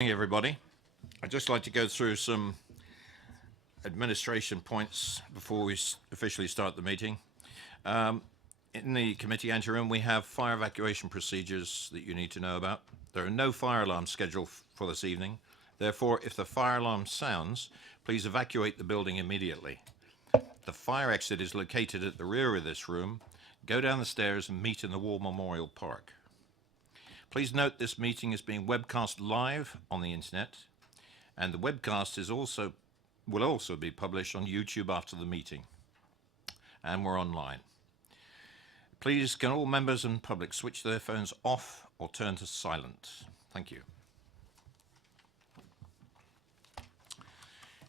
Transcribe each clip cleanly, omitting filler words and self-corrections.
Morning, everybody. I'd just like to go through some administration points before we officially start the meeting. In the committee anteroom, we have fire evacuation procedures that you need to know about. There are no fire alarms scheduled for this evening. Therefore, if the fire alarm sounds, please evacuate the building immediately. The fire exit is located at the rear of this room. Go down the stairs and meet in the War Memorial Park. Please note this meeting is being webcast live on the internet, and the webcast will also be published on YouTube after the meeting, and we're online. Please, can all members and public switch their phones off or turn to silent? Thank you.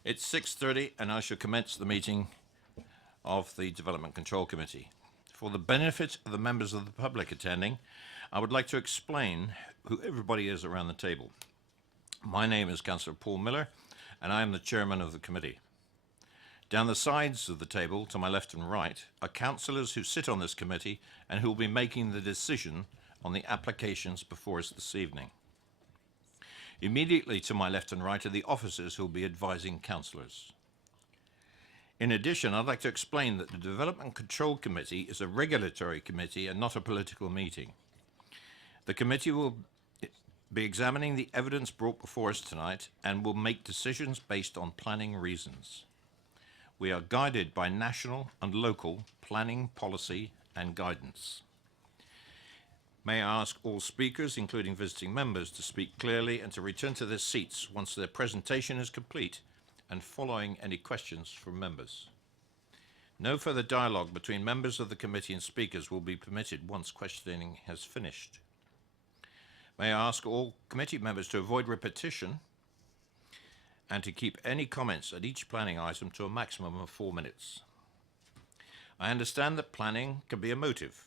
It's 6:30, and I shall commence the meeting of the Development Control Committee. For the benefit of the members of the public attending, I would like to explain who everybody is around the table. My name is Councillor Paul Miller, and I am the chairman of the committee. Down the sides of the table, to my left and right, are councillors who sit on this committee and who will be making the decision on the applications before us this evening. Immediately to my left and right are the officers who will be advising councillors. In addition, I'd like to explain that the Development Control Committee is a regulatory committee and not a political meeting. The committee will be examining the evidence brought before us tonight and will make decisions based on planning reasons. We are guided by national and local planning policy and guidance. May I ask all speakers, including visiting members, to speak clearly and to return to their seats once their presentation is complete and following any questions from members. No further dialogue between members of the committee and speakers will be permitted once questioning has finished. May I ask all committee members to avoid repetition and to keep any comments at each planning item to a maximum of 4 minutes. I understand that planning can be emotive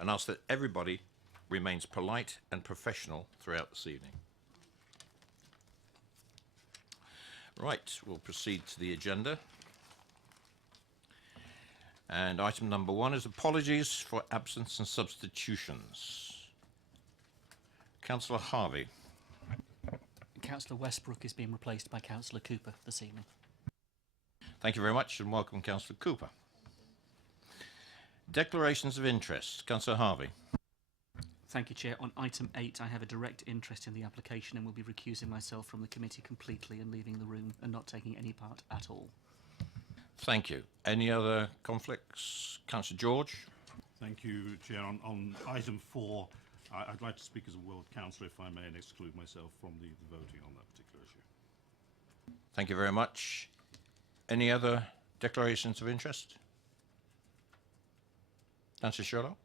and ask that everybody remains polite and professional throughout this evening. Right, we'll proceed to the agenda. And item number 1 is apologies for absence and substitutions. Councillor Harvey. Councillor Westbrook is being replaced by Councillor Cooper this evening. Thank you very much and welcome Councillor Cooper. Declarations of interest. Councillor Harvey. Thank you, Chair. On item 8, I have a direct interest in the application and will be recusing myself from the committee completely and leaving the room and not taking any part at all. Thank you. Any other conflicts? Councillor George. Thank you, Chair. On item 4, I'd like to speak as a ward councillor, if I may, and exclude myself from the voting on that particular issue. Thank you very much. Any other declarations of interest? Councillor Sherlock.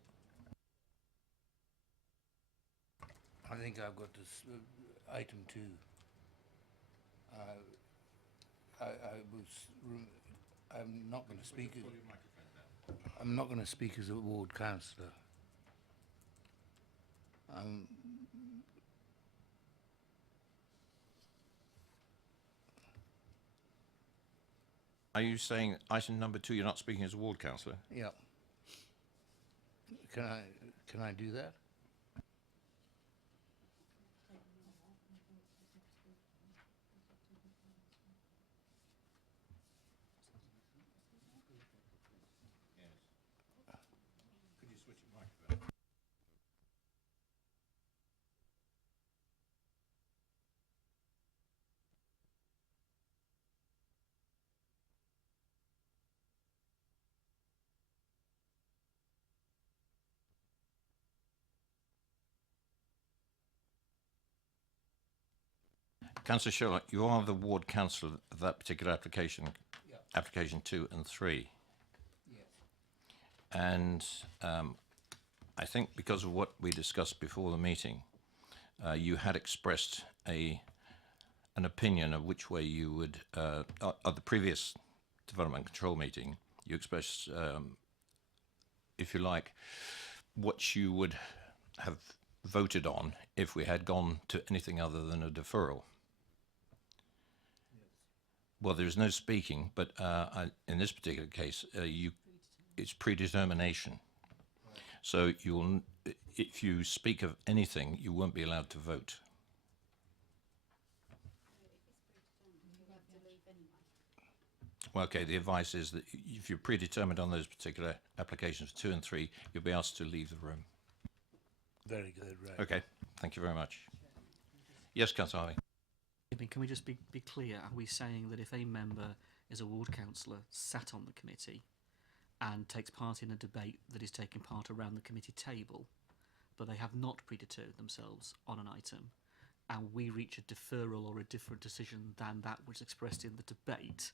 I think I've got this item 2. I'm not going to speak. I'm not going to speak as a ward councillor. Are you saying item number 2, you're not speaking as a ward councillor? Yeah. Can I do that? Could you switch your microphone? Councillor Sherlock, you are the ward councillor of that particular application, Yeah. application 2 and 3. Yes. And I think because of what we discussed before the meeting, you had expressed an opinion of which way you would, at the previous development control meeting, you expressed, if you like, what you would have voted on if we had gone to anything other than a deferral. Well, there's no speaking, but in this particular case, it's predetermination. Right. So if you speak of anything, you won't be allowed to vote. Well, okay, the advice is that if you're predetermined on those particular applications 2 and 3, you'll be asked to leave the room. Very good, right. Okay, thank you very much. Yes, Councillor Harvey. Can we just be clear? Are we saying that if a member is a ward councillor sat on the committee and takes part in a debate that is taking part around the committee table, but they have not predetermined themselves on an item, and we reach a deferral or a different decision than that was expressed in the debate,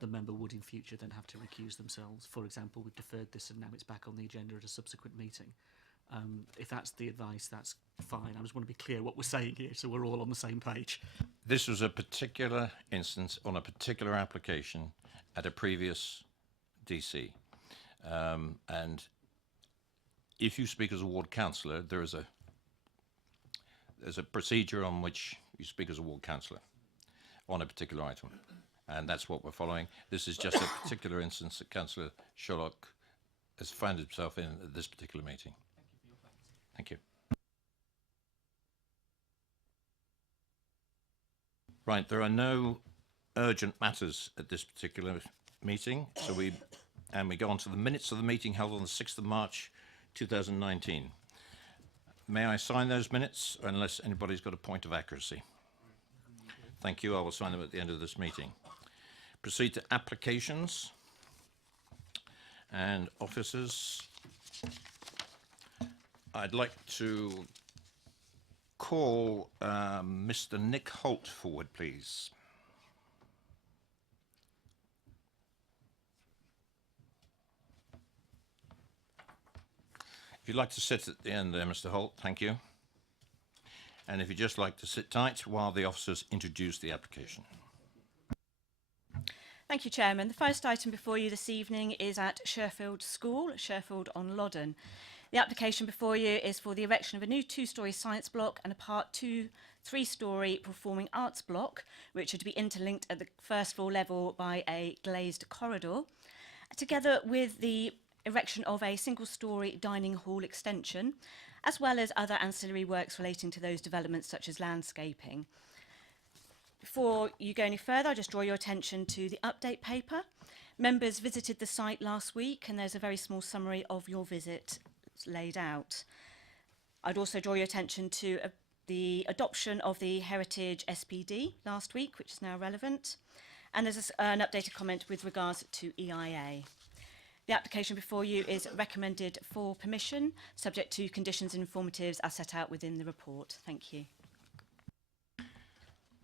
the member would in future then have to recuse themselves? For example, we've deferred this and now it's back on the agenda at a subsequent meeting. If that's the advice, that's fine. I just want to be clear what we're saying here so we're all on the same page. This was a particular instance on a particular application at a previous DC. And if you speak as a ward councillor, there's a procedure on which you speak as a ward councillor on a particular item. And that's what we're following. This is just a particular instance that Councillor Sherlock has found himself in at this particular meeting. Thank you. Right, there are no urgent matters at this particular meeting, so we go on to the minutes of the meeting held on the 6th of March 2019. May I sign those minutes, unless anybody's got a point of accuracy? Thank you. I will sign them at the end of this meeting. Proceed to applications and officers. I'd like to call Mr. Nick Holt forward, please. If you'd like to sit at the end there, Mr. Holt, thank you. And if you'd just like to sit tight while the officers introduce the application. Thank you, Chairman. The first item before you this evening is at Sherfield School, Sherfield on Loddon. The application before you is for the erection of a new 2-storey science block and a part 2 3-storey performing arts block, which are to be interlinked at the first floor level by a glazed corridor, together with the erection of a single-storey dining hall extension, as well as other ancillary works relating to those developments such as landscaping. Before you go any further, I'll just draw your attention to the update paper. Members visited the site last week and there's a very small summary of your visit laid out. I'd also draw your attention to the adoption of the Heritage SPD last week, which is now relevant. And there's an updated comment with regards to EIA. The application before you is recommended for permission, subject to conditions and informatives as set out within the report. Thank you.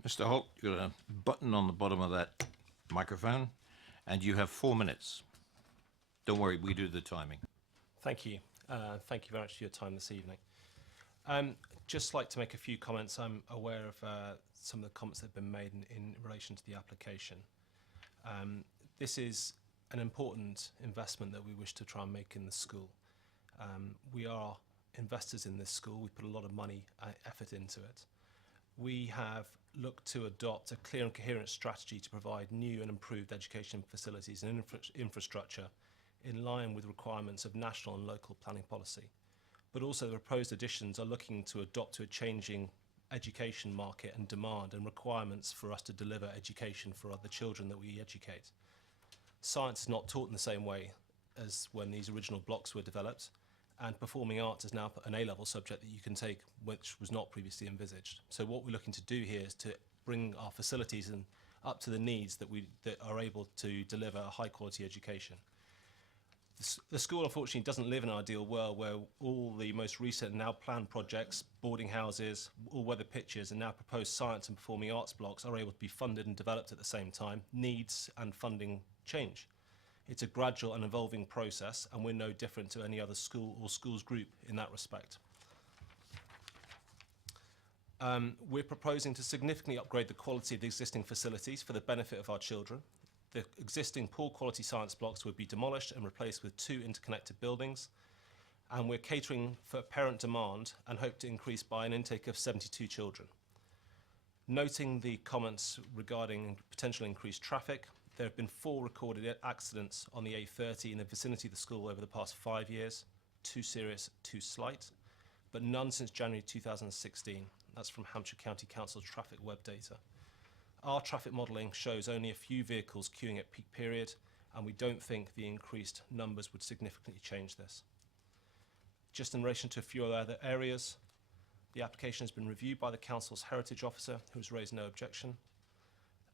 Mr. Holt, you've got a button on the bottom of that microphone, and you have 4 minutes. Don't worry, we do the timing. Thank you. Thank you very much for your time this evening. Just like to make a few comments. I'm aware of some of the comments that have been made in relation to the application. This is an important investment that we wish to try and make in the school. We are investors in this school. We put a lot of money, effort into it. We have looked to adopt a clear and coherent strategy to provide new and improved education facilities and infrastructure in line with requirements of national and local planning policy. But also the proposed additions are looking to adopt to a changing education market and demand and requirements for us to deliver education for other children that we educate. Science is not taught in the same way as when these original blocks were developed, and performing arts is now an A-level subject that you can take, which was not previously envisaged. So what we're looking to do here is to bring our facilities up to the needs that are able to deliver a high-quality education. The school, unfortunately, doesn't live in an ideal world where all the most recent now planned projects, boarding houses, all-weather pitches, and now proposed science and performing arts blocks are able to be funded and developed at the same time. Needs and funding change. It's a gradual and evolving process, and we're no different to any other school or schools group in that respect. We're proposing to significantly upgrade the quality of the existing facilities for the benefit of our children. The existing poor quality science blocks would be demolished and replaced with 2 interconnected buildings, and we're catering for parent demand and hope to increase by an intake of 72 children. Noting the comments regarding potential increased traffic, there have been 4 recorded accidents on the A30 in the vicinity of the school over the past 5 years, 2 serious, 2 slight, but none since January 2016. That's from Hampshire County Council's traffic web data. Our traffic modelling shows only a few vehicles queuing at peak period, and we don't think the increased numbers would significantly change this. Just in relation to a few other areas, the application has been reviewed by the Council's Heritage Officer, who has raised no objection.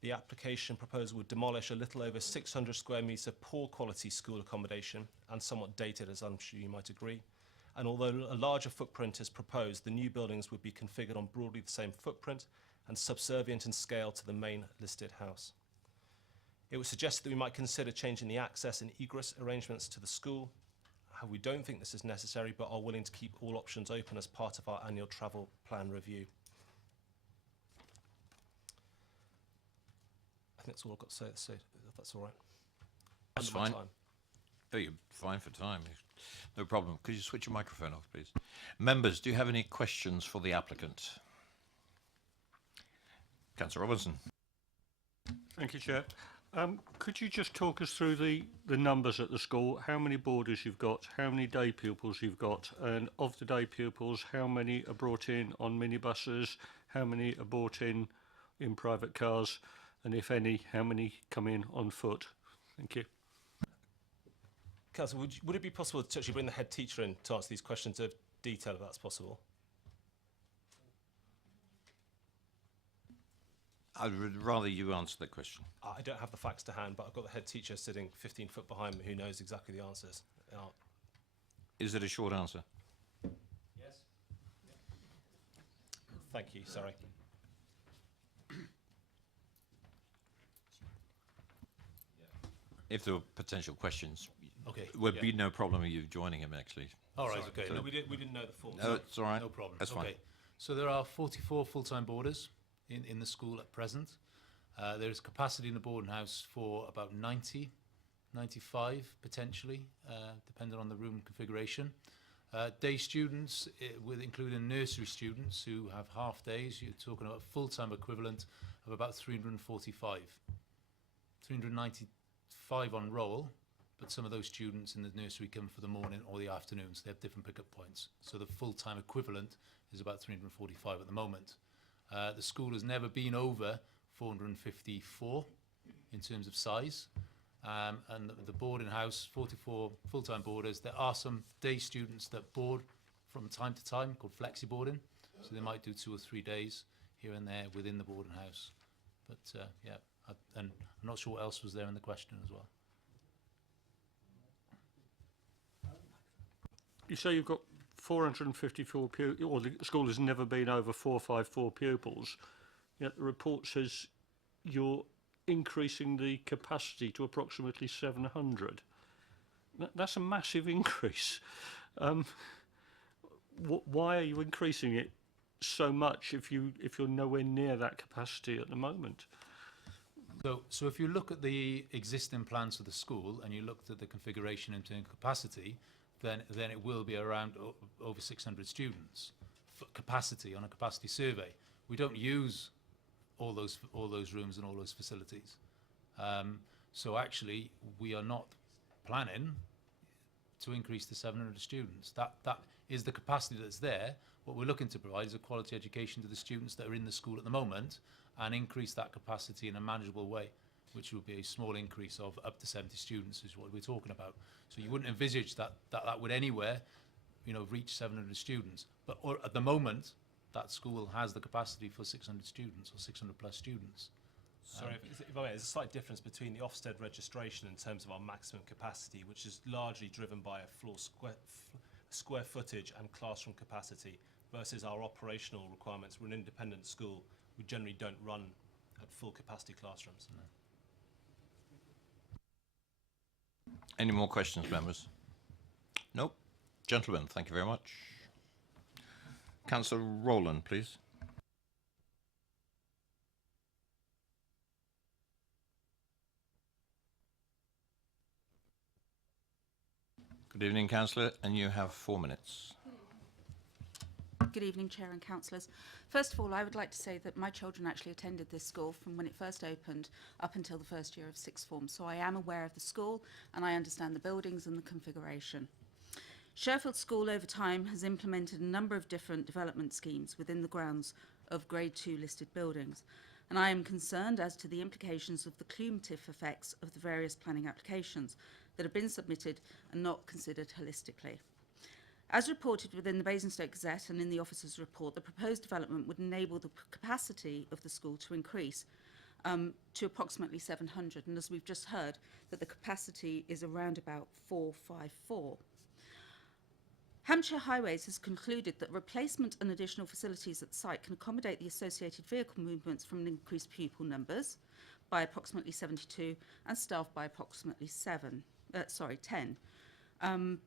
The application proposal would demolish a little over 600 square metres of poor quality school accommodation and somewhat dated, as I'm sure you might agree. And although a larger footprint is proposed, the new buildings would be configured on broadly the same footprint and subservient in scale to the main listed house. It was suggested that we might consider changing the access and egress arrangements to the school. We don't think this is necessary, but are willing to keep all options open as part of our annual travel plan review. I think that's all I've got to say, if that's all right. That's Under my fine. time. Oh, you're fine for time. No problem. Could you switch your microphone off, please? Members, do you have any questions for the applicant? Councillor Robinson. Thank you, Chair. Could you just talk us through the numbers at the school, how many boarders you've got, how many day pupils you've got, and of the day pupils, how many are brought in on minibuses, how many are brought in private cars, and if any, how many come in on foot? Thank you. Councillor, would it be possible to actually bring the head teacher in to answer these questions of detail, if that's possible? I would rather you answer that question. I don't have the facts to hand, but I've got the head teacher sitting 15 foot behind me who knows exactly the answers. Is it a short answer? Yes. Thank you, sorry. If there were potential questions, Okay. would yeah. be no problem with you joining him, actually. All right. Sorry. Okay. No, we didn't know the form. No, it's all right. No problem. That's fine. Okay. So there are 44 full-time boarders in the school at present. There is capacity in the boarding house for about 90, 95 potentially, depending on the room configuration. Day students, with including nursery students who have half days, you're talking about a full-time equivalent of about 345. 395 on roll, but some of those students in the nursery come for the morning or the afternoons. They have different pickup points. So the full-time equivalent is about 345 at the moment. The school has never been over 454 in terms of size. And the boarding house, 44 full-time boarders. There are some day students that board from time to time called flexi boarding. So they might do 2 or 3 days here and there within the boarding house. But yeah, and I'm not sure what else was there in the question as well. You say you've got 454 pupils, or the school has never been over 454 pupils, yet the report says you're increasing the capacity to approximately 700. That's a massive increase. Why are you increasing it so much if you're nowhere near that capacity at the moment? So if you look at the existing plans for the school and you looked at the configuration in terms of capacity, then it will be around over 600 students for capacity on a capacity survey. We don't use all those rooms and all those facilities. So actually, we are not planning to increase to 700 students. That is the capacity that's there. What we're looking to provide is a quality education to the students that are in the school at the moment and increase that capacity in a manageable way, which would be a small increase of up to 70 students is what we're talking about. So you wouldn't envisage that would anywhere, reach 700 students. But at the moment, that school has the capacity for 600 students or 600 plus students. Sorry, if I may, there's a slight difference between the Ofsted registration in terms of our maximum capacity, which is largely driven by a floor square footage and classroom capacity, versus our operational requirements. We're an independent school. We generally don't run at full capacity classrooms. No. Any more questions, members? Nope. Gentlemen, thank you very much. Councillor Rowland, please. Good evening, Councillor, and you have 4 minutes. Good evening, Chair and Councillors. First of all, I would like to say that my children actually attended this school from when it first opened up until the first year of sixth form, so I am aware of the school and I understand the buildings and the configuration. Sherfield School over time has implemented a number of different development schemes within the grounds of Grade 2 listed buildings. and I am concerned as to the implications of the cumulative effects of the various planning applications that have been submitted and not considered holistically. As reported within the Basingstoke Gazette and in the officer's report, the proposed development would enable the capacity of the school to increase to approximately 700, and as we've just heard, that the capacity is around about 454. Hampshire Highways has concluded that replacement and additional facilities at the site can accommodate the associated vehicle movements from increased pupil numbers by approximately 72 and staff by approximately 10.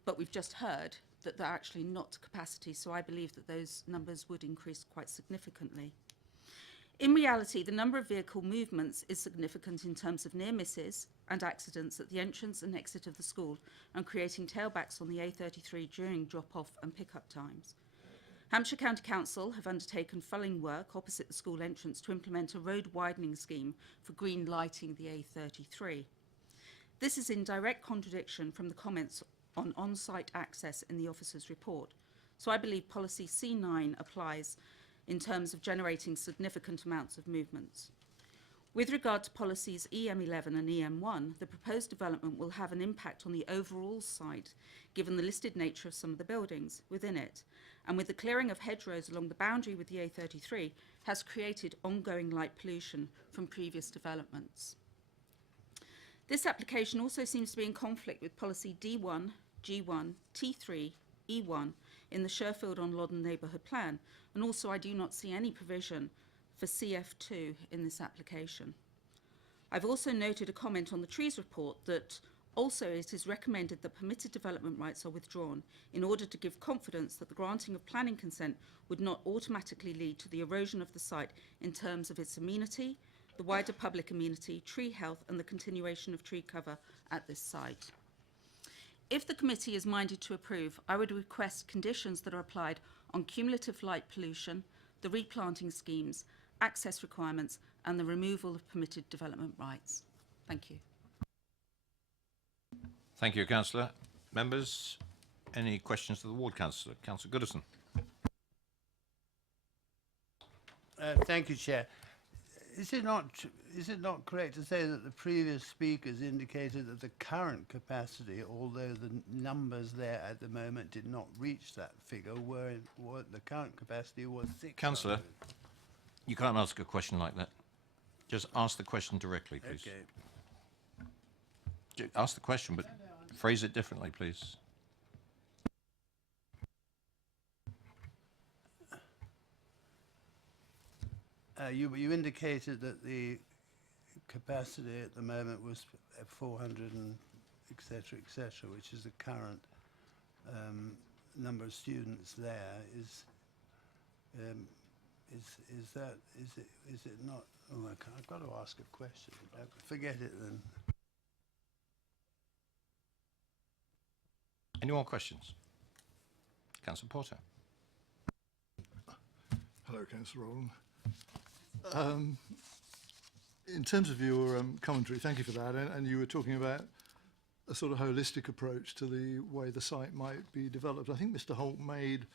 But we've just heard that they're actually not capacity, so I believe that those numbers would increase quite significantly. In reality, the number of vehicle movements is significant in terms of near misses and accidents at the entrance and exit of the school and creating tailbacks on the A33 during drop-off and pick-up times. Hampshire County Council have undertaken fulling work opposite the school entrance to implement a road widening scheme for green lighting the A33. This is in direct contradiction from the comments on on-site access in the officer's report, so I believe policy C9 applies in terms of generating significant amounts of movements. With regard to policies EM11 and EM1, the proposed development will have an impact on the overall site, given the listed nature of some of the buildings within it, and with the clearing of hedgerows along the boundary with the A33, has created ongoing light pollution from previous developments. This application also seems to be in conflict with policy D1, G1, T3, E1 in the Sherfield on Loddon neighbourhood plan, and also I do not see any provision for CF2 in this application. I've also noted a comment on the trees report that also it is recommended that permitted development rights are withdrawn in order to give confidence that the granting of planning consent would not automatically lead to the erosion of the site in terms of its amenity, the wider public amenity, tree health and the continuation of tree cover at this site. If the committee is minded to approve, I would request conditions that are applied on cumulative light pollution, the replanting schemes, access requirements and the removal of permitted development rights. Thank you. Thank you, Councillor. Members, any questions to the Ward Councillor? Councillor Goodison. Thank you, Chair. Is it not correct to say that the previous speakers indicated that the current capacity, although the numbers there at the moment did not reach that figure, were the current capacity was 600? Councillor, you can't ask a question like that. Just ask the question directly, please. Okay. Ask the question, but phrase it differently, please. You indicated that the capacity at the moment was 400 and et cetera, which is the current number of students there. Is it not? Oh, I've got to ask a question. Forget it then. Any more questions? Councillor Porter. Hello, Councillor Rowland. In terms of your commentary, thank you for that, and you were talking about a sort of holistic approach to the way the site might be developed. I think Mr. Holt made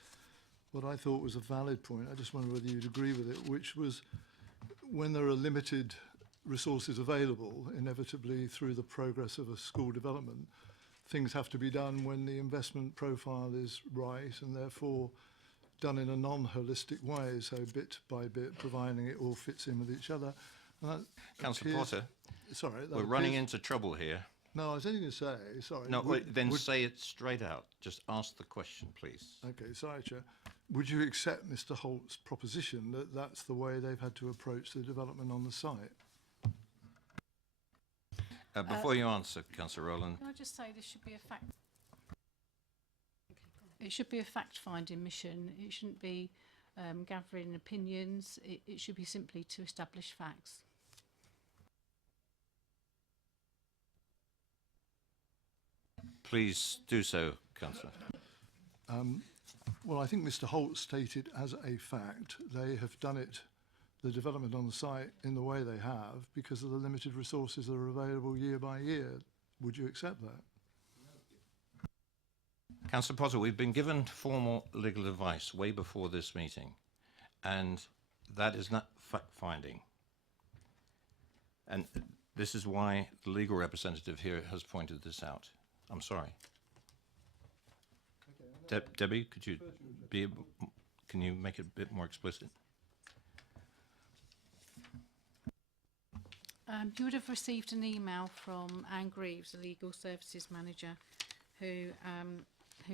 what I thought was a valid point. I just wonder whether you'd agree with it, which was when there are limited resources available, inevitably through the progress of a school development, things have to be done when the investment profile is right and therefore done in a non-holistic way, so bit by bit, providing it all fits in with each other. Councillor Porter, sorry, we're running into trouble here. No, I was only going to say, sorry. No, then say it straight out. Just ask the question, please. Okay, sorry, Chair. Would you accept Mr. Holt's proposition that that's the way they've had to approach the development on the site? Before you answer, Councillor Rowland. Can I just say this should be a fact? It should be a fact-finding mission. It shouldn't be gathering opinions. It should be simply to establish facts. Please do so, Councillor. Well, I think Mr. Holt stated as a fact they have done it, the development on the site, in the way they have because of the limited resources that are available year by year. Would you accept that? Councillor Potter, we've been given formal legal advice way before this meeting, and that is not fact-finding. And this is why the legal representative here has pointed this out. I'm sorry. Debbie, could you can you make it a bit more explicit? You would have received an email from Anne Greaves, the Legal Services Manager, who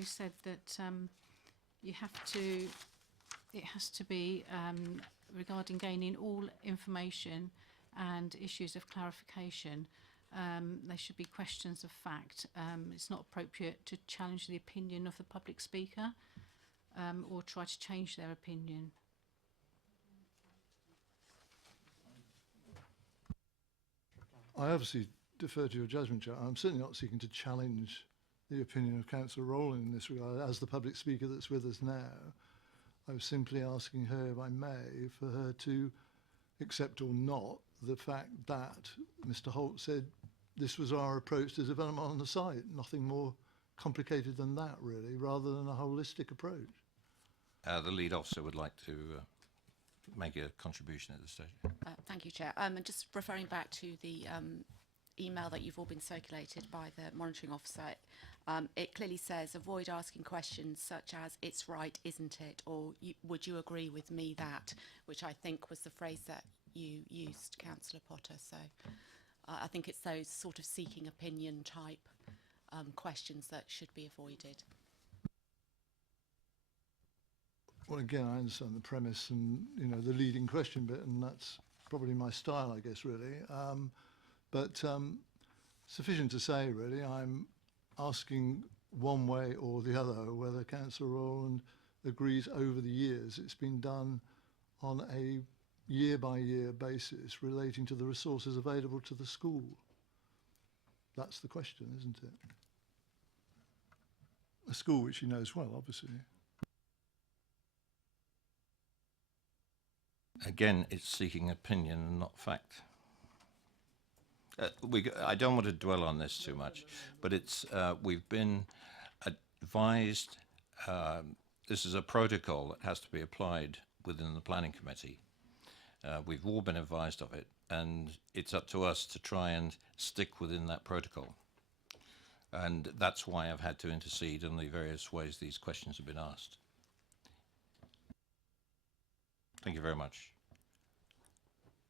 said that it has to be regarding gaining all information and issues of clarification. They should be questions of fact. It's not appropriate to challenge the opinion of the public speaker or try to change their opinion. I obviously defer to your judgment, Chair. I'm certainly not seeking to challenge the opinion of Councillor Rowland in this regard. As the public speaker that's with us now, I was simply asking her, if I may, for her to accept or not the fact that Mr. Holt said this was our approach to development on the site. Nothing more complicated than that, really, rather than a holistic approach. The lead officer would like to make a contribution at this stage. Thank you, Chair. And just referring back to the email that you've all been circulated by the monitoring officer, it clearly says avoid asking questions such as "it's right, isn't it?" or "would you agree with me that?" which I think was the phrase that you used, Councillor Potter. So I think it's those sort of seeking opinion type questions that should be avoided. Well, again, I understand the premise and, you know, the leading question bit, and that's probably my style, I guess, really. But sufficient to say, really, I'm asking one way or the other whether Councillor Rowland agrees over the years it's been done on a year-by-year basis relating to the resources available to the school. That's the question, isn't it? A school which he knows well, obviously. Again, it's seeking opinion and not fact. I don't want to dwell on this too much, but it's we've been advised. This is a protocol that has to be applied within the planning committee. We've all been advised of it, and it's up to us to try and stick within that protocol. And that's why I've had to intercede in the various ways these questions have been asked. Thank you very much.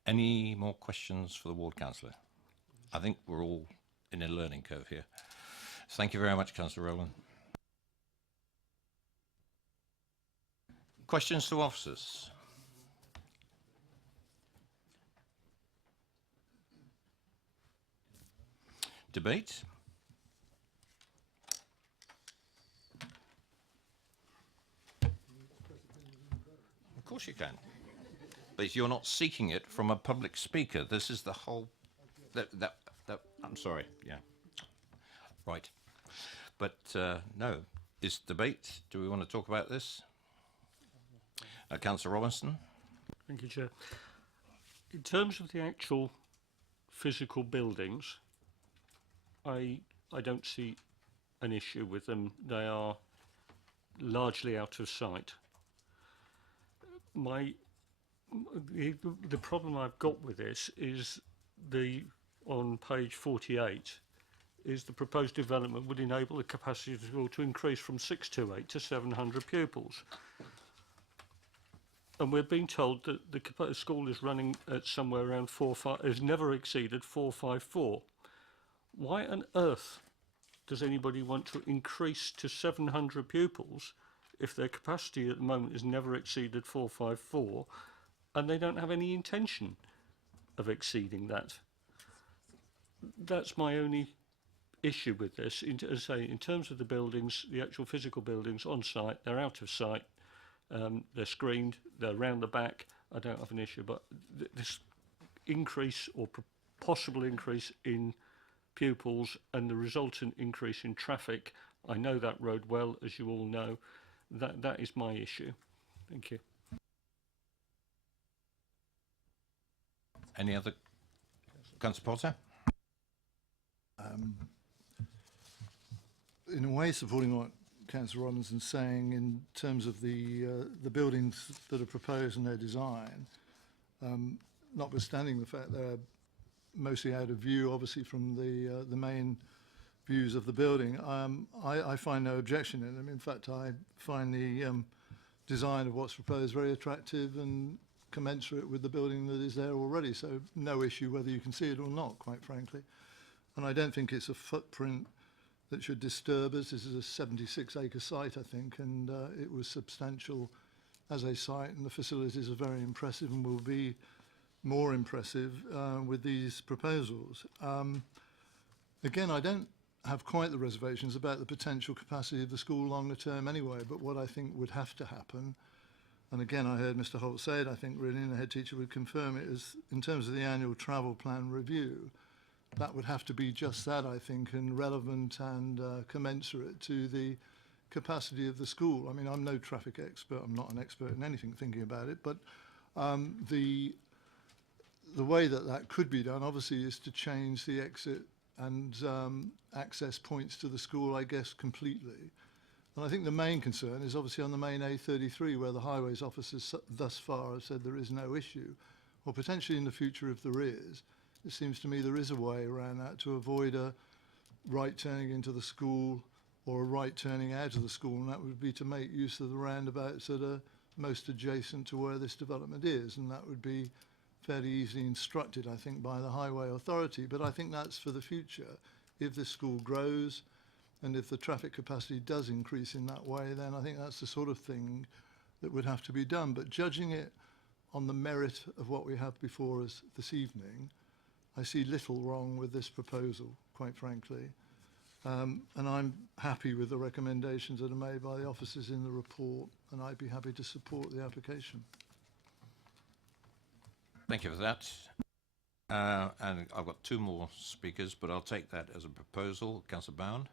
Any more questions for the ward councillor? I think we're all in a learning curve here. Thank you very much, Councillor Rowland. Questions to officers? Debate? Of course you can. But you're not seeking it from a public speaker. This is the whole... I'm sorry, yeah. Right. But no, is debate. Do we want to talk about this? Councillor Robinson? Thank you, Chair. In terms of the actual physical buildings, I don't see an issue with them. They are largely out of sight. The problem I've got with this is on page 48 is the proposed development would enable the capacity of the school to increase from 628 to 700 pupils. And we're being told that the school is running at somewhere around has never exceeded 454. Why on earth does anybody want to increase to 700 pupils if their capacity at the moment has never exceeded 454 and they don't have any intention of exceeding that? That's my only issue with this. As I say, in terms of the buildings, the actual physical buildings on site, they're out of sight. They're screened, they're round the back. I don't have an issue, but this increase or possible increase in pupils and the resultant increase in traffic, I know that road well, as you all know. That is my issue. Thank you. Any other? Councillor Potter? In a way, supporting what Councillor Robinson's saying in terms of the buildings that are proposed and their design, notwithstanding the fact they're mostly out of view, obviously, from the main views of the building. I find no objection in them. In fact, I find the design of what's proposed very attractive and commensurate with the building that is there already. So no issue whether you can see it or not, quite frankly. And I don't think it's a footprint that should disturb us. This is a 76-acre site, I think, and it was substantial as a site, and the facilities are very impressive and will be more impressive with these proposals. Again, I don't have quite the reservations about the potential capacity of the school longer term anyway, but what I think would have to happen, and again I heard Mr Holt say it, I think really, and the head teacher would confirm it, is in terms of the annual travel plan review, that would have to be just that, I think, and relevant and commensurate to the capacity of the school. I mean, I'm no traffic expert, I'm not an expert in anything thinking about it, but the way that that could be done, obviously, is to change the exit and access points to the school, I guess, completely. And I think the main concern is obviously on the main A33, where the highways officers thus far have said there is no issue, or potentially in the future if there is. It seems to me there is a way around that to avoid a right turning into the school or a right turning out of the school, and that would be to make use of the roundabouts that are most adjacent to where this development is, and that would be fairly easily instructed, I think, by the highway authority. But I think that's for the future. If this school grows and if the traffic capacity does increase in that way, then I think that's the sort of thing that would have to be done. But judging it on the merit of what we have before us this evening, I see little wrong with this proposal, quite frankly. And I'm happy with the recommendations that are made by the officers in the report, and I'd be happy to support the application. Thank you for that. And I've got two more speakers, but I'll take that as a proposal. Councillor Bound.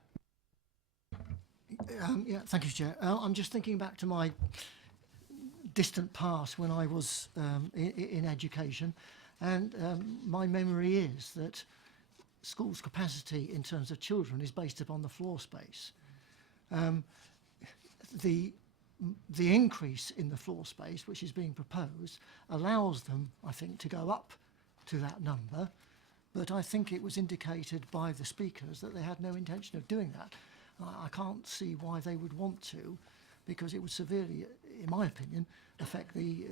Yeah, thank you, Chair. I'm just thinking back to my distant past when I was in education, and my memory is that schools' capacity in terms of children is based upon the floor space. The increase in the floor space, which is being proposed, allows them, I think, to go up to that number, but I think it was indicated by the speakers that they had no intention of doing that. I can't see why they would want to, because it would severely, in my opinion, affect the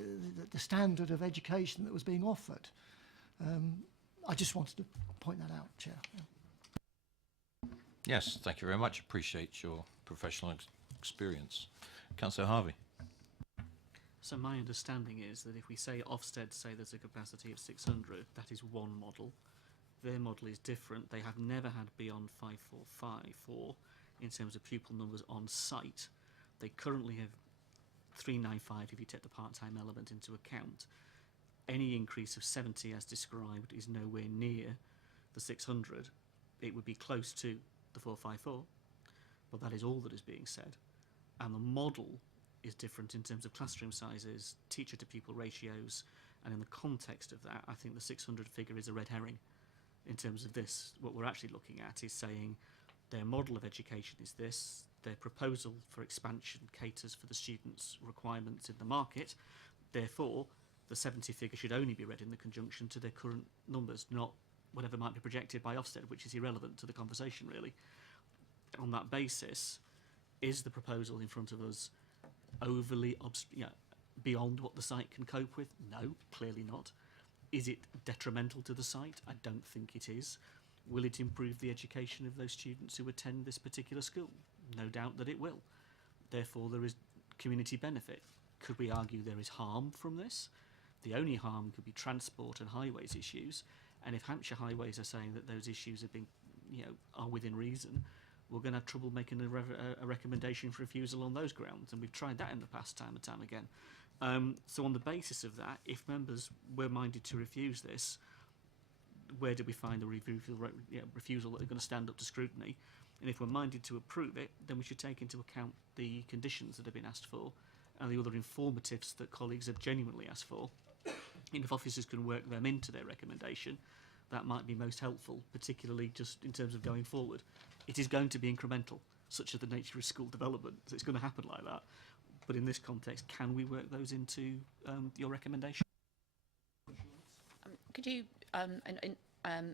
standard of education that was being offered. I just wanted to point that out, Chair. Yeah. Yes, thank you very much. Appreciate your professional experience. Councillor Harvey. So my understanding is that if we say Ofsted say there's a capacity of 600, that is one model. Their model is different. They have never had beyond 5454 in terms of pupil numbers on site. They currently have 395 if you take the part-time element into account. Any increase of 70 as described is nowhere near the 600. It would be close to the 454, but that is all that is being said. And the model is different in terms of classroom sizes, teacher to pupil ratios, and in the context of that, I think the 600 figure is a red herring in terms of this. What we're actually looking at is saying their model of education is this, their proposal for expansion caters for the students' requirements in the market, therefore the 70 figure should only be read in the conjunction to their current numbers, not whatever might be projected by Ofsted, which is irrelevant to the conversation really. On that basis, is the proposal in front of us overly beyond what the site can cope with? No, clearly not. Is it detrimental to the site? I don't think it is. Will it improve the education of those students who attend this particular school? No doubt that it will. Therefore, there is community benefit. Could we argue there is harm from this? The only harm could be transport and highways issues. And if Hampshire Highways are saying that those issues have been, are within reason, we're going to have trouble making a recommendation for refusal on those grounds. And we've tried that in the past time and time again. So on the basis of that, if members were minded to refuse this, where do we find the refusal that are going to stand up to scrutiny? And if we're minded to approve it, then we should take into account the conditions that have been asked for and the other informatives that colleagues have genuinely asked for. And if officers can work them into their recommendation, that might be most helpful, particularly just in terms of going forward. It is going to be incremental, such as the nature of school development, so it's going to happen like that. But in this context, can we work those into your recommendation? Could you,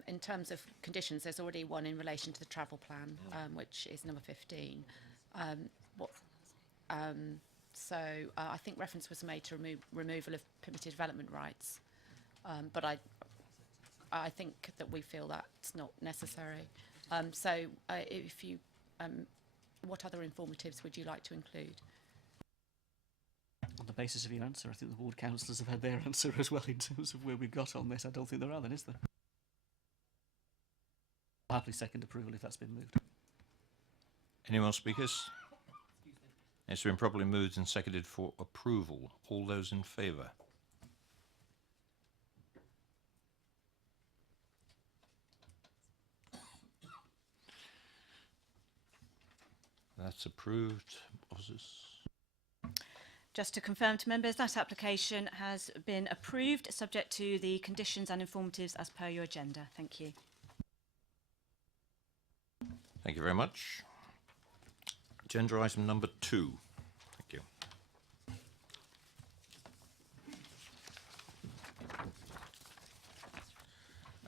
in terms of conditions, there's already one in relation to the travel plan, which is number 15. So I think reference was made to removal of permitted development rights, but I think that we feel that's not necessary. If you, what other informatives would you like to include? On the basis of your answer, I think the ward councillors have had their answer as well in terms of where we've got on this. I don't think there are then, is there? I'll happily second approval if that's been moved. Any more speakers? It's been properly moved and seconded for approval. All those in favour? That's approved. Officers? Just to confirm to members, that application has been approved, subject to the conditions and informatives as per your agenda. Thank you. Thank you very much. Agenda item number 2. Thank you.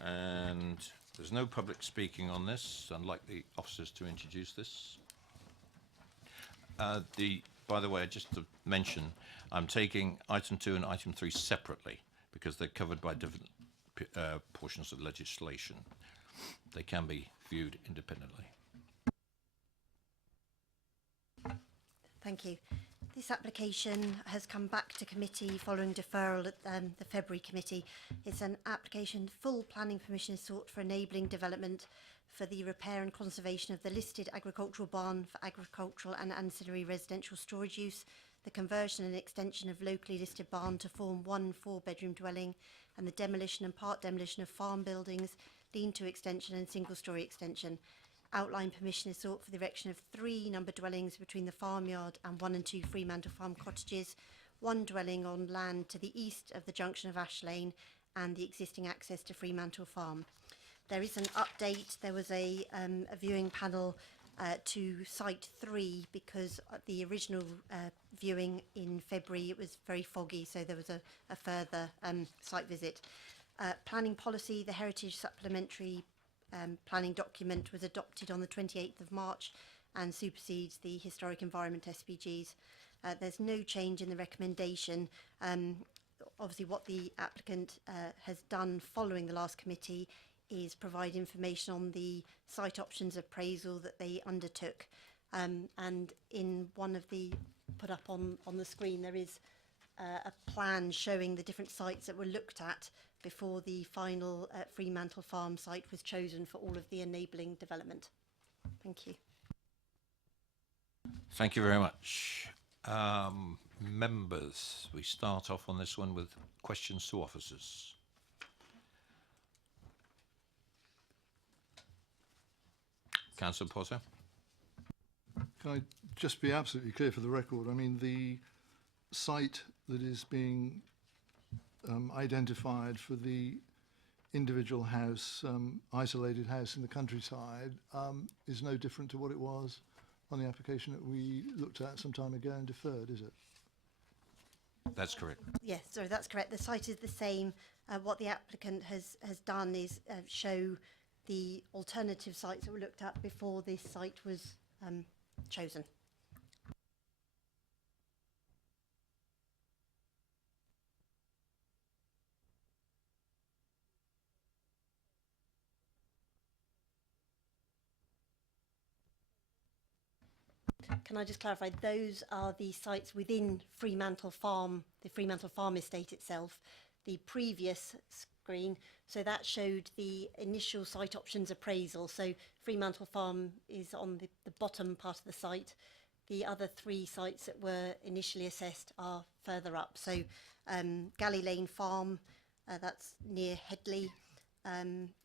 And there's no public speaking on this. I'd like the officers to introduce this. By the way, just to mention, I'm taking item 2 and item 3 separately because they're covered by different portions of legislation. They can be viewed independently. Thank you. This application has come back to committee following deferral at the February committee. It's an application. Full planning permission is sought for enabling development for the repair and conservation of the listed agricultural barn for agricultural and ancillary residential storage use, the conversion and extension of locally listed barn to form one 4-bedroom dwelling, and the demolition and part demolition of farm buildings, lean-to extension and single-storey extension. Outline permission is sought for the erection of 3 numbered dwellings between the farmyard and 1 and 2 Fremantle Farm cottages, 1 dwelling on land to the east of the junction of Ash Lane and the existing access to Fremantle Farm. There is an update. There was a viewing panel to site 3 because the original viewing in February, it was very foggy, so there was a further site visit. Planning policy, the heritage supplementary planning document was adopted on the 28th of March and supersedes the historic environment SPGs. There's no change in the recommendation. Obviously what the applicant has done following the last committee is provide information on the site options appraisal that they undertook. And in one of the, put up on the screen, there is a plan showing the different sites that were looked at before the final Fremantle Farm site was chosen for all of the enabling development. Thank you. Thank you very much. Members, we start off on this one with questions to officers. Councillor Potter. Can I just be absolutely clear for the record? I mean, the site that is being identified for the individual house, isolated house in the countryside, is no different to what it was on the application that we looked at some time ago and deferred, is it? That's correct. Yes, sorry, that's correct. The site is the same. What the applicant has done is show the alternative sites that were looked at before this site was chosen. Can I just clarify, those are the sites within Fremantle Farm, the Fremantle Farm estate itself. The previous screen, so that showed the initial site options appraisal. So Fremantle Farm is on the bottom part of the site. The other 3 sites that were initially assessed are further up. So Galley Lane Farm, that's near Headley,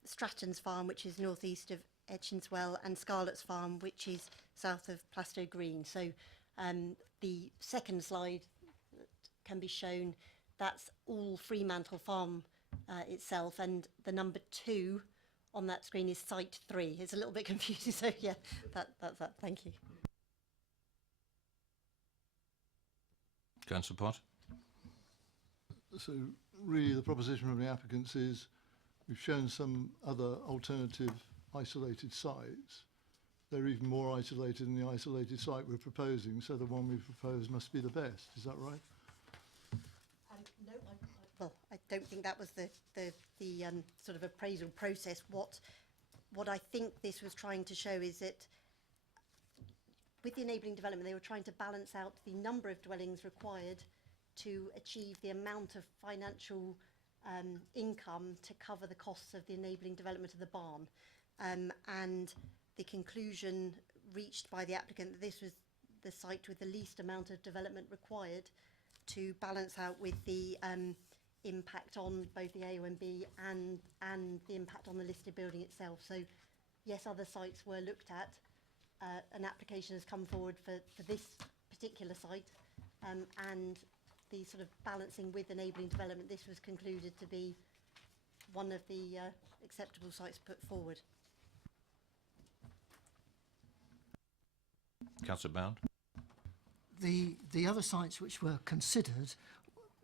Stratton's Farm, which is northeast of Etchinswell, and Scarlett's Farm, which is south of Plastow Green. So the second slide that can be shown, that's all Fremantle Farm itself, and the number 2 on that screen is site 3. It's a little bit confusing, so yeah, that's that. Thank you. Councillor Pott. So really the proposition from the applicants is we've shown some other alternative isolated sites. They're even more isolated than the isolated site we're proposing, so the one we propose must be the best. Is that right? No, well, I don't think that was the sort of appraisal process. What I think this was trying to show is that with the enabling development, they were trying to balance out the number of dwellings required to achieve the amount of financial income to cover the costs of the enabling development of the barn. And the conclusion reached by the applicant that this was the site with the least amount of development required to balance out with the impact on both the AONB and the impact on the listed building itself. So yes, other sites were looked at. An application has come forward for this particular site, and the sort of balancing with enabling development, this was concluded to be one of the acceptable sites put forward. Councillor Bound. The other sites which were considered,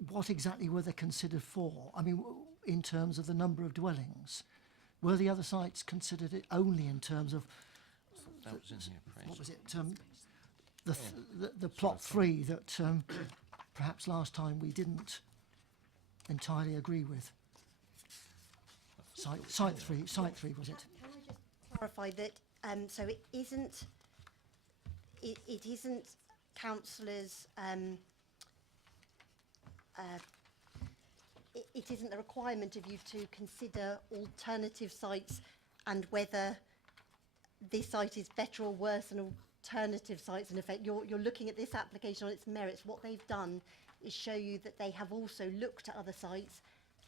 what exactly were they considered for? I mean, in terms of the number of dwellings, were the other sites considered it only in terms of That was in the appraisal. what was it? The plot 3 that perhaps last time we didn't entirely agree with. Site 3 was it? Can I just clarify that? So it isn't councillors. It isn't a requirement of you to consider alternative sites and whether this site is better or worse than alternative sites. In effect, you're looking at this application on its merits. What they've done is show you that they have also looked at other sites,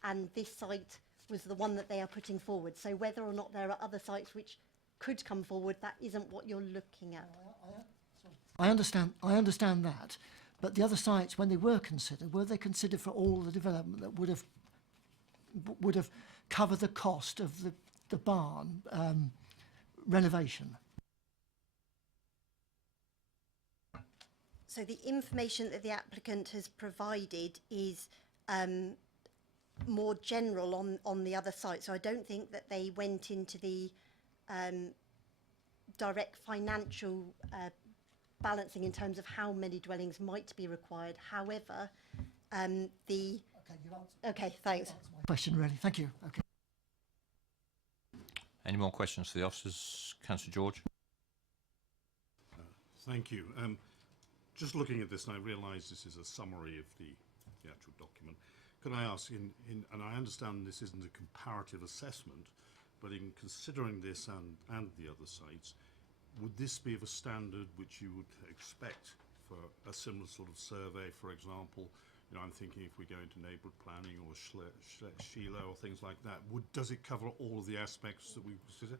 and this site was the one that they are putting forward. So whether or not there are other sites which could come forward, that isn't what you're looking at. I understand that, but the other sites, when they were they considered for all the development that would have covered the cost of the barn renovation? So the information that the applicant has provided is more general on the other site. So I don't think that they went into the direct financial balancing in terms of how many dwellings might be required. However, Okay, thanks. Question really. Thank you. Okay. Any more questions for the officers? Councillor George. Thank you. Just looking at this, and I realise this is a summary of the actual document. Could I ask, and I understand this isn't a comparative assessment, but in considering this and the other sites, would this be of a standard which you would expect for a similar sort of survey, for example? You know, I'm thinking if we go into neighbourhood planning or Sheila or things like that, does it cover all of the aspects that we consider?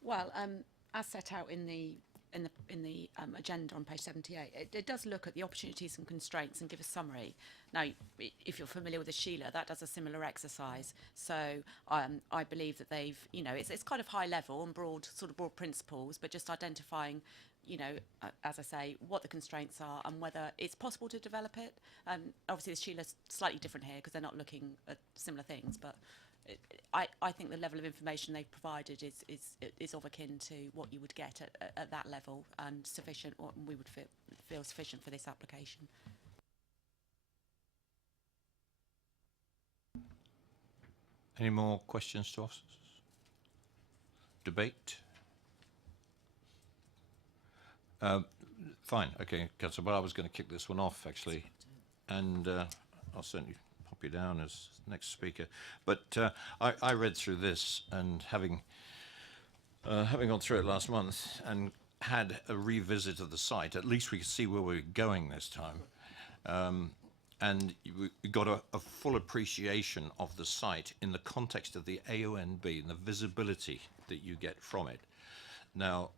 Well, as set out in the agenda on page 78, it does look at the opportunities and constraints and give a summary. Now, if you're familiar with the Sheila, that does a similar exercise. So I believe that they've, you know, it's kind of high level and broad principles, but just identifying, you know, as I say, what the constraints are and whether it's possible to develop it. Obviously, the Sheila's slightly different here because they're not looking at similar things, but I think the level of information they've provided is of akin to what you would get at that level and sufficient, what we would feel sufficient for this application. Any more questions to officers? Debate? Fine, okay, Councillor, but I was going to kick this one off actually, and I'll certainly pop you down as next speaker. But I read through this, and having gone through it last month and had a revisit of the site, at least we could see where we're going this time. And we got a full appreciation of the site in the context of the AONB and the visibility that you get from it. Now,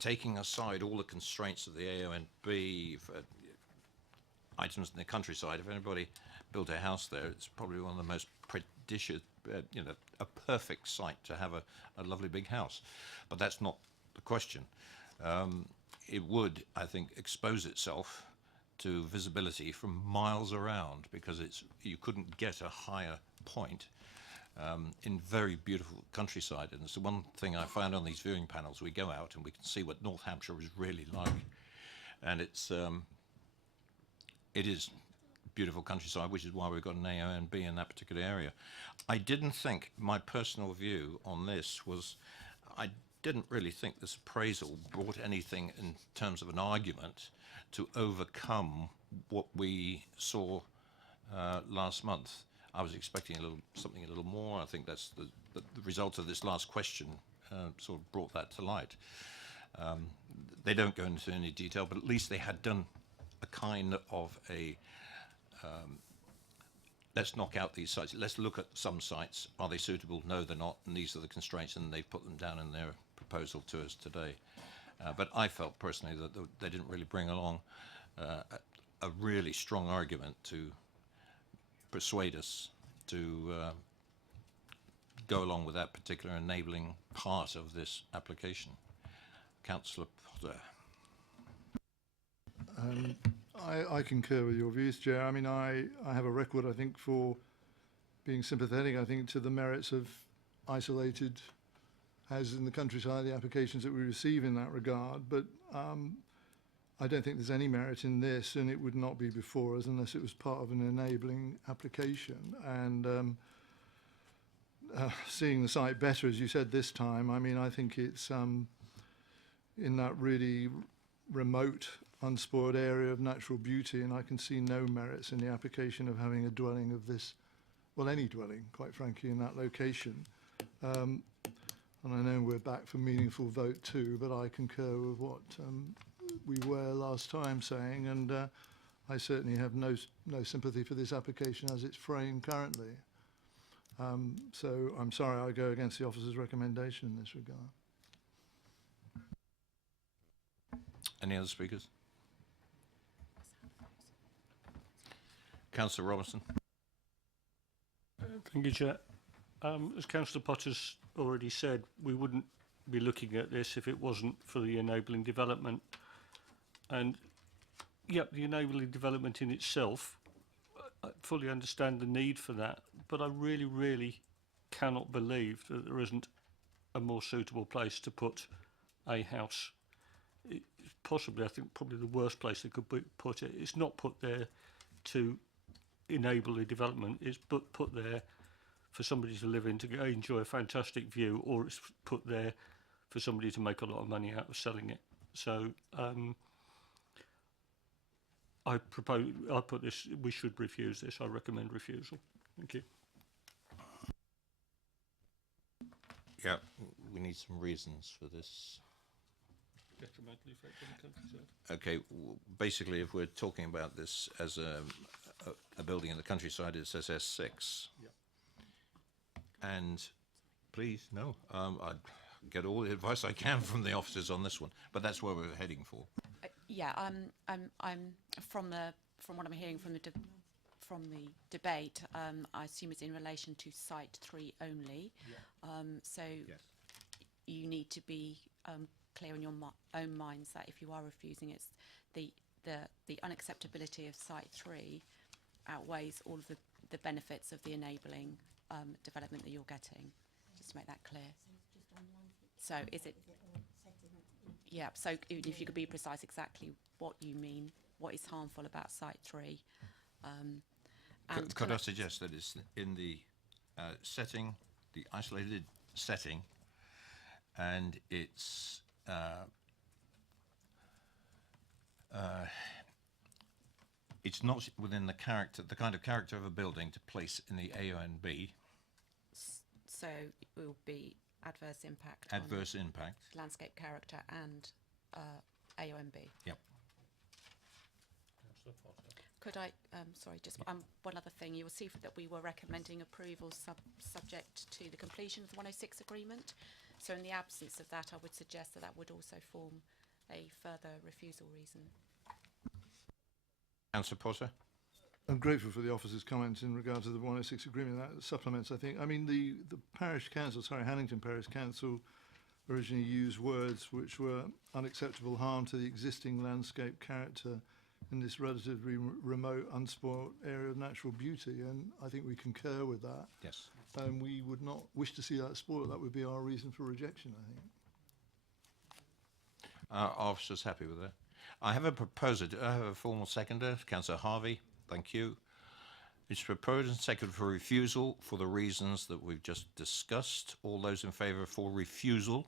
taking aside all the constraints of the AONB for items in the countryside, if anybody built a house there, it's probably one of the most prodigious, you know, a perfect site to have a lovely big house. But that's not the question. It would, I think, expose itself to visibility from miles around, because you couldn't get a higher point in very beautiful countryside. And it's the one thing I found on these viewing panels. We go out and we can see what North Hampshire is really like, and it is beautiful countryside, which is why we've got an A and B in that particular area. I didn't think, my personal view on this was, I didn't really think this appraisal brought anything in terms of an argument to overcome what we saw last month. I was expecting something a little more. I think that's the result of this last question sort of brought that to light. They don't go into any detail, but at least they had done a kind of a let's knock out these sites. Let's look at some sites. Are they suitable? No, they're not. And these are the constraints, and they've put them down in their proposal to us today. But I felt personally that they didn't really bring along a really strong argument to persuade us to go along with that particular enabling part of this application. Councillor Potter. I concur with your views, Chair. I mean, I have a record, I think, for being sympathetic, I think, to the merits of isolated houses in the countryside, the applications that we receive in that regard. But I don't think there's any merit in this, and it would not be before us unless it was part of an enabling application. And seeing the site better, as you said this time, I mean, I think it's in that really remote, unspoiled area of natural beauty, and I can see no merits in the application of having a dwelling of this, well, any dwelling, quite frankly, in that location. And I know we're back for meaningful vote too, but I concur with what we were last time saying, and I certainly have no sympathy for this application as it's framed currently. So I'm sorry I go against the officer's recommendation in this regard. Any other speakers? Councillor Robertson. Thank you, Chair. As Councillor Potter's already said, we wouldn't be looking at this if it wasn't for the enabling development. And, yep, the enabling development in itself, I fully understand the need for that, but I really, really cannot believe that there isn't a more suitable place to put a house. It's possibly, I think, probably the worst place they could put it. It's not put there to enable the development, it's put there for somebody to live in, to enjoy a fantastic view, or it's put there for somebody to make a lot of money out of selling it. So I put this, we should refuse this. I recommend refusal. Thank you. Yeah, we need some reasons for this. Detrimental effect on the countryside. Okay, basically, if we're talking about this as a building in the countryside, it says S6. Yep. And please, no, I'd get all the advice I can from the officers on this one, but that's where we're heading for. Yeah, I'm from what I'm hearing from the debate. I assume it's in relation to Site 3 only. Yeah. So yes. You need to be clear in your own minds that if you are refusing, it's the unacceptability of Site 3 outweighs all of the benefits of the enabling development that you're getting. Just to make that clear. So is it? Yeah. So if you could be precise exactly what you mean, what is harmful about Site 3? And could I suggest that it's in the setting, the isolated setting, and it's not within the kind of character of a building to place in the A and B. So it will be adverse impact. Adverse impact. Landscape character and AONB. Yep. Could I, sorry, just one other thing. You will see that we were recommending approval subject to the completion of the 106 agreement. So in the absence of that, I would suggest that would also form a further refusal reason. Councillor Potter. I'm grateful for the officer's comments in regard to the 106 agreement. That supplements, I think. I mean, the parish council, Hannington Parish Council, originally used words which were unacceptable harm to the existing landscape character in this relatively remote, unspoilt area of natural beauty, and I think we concur with that. Yes. And we would not wish to see that spoiled. That would be our reason for rejection, I think. Our officer's happy with that. I have a proposer. Do I have a formal seconder? Councillor Harvey, thank you. It's proposed and seconded for refusal for the reasons that we've just discussed. All those in favour for refusal?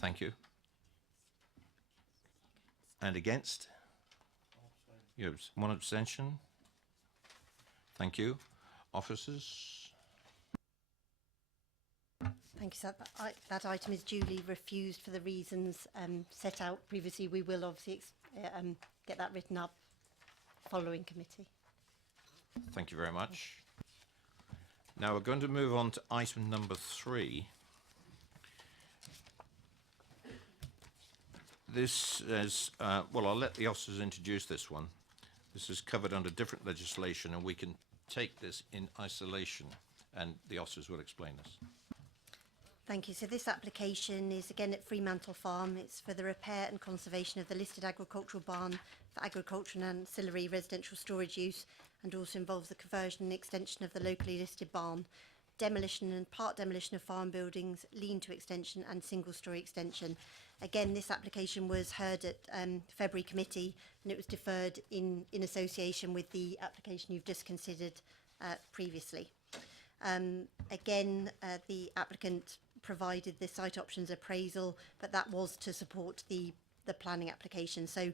Thank you. And against? You have one abstention. Thank you. Officers? Thank you, sir. That item is duly refused for the reasons set out previously. We will obviously get that written up following committee. Thank you very much. Now we're going to move on to item number 3. This is, well, I'll let the officers introduce this one. This is covered under different legislation, and we can take this in isolation, and the officers will explain this. Thank you. So this application is again at Fremantle Farm. It's for the repair and conservation of the listed agricultural barn for agricultural and ancillary residential storage use, and also involves the conversion and extension of the locally listed barn, demolition and part demolition of farm buildings, lean-to extension and single-storey extension. Again, this application was heard at February committee, and it was deferred in association with the application you've just considered previously. Again, the applicant provided the site options appraisal, but that was to support the planning application. So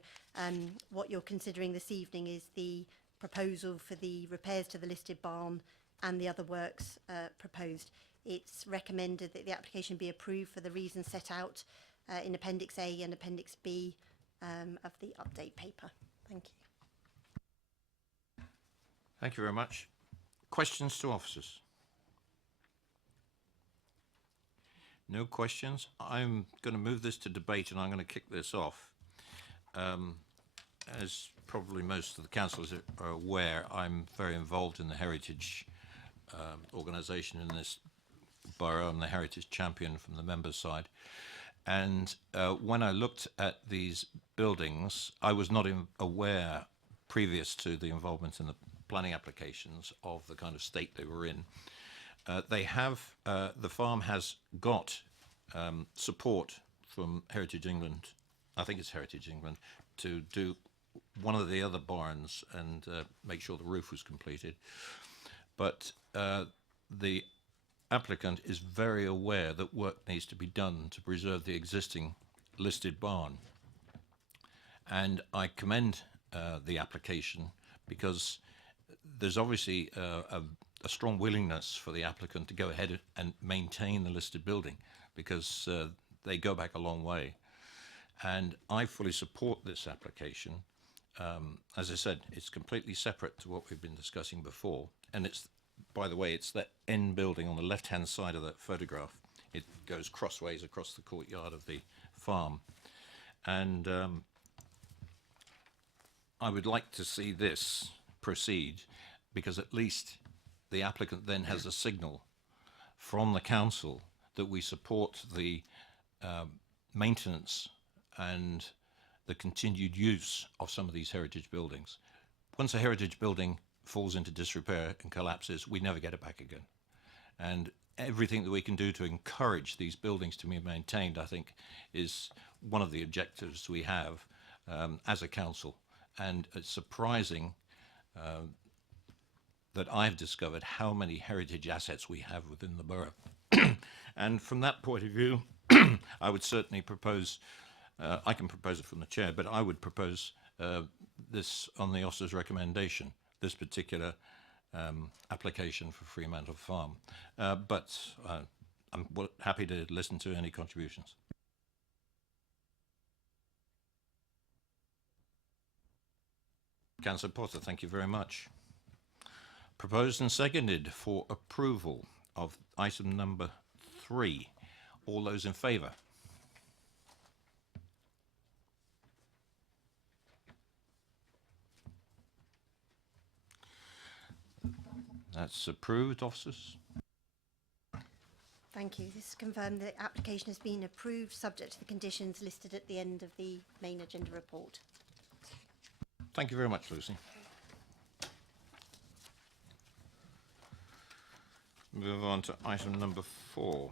what you're considering this evening is the proposal for the repairs to the listed barn and the other works proposed. It's recommended that the application be approved for the reasons set out in Appendix A and Appendix B of the update paper. Thank you. Thank you very much. Questions to officers? No questions. I'm going to move this to debate, and I'm going to kick this off. As probably most of the councillors are aware, I'm very involved in the heritage organisation in this borough. I'm the heritage champion from the members' side. And when I looked at these buildings, I was not aware, previous to the involvement in the planning applications, of the kind of state they were in. They have, the farm has got support from Heritage England, I think it's Heritage England, to do one of the other barns and make sure the roof was completed. But the applicant is very aware that work needs to be done to preserve the existing listed barn. And I commend the application, because there's obviously a strong willingness for the applicant to go ahead and maintain the listed building, because they go back a long way. And I fully support this application. As I said, it's completely separate to what we've been discussing before. And it's, by the way, it's that end building on the left-hand side of that photograph. It goes crossways across the courtyard of the farm. And I would like to see this proceed, because at least the applicant then has a signal from the council that we support the maintenance and the continued use of some of these heritage buildings. Once a heritage building falls into disrepair and collapses, we never get it back again. And everything that we can do to encourage these buildings to be maintained, I think, is one of the objectives we have as a council. And it's surprising that I've discovered how many heritage assets we have within the borough. And from that point of view, I would certainly propose, I can propose it from the chair, but I would propose this on the officer's recommendation, this particular application for Fremantle Farm. But I'm happy to listen to any contributions. Councillor Potter, thank you very much. Proposed and seconded for approval of item number 3. All those in favour? That's approved, officers. Thank you. This is confirmed the application has been approved subject to the conditions listed at the end of the main agenda report. Thank you very much, Lucy. Move on to item number 4.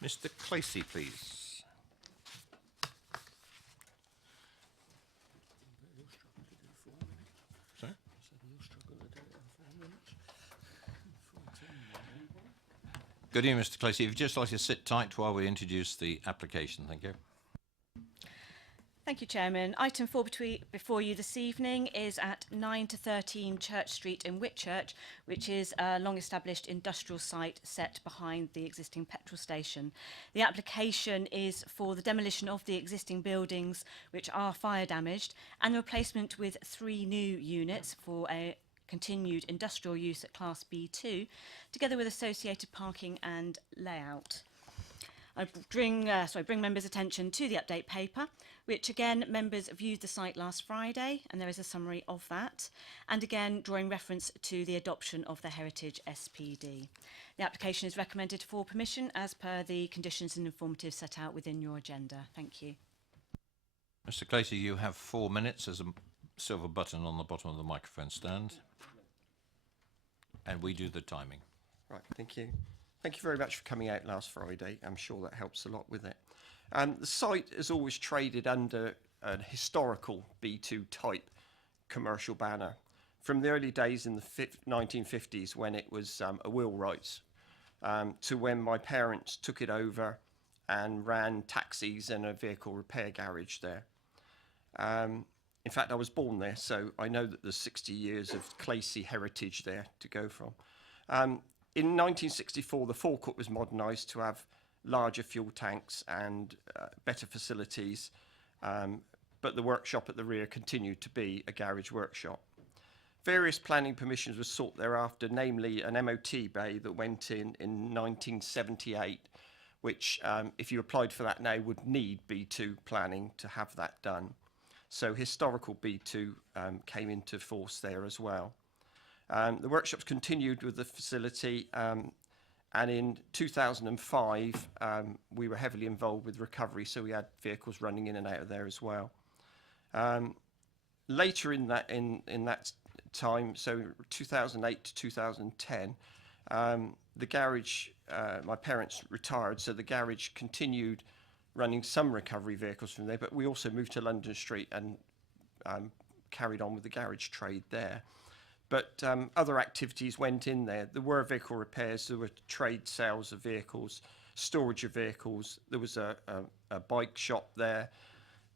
Mr. Clacy, please. Sorry? Good evening, Mr. Clacy. If you'd just like to sit tight while we introduce the application, thank you. Thank you, Chairman. Item 4 before you this evening is at 9 to 13 Church Street in Whitchurch, which is a long-established industrial site set behind the existing petrol station. The application is for the demolition of the existing buildings which are fire damaged and the replacement with 3 new units for a continued industrial use at Class B2, together with associated parking and layout. I bring members' attention to the update paper, which again members viewed the site last Friday, and there is a summary of that, and again drawing reference to the adoption of the Heritage SPD. The application is recommended for permission as per the conditions and informatives set out within your agenda. Thank you. Mr. Clacy, you have 4 minutes. There's a silver button on the bottom of the microphone stand, and we do the timing. Right, thank you. Thank you very much for coming out last Friday. I'm sure that helps a lot with it. The site has always traded under a historical B2 type commercial banner from the early days in the 1950s when it was a wheelwrights to when my parents took it over and ran taxis and a vehicle repair garage there. In fact, I was born there, so I know that there's 60 years of Clacy heritage there to go from. In 1964, the forecourt was modernised to have larger fuel tanks and better facilities, but the workshop at the rear continued to be a garage workshop. Various planning permissions were sought thereafter, namely an MOT bay that went in 1978, which, if you applied for that now, would need B2 planning to have that done. So historical B2 came into force there as well. The workshops continued with the facility, and in 2005 we were heavily involved with recovery, so we had vehicles running in and out of there as well. Later in that time, so 2008 to 2010, the garage, my parents retired, so the garage continued running some recovery vehicles from there, but we also moved to London Street and carried on with the garage trade there. But other activities went in there. There were vehicle repairs, there were trade sales of vehicles, storage of vehicles, there was a bike shop there,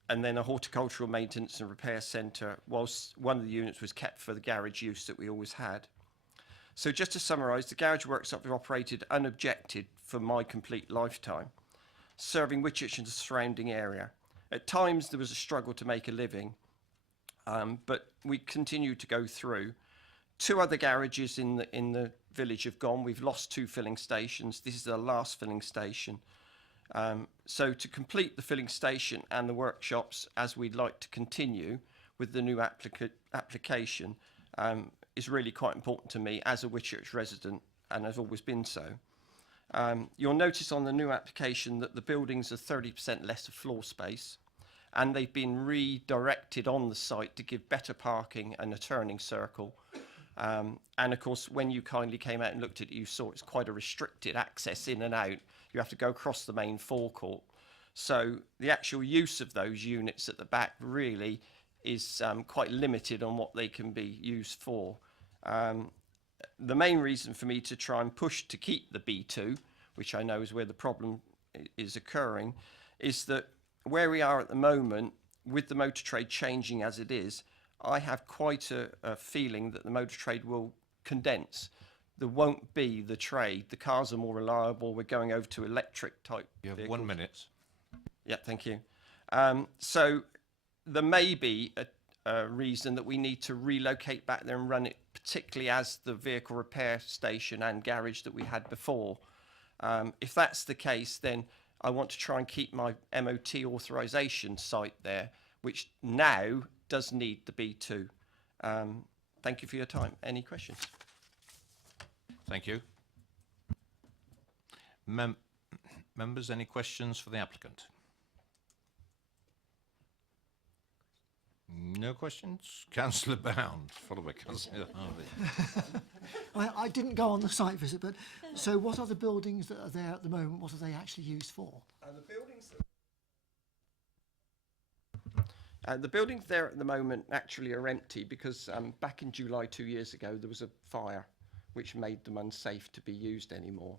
and then a horticultural maintenance and repair centre, whilst one of the units was kept for the garage use that we always had. So just to summarise, the garage workshop was operated unobjected for my complete lifetime, serving Whitchurch and the surrounding area. At times there was a struggle to make a living, but we continued to go through. 2 other garages in the village have gone. We've lost 2 filling stations. This is the last filling station. So to complete the filling station and the workshops, as we'd like to continue with the new application, is really quite important to me as a Whitchurch resident, and has always been so. You'll notice on the new application that the buildings are 30% less of floor space, and they've been redirected on the site to give better parking and a turning circle. And of course, when you kindly came out and looked at it, you saw it's quite a restricted access in and out. You have to go across the main forecourt. So the actual use of those units at the back really is quite limited on what they can be used for. The main reason for me to try and push to keep the B2, which I know is where the problem is occurring, is that where we are at the moment, with the motor trade changing as it is, I have quite a feeling that the motor trade will condense. There won't be the trade. The cars are more reliable. We're going over to electric type vehicles. You have 1 minute. Yeah, thank you. So there may be a reason that we need to relocate back there and run it, particularly as the vehicle repair station and garage that we had before. If that's the case, then I want to try and keep my MOT authorisation site there, which now does need the B2. Thank you for your time. Any questions? Thank you. Members, any questions for the applicant? No questions? Councillor Bound, followed by Councillor Harvey. I didn't go on the site visit, but so what are the buildings that are there at the moment? What are they actually used for? The buildings there at the moment actually are empty because back in July 2 years ago there was a fire which made them unsafe to be used anymore.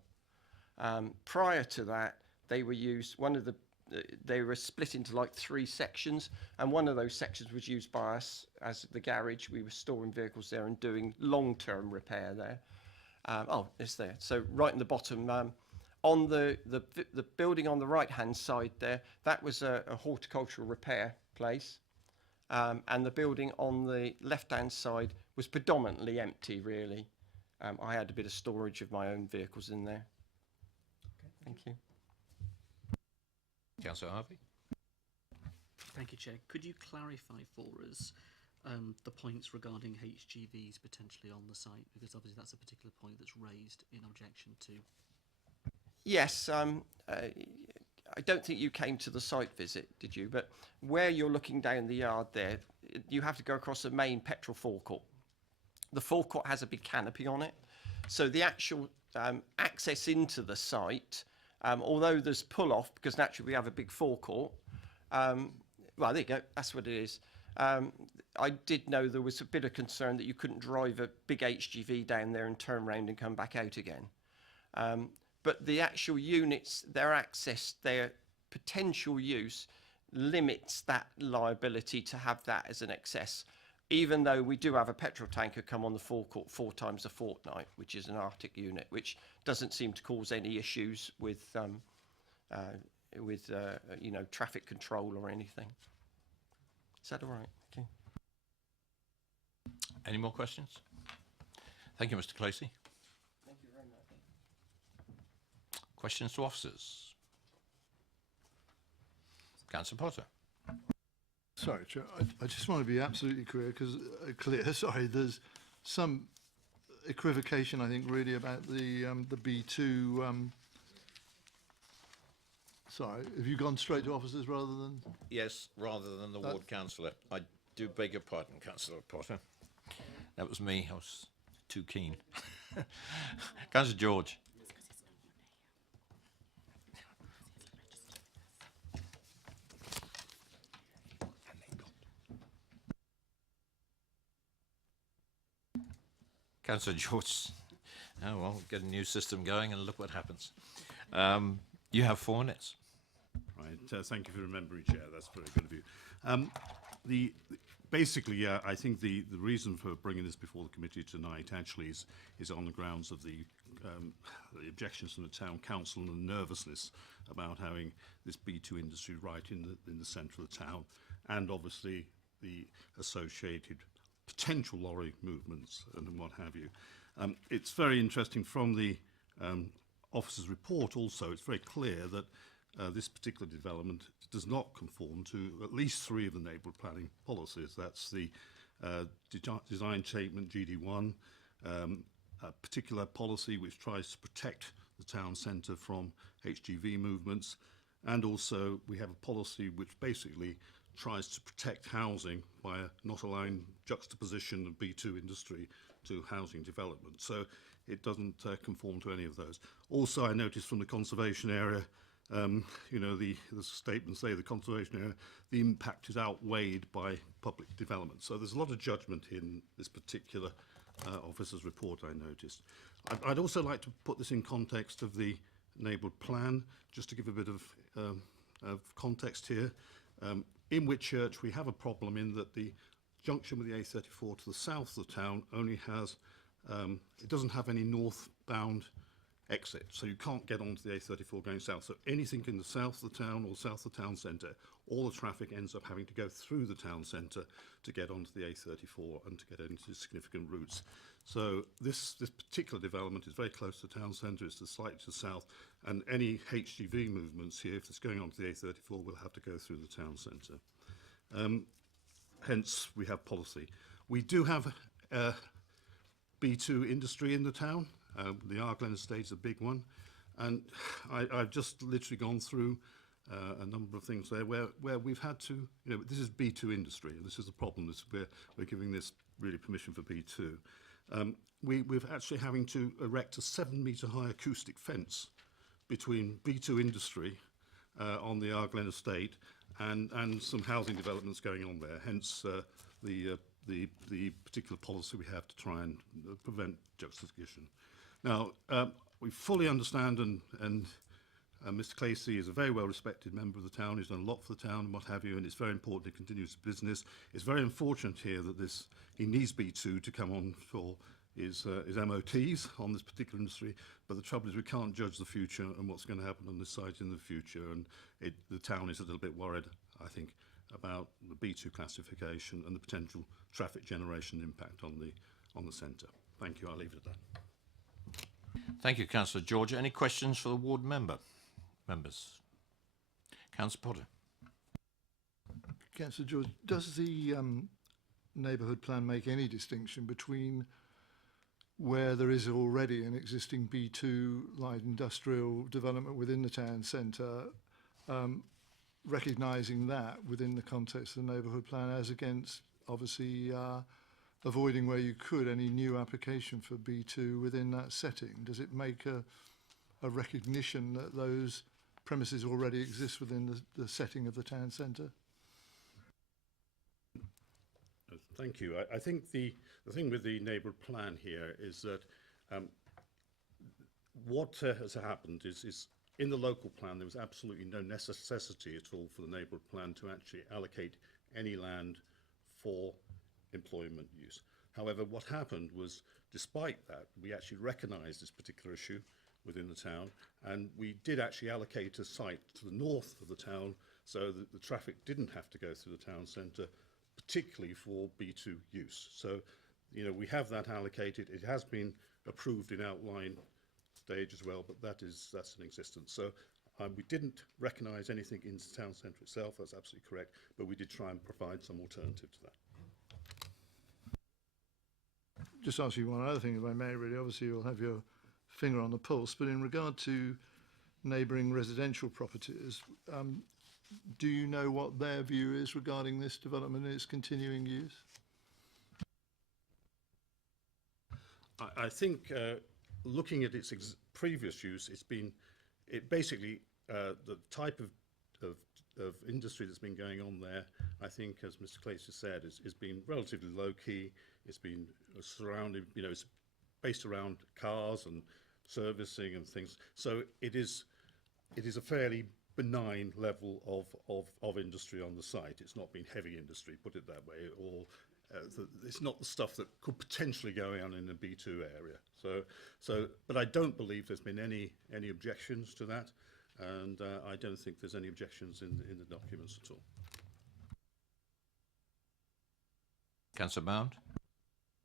Prior to that, they were used, they were split into like 3 sections, and one of those sections was used by us as the garage. We were storing vehicles there and doing long-term repair there. Oh, it's there. So right in the bottom, on the building on the right-hand side there, that was a horticultural repair place. And the building on the left-hand side was predominantly empty, really. I had a bit of storage of my own vehicles in there. Okay, thank you. Councillor Harvey. Thank you, Chair. Could you clarify for us the points regarding HGVs potentially on the site? Because obviously that's a particular point that's raised in objection to. Yes, I don't think you came to the site visit, did you? But where you're looking down the yard there, you have to go across the main petrol forecourt. The forecourt has a big canopy on it. So the actual access into the site, although there's pull-off, because naturally we have a big forecourt, well, there you go, that's what it is. I did know there was a bit of concern that you couldn't drive a big HGV down there and turn around and come back out again. But the actual units, their access, their potential use limits that liability to have that as an excess, even though we do have a petrol tanker come on the forecourt 4 times a fortnight, which is an Arctic unit, which doesn't seem to cause any issues with you know, traffic control or anything. Is that all right? Thank you. Any more questions? Thank you, Mr. Closey. Thank you very much. Questions to officers? Councillor Potter. Sorry, Chair, I just want to be absolutely clear, sorry, there's some equivocation, I think, really about the B2. Sorry, have you gone straight to officers rather than? Yes, rather than the ward councillor. I do beg your pardon, Councillor Potter. That was me. I was too keen. Councillor George. Councillor George. Oh, well, get a new system going and look what happens. You have 4 minutes. Right, thank you for remembering, Chair. That's very good of you. Basically, I think the reason for bringing this before the committee tonight actually is on the grounds of the objections from the town council and the nervousness about having this B2 industry right in the centre of the town, and obviously the associated potential lorry movements and what have you. It's very interesting from the officer's report also, it's very clear that this particular development does not conform to at least 3 of the neighbourhood planning policies. That's the design statement GD1, a particular policy which tries to protect the town centre from HGV movements, and also we have a policy which basically tries to protect housing by not allowing juxtaposition of B2 industry to housing development. So it doesn't conform to any of those. Also, I noticed from the conservation area, you know, the statements say the conservation area, the impact is outweighed by public development. So there's a lot of judgment in this particular officer's report, I noticed. I'd also like to put this in context of the neighbourhood plan, just to give a bit of context here. In Whitchurch, we have a problem in that the junction with the A34 to the south of the town only has, it doesn't have any northbound exit, so you can't get onto the A34 going south. So anything in the south of the town or south of the town centre, all the traffic ends up having to go through the town centre to get onto the A34 and to get into significant routes. So this particular development is very close to the town centre, it's slightly to the south, and any HGV movements here, if it's going onto the A34, will have to go through the town centre. Hence, we have policy. We do have B2 industry in the town. The Arglen estate is a big one. And I've just literally gone through a number of things there where we've had to, this is B2 industry, and this is the problem. We're giving this really permission for B2. We're actually having to erect a 7-metre high acoustic fence between B2 industry on the Arglen estate and some housing developments going on there, hence the particular policy we have to try and prevent juxtaposition. Now, we fully understand, and Mr. Clacy is a very well-respected member of the town. He's done a lot for the town and what have you, and it's very important he continues his business. It's very unfortunate here that he needs B2 to come on for his MOTs on this particular industry, but the trouble is we can't judge the future and what's going to happen on this site in the future, and the town is a little bit worried, I think, about the B2 classification and the potential traffic generation impact on the centre. Thank you. I'll leave it at that. Thank you, Councillor George. Any questions for the ward members? Councillor Potter. Councillor George, does the neighbourhood plan make any distinction between where there is already an existing B2 light industrial development within the town centre, recognising that within the context of the neighbourhood plan, as against obviously avoiding where you could any new application for B2 within that setting? Does it make a recognition that those premises already exist within the setting of the town centre? Thank you. I think the thing with the neighbourhood plan here is that what has happened is in the local plan there was absolutely no necessity at all for the neighbourhood plan to actually allocate any land for employment use. However, what happened was, despite that, we actually recognised this particular issue within the town, and we did actually allocate a site to the north of the town so that the traffic didn't have to go through the town centre, particularly for B2 use. So, we have that allocated. It has been approved in outline stage as well, but that's in existence. So we didn't recognise anything in the town centre itself. That's absolutely correct, but we did try and provide some alternative to that. Just ask you one other thing, if I may, really. Obviously, you'll have your finger on the pulse, but in regard to neighbouring residential properties, do you know what their view is regarding this development and its continuing use? I think looking at its previous use, it basically the type of industry that's been going on there, I think, as Mr. Clacy said, has been relatively low key. It's been surrounded, it's based around cars and servicing and things. So it is a fairly benign level of industry on the site. It's not been heavy industry, put it that way, or it's not the stuff that could potentially go on in the B2 area. But I don't believe there's been any objections to that, and I don't think there's any objections in the documents at all. Councillor Bound.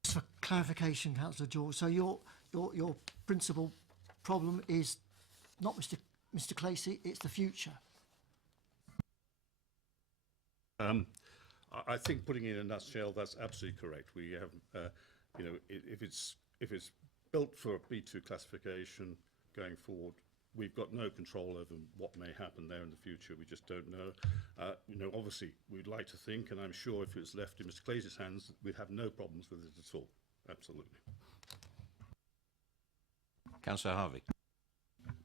Just for clarification, Councillor George, so your principal problem is not Mr. Clacy, it's the future. I think putting it in a nutshell, that's absolutely correct. We have, if it's built for a B2 classification going forward, we've got no control over what may happen there in the future. We just don't know. Obviously, we'd like to think, and I'm sure if it was left in Mr. Clacy's hands, we'd have no problems with it at all. Absolutely. Councillor Harvey.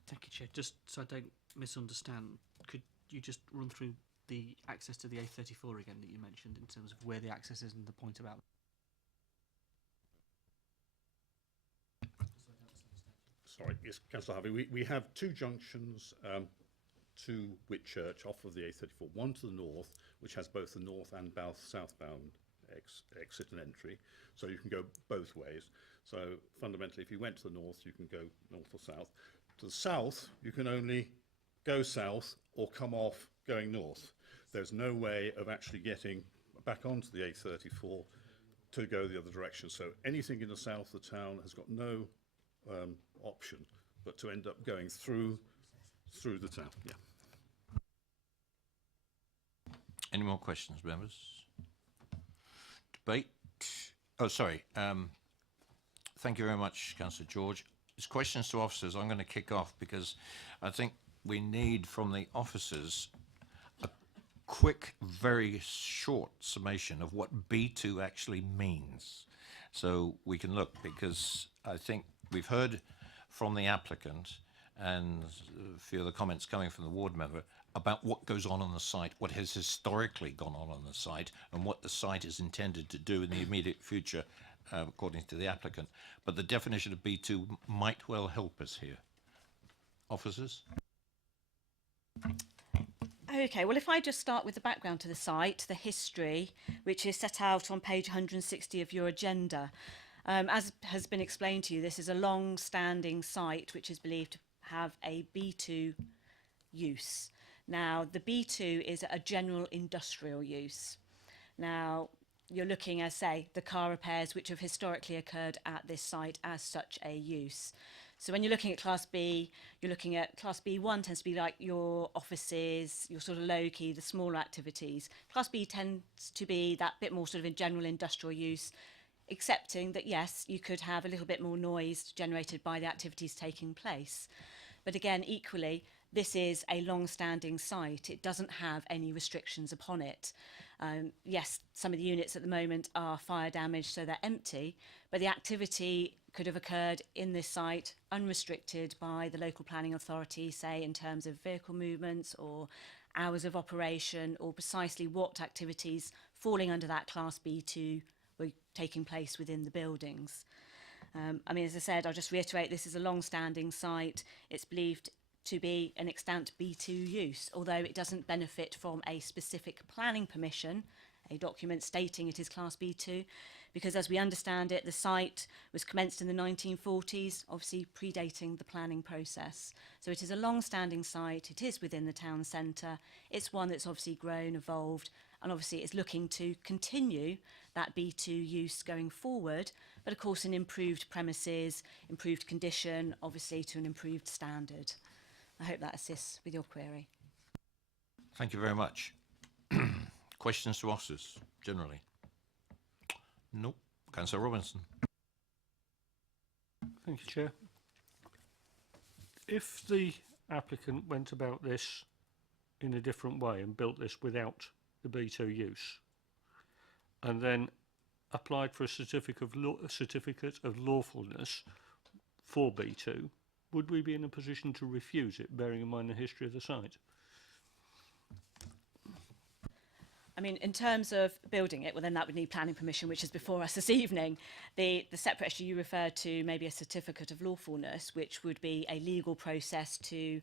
Thank you, Chair. Just so I don't misunderstand, could you just run through the access to the A34 again that you mentioned in terms of where the access is and the point about? Sorry, yes, Councillor Harvey. We have two junctions to Whitchurch off of the A34. One to the north, which has both the north and southbound exit and entry, so you can go both ways. So fundamentally, if you went to the north, you can go north or south. To the south, you can only go south or come off going north. There's no way of actually getting back onto the A34 to go the other direction. So anything in the south of the town has got no option but to end up going through the town. Yeah. Any more questions, members? Debate? Oh, sorry. Thank you very much, Councillor George. It's questions to officers. I'm going to kick off because I think we need from the officers a quick, very short summation of what B2 actually means. So we can look, because I think we've heard from the applicant and a few of the comments coming from the ward member about what goes on the site, what has historically gone on the site, and what the site is intended to do in the immediate future, according to the applicant. But the definition of B2 might well help us here. Officers? Okay, well, if I just start with the background to the site, the history, which is set out on page 160 of your agenda. As has been explained to you, this is a long-standing site which is believed to have a B2 use. Now, the B2 is a general industrial use. Now, you're looking, as say, the car repairs which have historically occurred at this site as such a use. So when you're looking at Class B, you're looking at Class B1 tends to be like your offices, your sort of low-key, the smaller activities. Class B tends to be that bit more sort of in general industrial use, accepting that, yes, you could have a little bit more noise generated by the activities taking place. But again, equally, this is a long-standing site. It doesn't have any restrictions upon it. Yes, some of the units at the moment are fire damaged, so they're empty, but the activity could have occurred in this site unrestricted by the local planning authority, say in terms of vehicle movements or hours of operation, or precisely what activities falling under that Class B2 were taking place within the buildings. I mean, as I said, I'll just reiterate, this is a long-standing site. It's believed to be an extant B2 use, although it doesn't benefit from a specific planning permission, a document stating it is Class B2, because as we understand it, the site was commenced in the 1940s, obviously predating the planning process. So it is a long-standing site, it is within the town centre, it's one that's obviously grown, evolved, and obviously is looking to continue that B2 use going forward, but of course in improved premises, improved condition, obviously to an improved standard. I hope that assists with your query. Thank you very much. Questions to officers, generally? Nope. Councillor Robinson. Thank you, Chair. If the applicant went about this in a different way and built this without the B2 use, and then applied for a certificate of lawfulness for B2, would we be in a position to refuse it, bearing in mind the history of the site? I mean, in terms of building it, well, then that would need planning permission, which is before us this evening. The separate issue you referred to, maybe a certificate of lawfulness, which would be a legal process to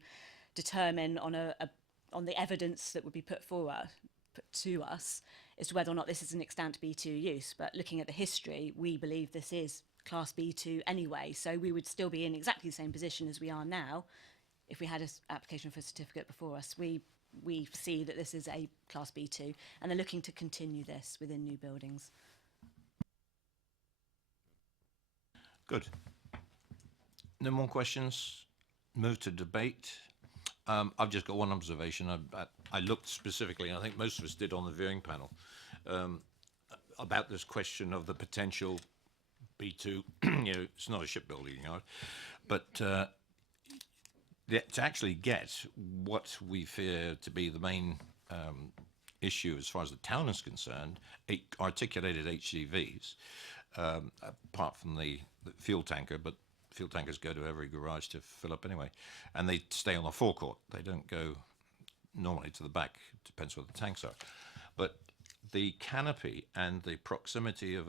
determine on the evidence that would be put to us as to whether or not this is an extant B2 use. But looking at the history, we believe this is Class B2 anyway, so we would still be in exactly the same position as we are now if we had an application for a certificate before us. We see that this is a Class B2 and they're looking to continue this within new buildings. Good. No more questions? Move to debate. I've just got one observation. I looked specifically, and I think most of us did on the viewing panel, about this question of the potential B2, it's not a shipbuilding yard, but to actually get what we fear to be the main issue as far as the town is concerned, articulated HGVs, apart from the fuel tanker, but fuel tankers go to every garage to fill up anyway, and they stay on the forecourt. They don't go normally to the back, depends where the tanks are. But the canopy and the proximity of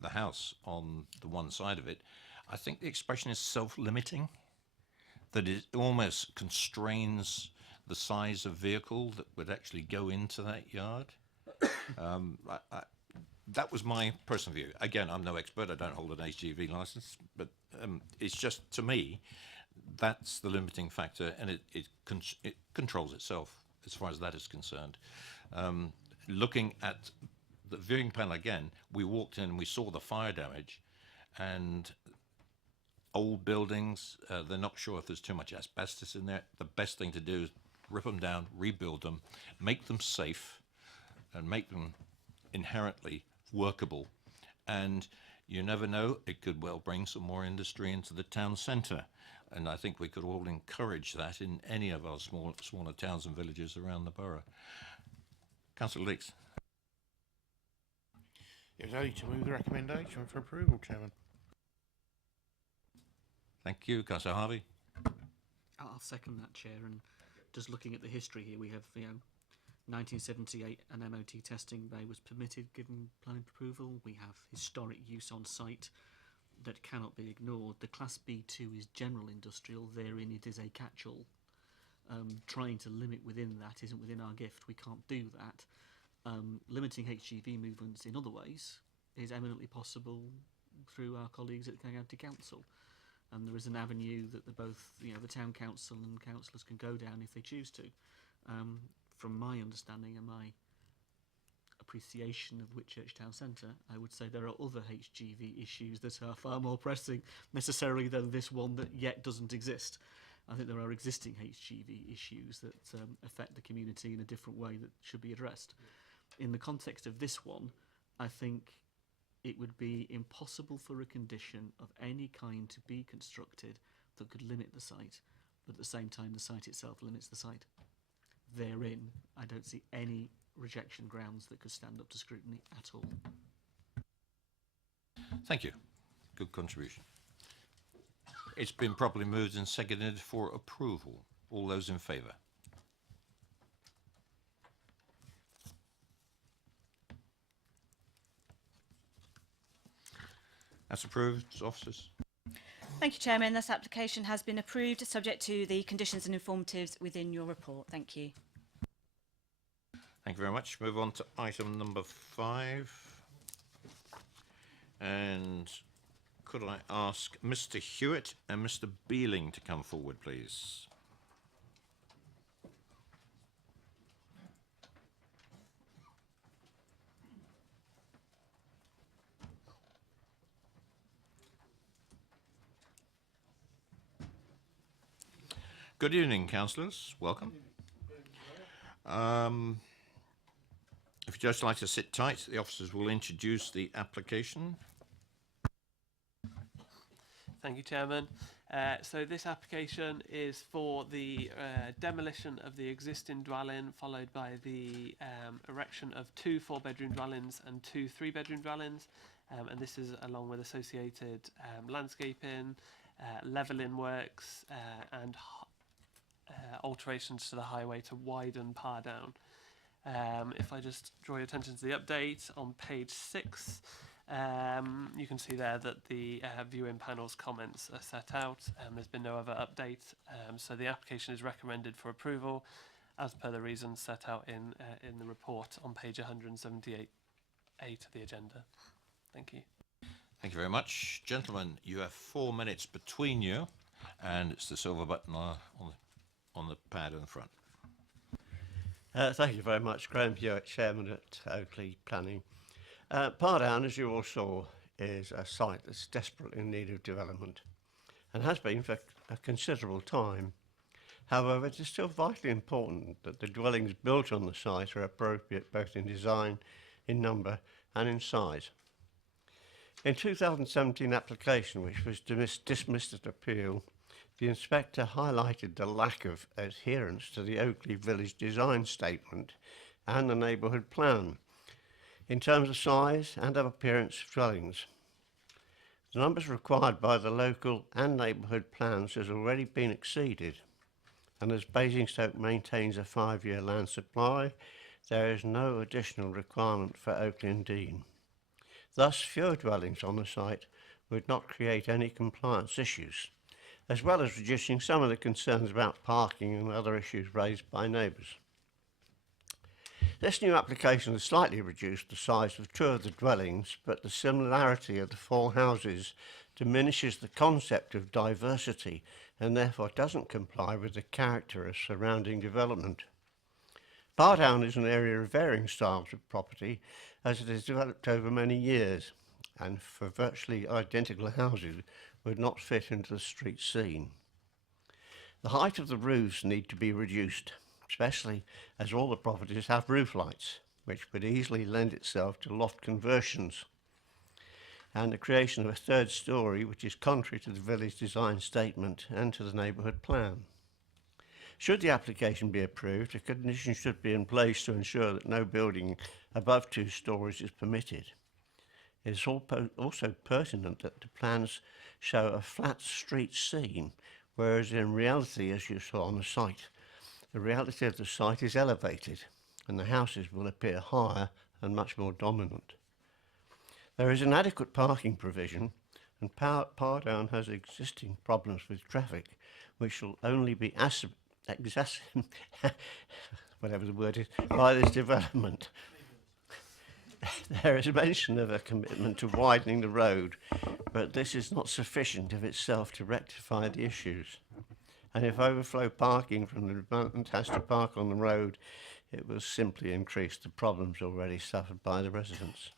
the house on the one side of it, I think the expression is self-limiting, that it almost constrains the size of vehicle that would actually go into that yard. That was my personal view. Again, I'm no expert, I don't hold an HGV license, but it's just, to me, that's the limiting factor, and it controls itself as far as that is concerned. Looking at the viewing panel again, we walked in and we saw the fire damage, and old buildings, they're not sure if there's too much asbestos in there. The best thing to do is rip them down, rebuild them, make them safe, and make them inherently workable. And you never know, it could well bring some more industry into the town centre. And I think we could all encourage that in any of our smaller towns and villages around the borough. Councillor Leeks. It was only to move the recommendation for approval, Chairman. Thank you. Councillor Harvey. I'll second that, Chair. And just looking at the history here, we have 1978 an MOT testing bay was permitted given planning approval. We have historic use on site that cannot be ignored. The Class B2 is general industrial, therein it is a catch-all. Trying to limit within that isn't within our gift, we can't do that. Limiting HGV movements in other ways is eminently possible through our colleagues at the County Council. And there is an avenue that both the Town Council and councillors can go down if they choose to. From my understanding and my appreciation of Whitchurch Town Centre, I would say there are other HGV issues that are far more pressing necessarily than this one that yet doesn't exist. I think there are existing HGV issues that affect the community in a different way that should be addressed. In the context of this one, I think it would be impossible for a condition of any kind to be constructed that could limit the site, but at the same time the site itself limits the site. Therein, I don't see any rejection grounds that could stand up to scrutiny at all. Thank you. Good contribution. It's been properly moved and seconded for approval. All those in favour? That's approved, officers. Thank you, Chairman. This application has been approved, subject to the conditions and informatives within your report. Thank you. Thank you very much. Move on to item number 5. And could I ask Mr. Hewitt and Mr. Beeling to come forward, please? Good evening, councillors. Welcome. If you'd just like to sit tight, the officers will introduce the application. Thank you, Chairman. So this application is for the demolition of the existing dwelling, followed by the erection of 2 4-bedroom dwellings and 2 3-bedroom dwellings. And this is along with associated landscaping, levelling works, and alterations to the highway to widen Pardown. If I just draw your attention to the update on page 6, you can see there that the viewing panel's comments are set out. There's been no other update, so the application is recommended for approval as per the reasons set out in the report on page 178A of the agenda. Thank you. Thank you very much. Gentlemen, you have 4 minutes between you, and it's the silver button on the pad in the front. Thank you very much. Graham Hewitt, Chairman at Oakley Planning. Pardown, as you all saw, is a site that's desperately in need of development and has been for a considerable time. However, it is still vitally important that the dwellings built on the site are appropriate both in design, in number and in size. In 2017 application, which was dismissed at appeal, the inspector highlighted the lack of adherence to the Oakley Village Design Statement and the neighbourhood plan in terms of size and of appearance of dwellings. The numbers required by the local and neighbourhood plans has already been exceeded, and as Basingstoke maintains a 5-year land supply, there is no additional requirement for Oakley and Dean. Thus, fewer dwellings on the site would not create any compliance issues, as well as reducing some of the concerns about parking and other issues raised by neighbours. This new application has slightly reduced the size of 2 of the dwellings, but the similarity of the 4 houses diminishes the concept of diversity and therefore doesn't comply with the character of surrounding development. Pardown is an area of varying styles of property as it has developed over many years, and for virtually identical houses would not fit into the street scene. The height of the roofs need to be reduced, especially as all the properties have roof lights. which would easily lend itself to loft conversions, and the creation of a third storey, which is contrary to the village design statement and to the neighbourhood plan. Should the application be approved, a condition should be in place to ensure that no building above 2 storeys is permitted. It is also pertinent that the plans show a flat street scene, whereas in reality, as you saw on the site, the reality of the site is elevated and the houses will appear higher and much more dominant. There is inadequate parking provision, and Pardown has existing problems with traffic, which will only be whatever the word is, by this development. There is mention of a commitment to widening the road, but this is not sufficient of itself to rectify the issues. And if overflow parking from the development has to park on the road, it will simply increase the problems already suffered by the residents.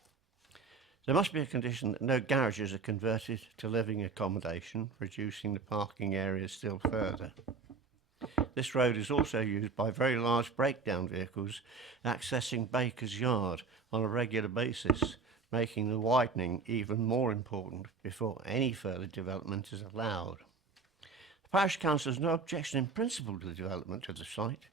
There must be a condition that no garages are converted to living accommodation, reducing the parking area still further. This road is also used by very large breakdown vehicles accessing Baker's Yard on a regular basis, making the widening even more important before any further development is allowed. The Parish Council has no objection in principle to the development of the site,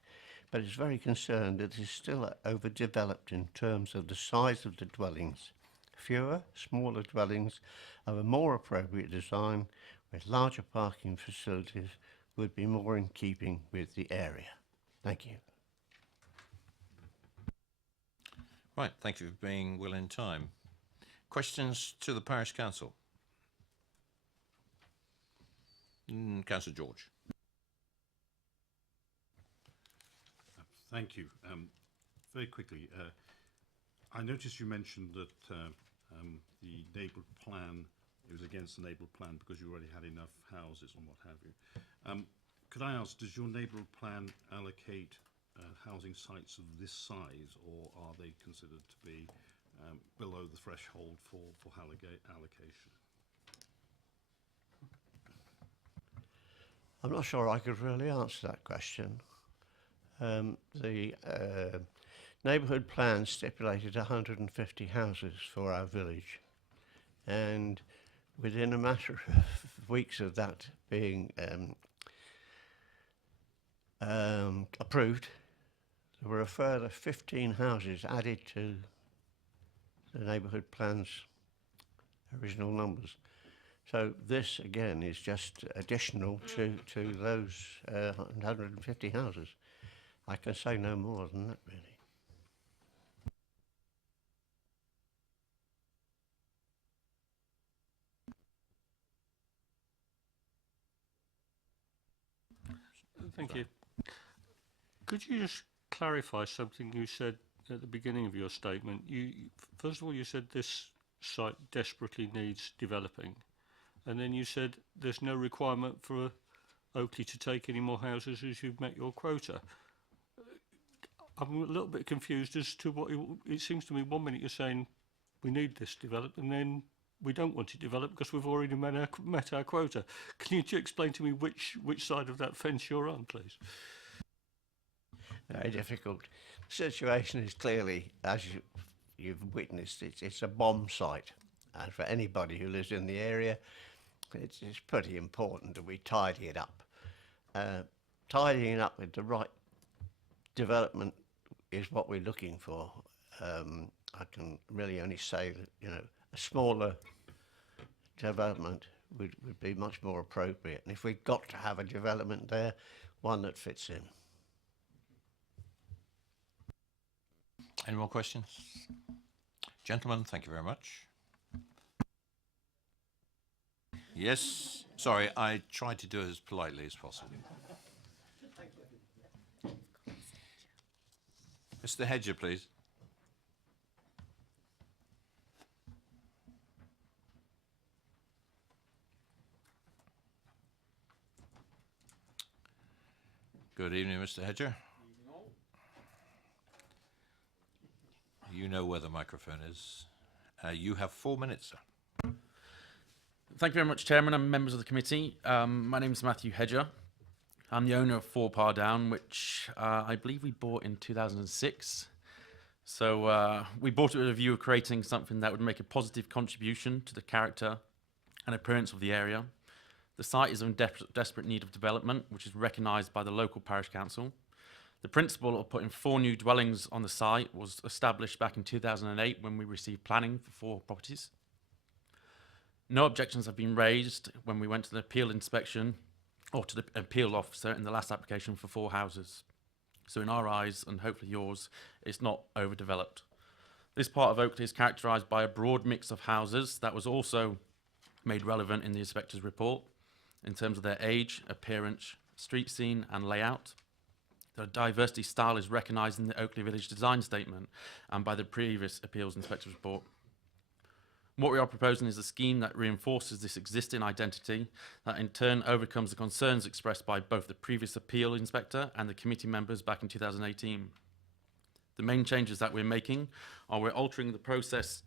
but is very concerned that it is still overdeveloped in terms of the size of the dwellings. Fewer, smaller dwellings of a more appropriate design with larger parking facilities would be more in keeping with the area. Thank you. Right, thank you for being well in time. Questions to the Parish Council? Councillor George. Thank you. Very quickly, I noticed you mentioned that the neighbourhood plan, it was against the neighbourhood plan because you already had enough houses and what have you. Could I ask, does your neighbourhood plan allocate housing sites of this size, or are they considered to be below the threshold for allocation? I'm not sure I could really answer that question. The neighbourhood plan stipulated 150 houses for our village, and within a matter of weeks of that being approved, there were a further 15 houses added to the neighbourhood plan's original numbers. So this again is just additional to those 150 houses. I can say no more than that, really. Thank you. Could you just clarify something you said at the beginning of your statement? First of all, you said this site desperately needs developing, and then you said there's no requirement for Oakley to take any more houses as you've met your quota. I'm a little bit confused as to what it seems to me. 1 minute you're saying we need this developed, and then we don't want it developed because we've already met our quota. Can you explain to me which side of that fence you're on, please? Very difficult. The situation is clearly, as you've witnessed, it's a bomb site, and for anybody who lives in the area, it's pretty important that we tidy it up. Tidying it up with the right development is what we're looking for. I can really only say that, you know, a smaller development would be much more appropriate. And if we've got to have a development there, one that fits in. Any more questions? Gentlemen, thank you very much. Yes, sorry, I tried to do it as politely as possible. Mr. Hedger, please. Good evening, Mr. Hedger. You know where the microphone is. You have 4 minutes, sir. Thank you very much, Chairman and members of the committee. My name is Matthew Hedger. I'm the owner of 4 Pardown, which I believe we bought in 2006. So we brought it with a view of creating something that would make a positive contribution to the character and appearance of the area. The site is in desperate need of development, which is recognised by the local parish council. The principle of putting 4 new dwellings on the site was established back in 2008 when we received planning for 4 properties. No objections have been raised when we went to the appeal inspection or to the appeal officer in the last application for 4 houses. So in our eyes, and hopefully yours, it's not overdeveloped. This part of Oakley is characterised by a broad mix of houses that was also made relevant in the inspector's report in terms of their age, appearance, street scene and layout. The diversity style is recognised in the Oakley Village Design Statement and by the previous appeals inspector's report. What we are proposing is a scheme that reinforces this existing identity, that in turn overcomes the concerns expressed by both the previous appeal inspector and the committee members back in 2018. The main changes that we're making are we're altering the process,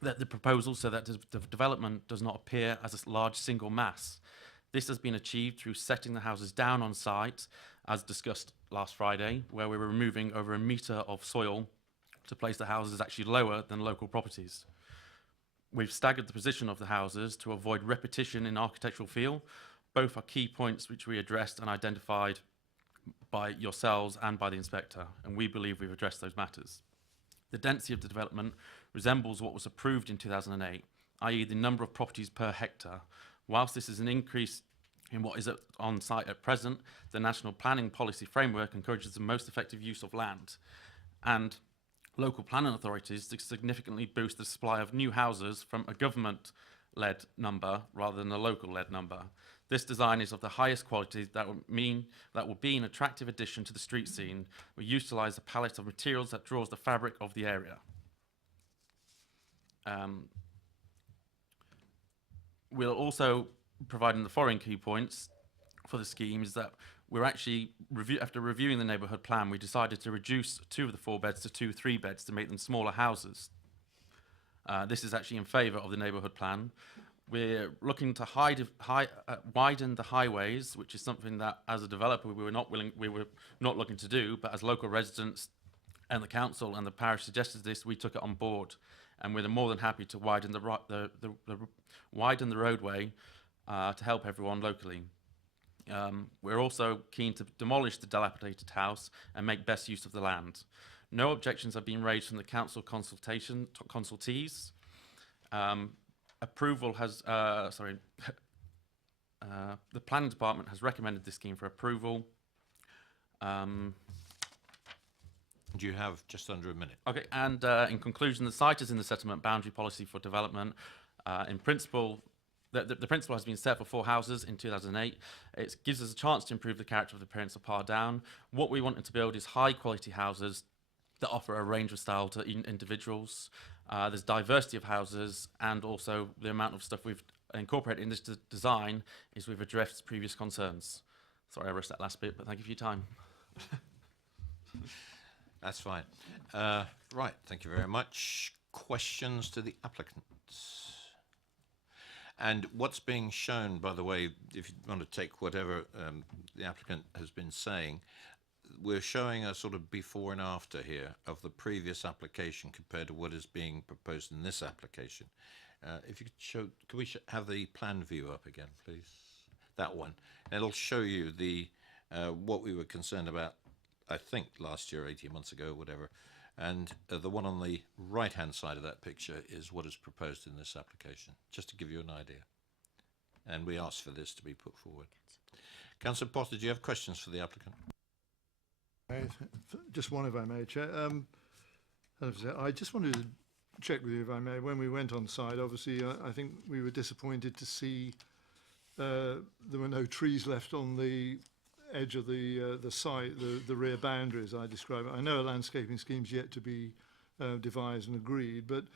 that the proposal, so that the development does not appear as a large single mass. This has been achieved through setting the houses down on site, as discussed last Friday, where we were removing over 1 metre of soil to place the houses actually lower than local properties. We've staggered the position of the houses to avoid repetition in architectural feel. Both are key points which we addressed and identified by yourselves and by the inspector, and we believe we've addressed those matters. The density of the development resembles what was approved in 2008, i.e. the number of properties per hectare. Whilst this is an increase in what is on site at present, the National Planning Policy Framework encourages the most effective use of land, and local planning authorities to significantly boost the supply of new houses from a government-led number rather than a local-led number. This design is of the highest quality that will be an attractive addition to the street scene. We utilise a palette of materials that draws the fabric of the area. We'll also provide in the following key points for the scheme is that we're actually, after reviewing the neighbourhood plan, we decided to reduce 2 of the 4 beds to 2 3-beds to make them smaller houses. This is actually in favour of the neighbourhood plan. We're looking to widen the highways, which is something that, as a developer, we were not looking to do, but as local residents and the council and the parish suggested this, we took it on board, and we're more than happy to widen the roadway to help everyone locally. We're also keen to demolish the dilapidated house and make best use of the land. No objections have been raised from the council consultees. Approval has, the planning department has recommended this scheme for approval. Do you have just under a minute? Okay, and in conclusion, the site is in the settlement boundary policy for development. In principle, the principle has been set for 4 houses in 2008. It gives us a chance to improve the character of the appearance of Par Down. What we wanted to build is high quality houses that offer a range of style to individuals. There's diversity of houses, and also the amount of stuff we've incorporated in this design is we've addressed previous concerns. Sorry I rushed that last bit, but thank you for your time. That's fine. Right, thank you very much. Questions to the applicants? And what's being shown, by the way, if you want to take whatever the applicant has been saying, we're showing a sort of before and after here of the previous application compared to what is being proposed in this application. If you could show, could we have the plan view up again, please? That one. It'll show you the what we were concerned about, I think, last year, 18 months ago, whatever. And the one on the right-hand side of that picture is what is proposed in this application, just to give you an idea. And we asked for this to be put forward. Councillor Potter, do you have questions for the applicant? Just one, if I may, Chair. I just wanted to check with you, if I may. When we went on site, obviously, I think we were disappointed to see there were no trees left on the edge of the site, the rear boundaries, I describe it. I know a landscaping scheme's yet to be devised and agreed, but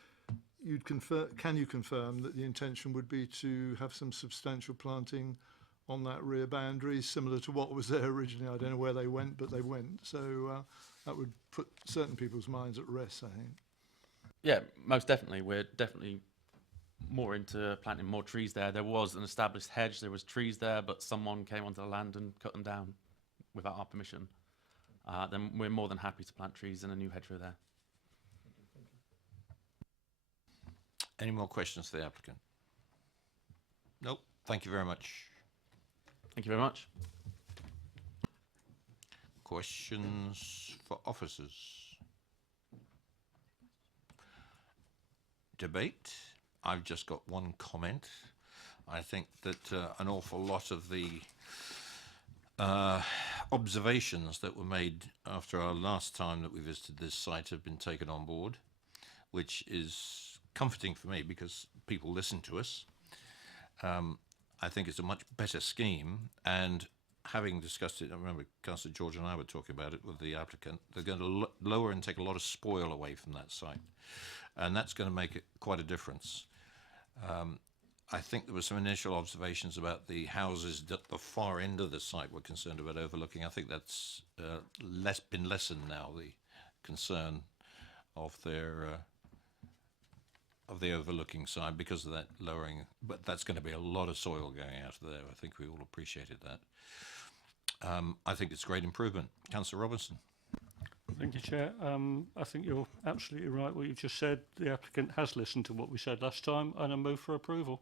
can you confirm that the intention would be to have some substantial planting on that rear boundary, similar to what was there originally? I don't know where they went, but they went. So that would put certain people's minds at rest, I think. Yeah, most definitely. We're definitely more into planting more trees there. There was an established hedge, there was trees there, but someone came onto the land and cut them down without our permission. Then we're more than happy to plant trees and a new hedgerow there. Any more questions for the applicant? Nope. Thank you very much. Thank you very much. Questions for officers? Debate? I've just got one comment. I think that an awful lot of the observations that were made after our last time that we visited this site have been taken on board, which is comforting for me because people listen to us. I think it's a much better scheme, and having discussed it, I remember Councillor George and I were talking about it with the applicant, they're going to lower and take a lot of spoil away from that site, and that's going to make it quite a difference. I think there were some initial observations about the houses at the far end of the site were concerned about overlooking. I think that's been lessened now, the concern of their of the overlooking side because of that lowering, but that's going to be a lot of soil going out of there. I think we all appreciated that. I think it's a great improvement. Councillor Robinson. Thank you, Chair. I think you're absolutely right what you've just said. The applicant has listened to what we said last time, and I move for approval.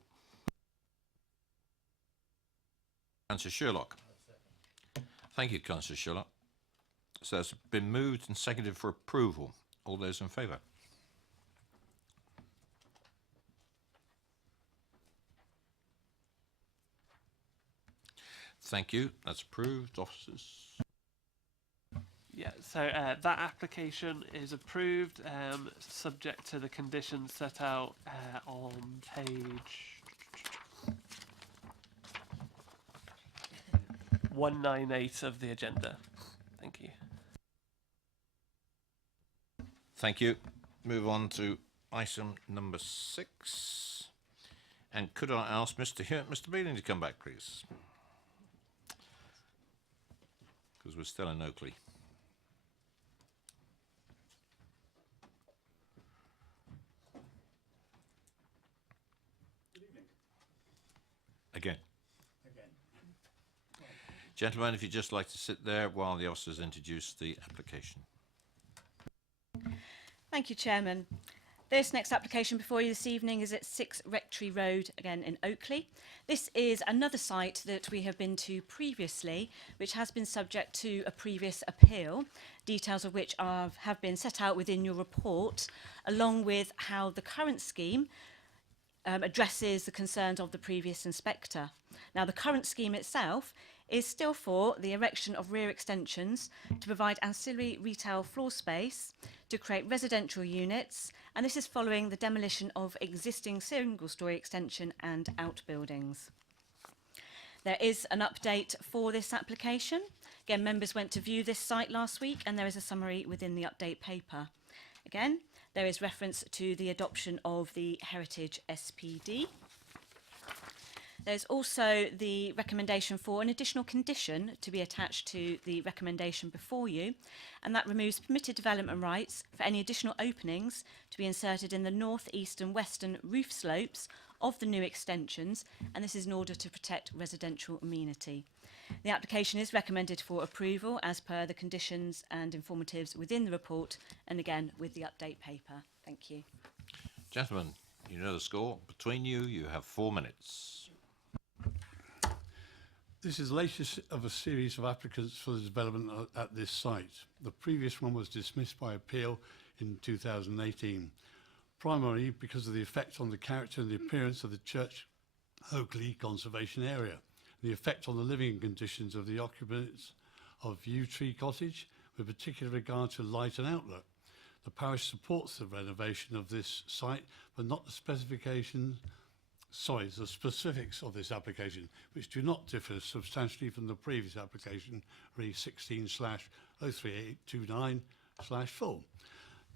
Councillor Sherlock. Thank you, Councillor Sherlock. So it's been moved and seconded for approval. All those in favour? Thank you. That's approved. Officers. Yeah, so that application is approved, subject to the conditions set out on page 198 of the agenda. Thank you. Thank you. Move on to item number 6. And could I ask Mr. Bealing to come back, please? Because we're still in Oakley. Again. Gentlemen, if you'd just like to sit there while the officers introduce the application. Thank you, Chairman. This next application before you this evening is at 6 Rectory Road, again in Oakley. This is another site that we have been to previously, which has been subject to a previous appeal, details of which have been set out within your report, along with how the current scheme addresses the concerns of the previous inspector. Now, the current scheme itself is still for the erection of rear extensions to provide ancillary retail floor space, to create residential units, and this is following the demolition of existing single-storey extension and outbuildings. There is an update for this application. Again, members went to view this site last week, and there is a summary within the update paper. Again, there is reference to the adoption of the Heritage SPD. There's also the recommendation for an additional condition to be attached to the recommendation before you, and that removes permitted development rights for any additional openings to be inserted in the north, east and western roof slopes of the new extensions, and this is in order to protect residential amenity. The application is recommended for approval as per the conditions and informatives within the report, and again with the update paper. Thank you. Gentlemen, you know the score. Between you, you have 4 minutes. This is the latest of a series of applicants for the development at this site. The previous one was dismissed by appeal in 2018, primarily because of the effect on the character and the appearance of the Church Oakley Conservation Area, the effect on the living conditions of the occupants of Yew Tree Cottage, with particular regard to light and outlook. The parish supports the renovation of this site, but not the specifics of this application, which do not differ substantially from the previous application, re 16/03829/4.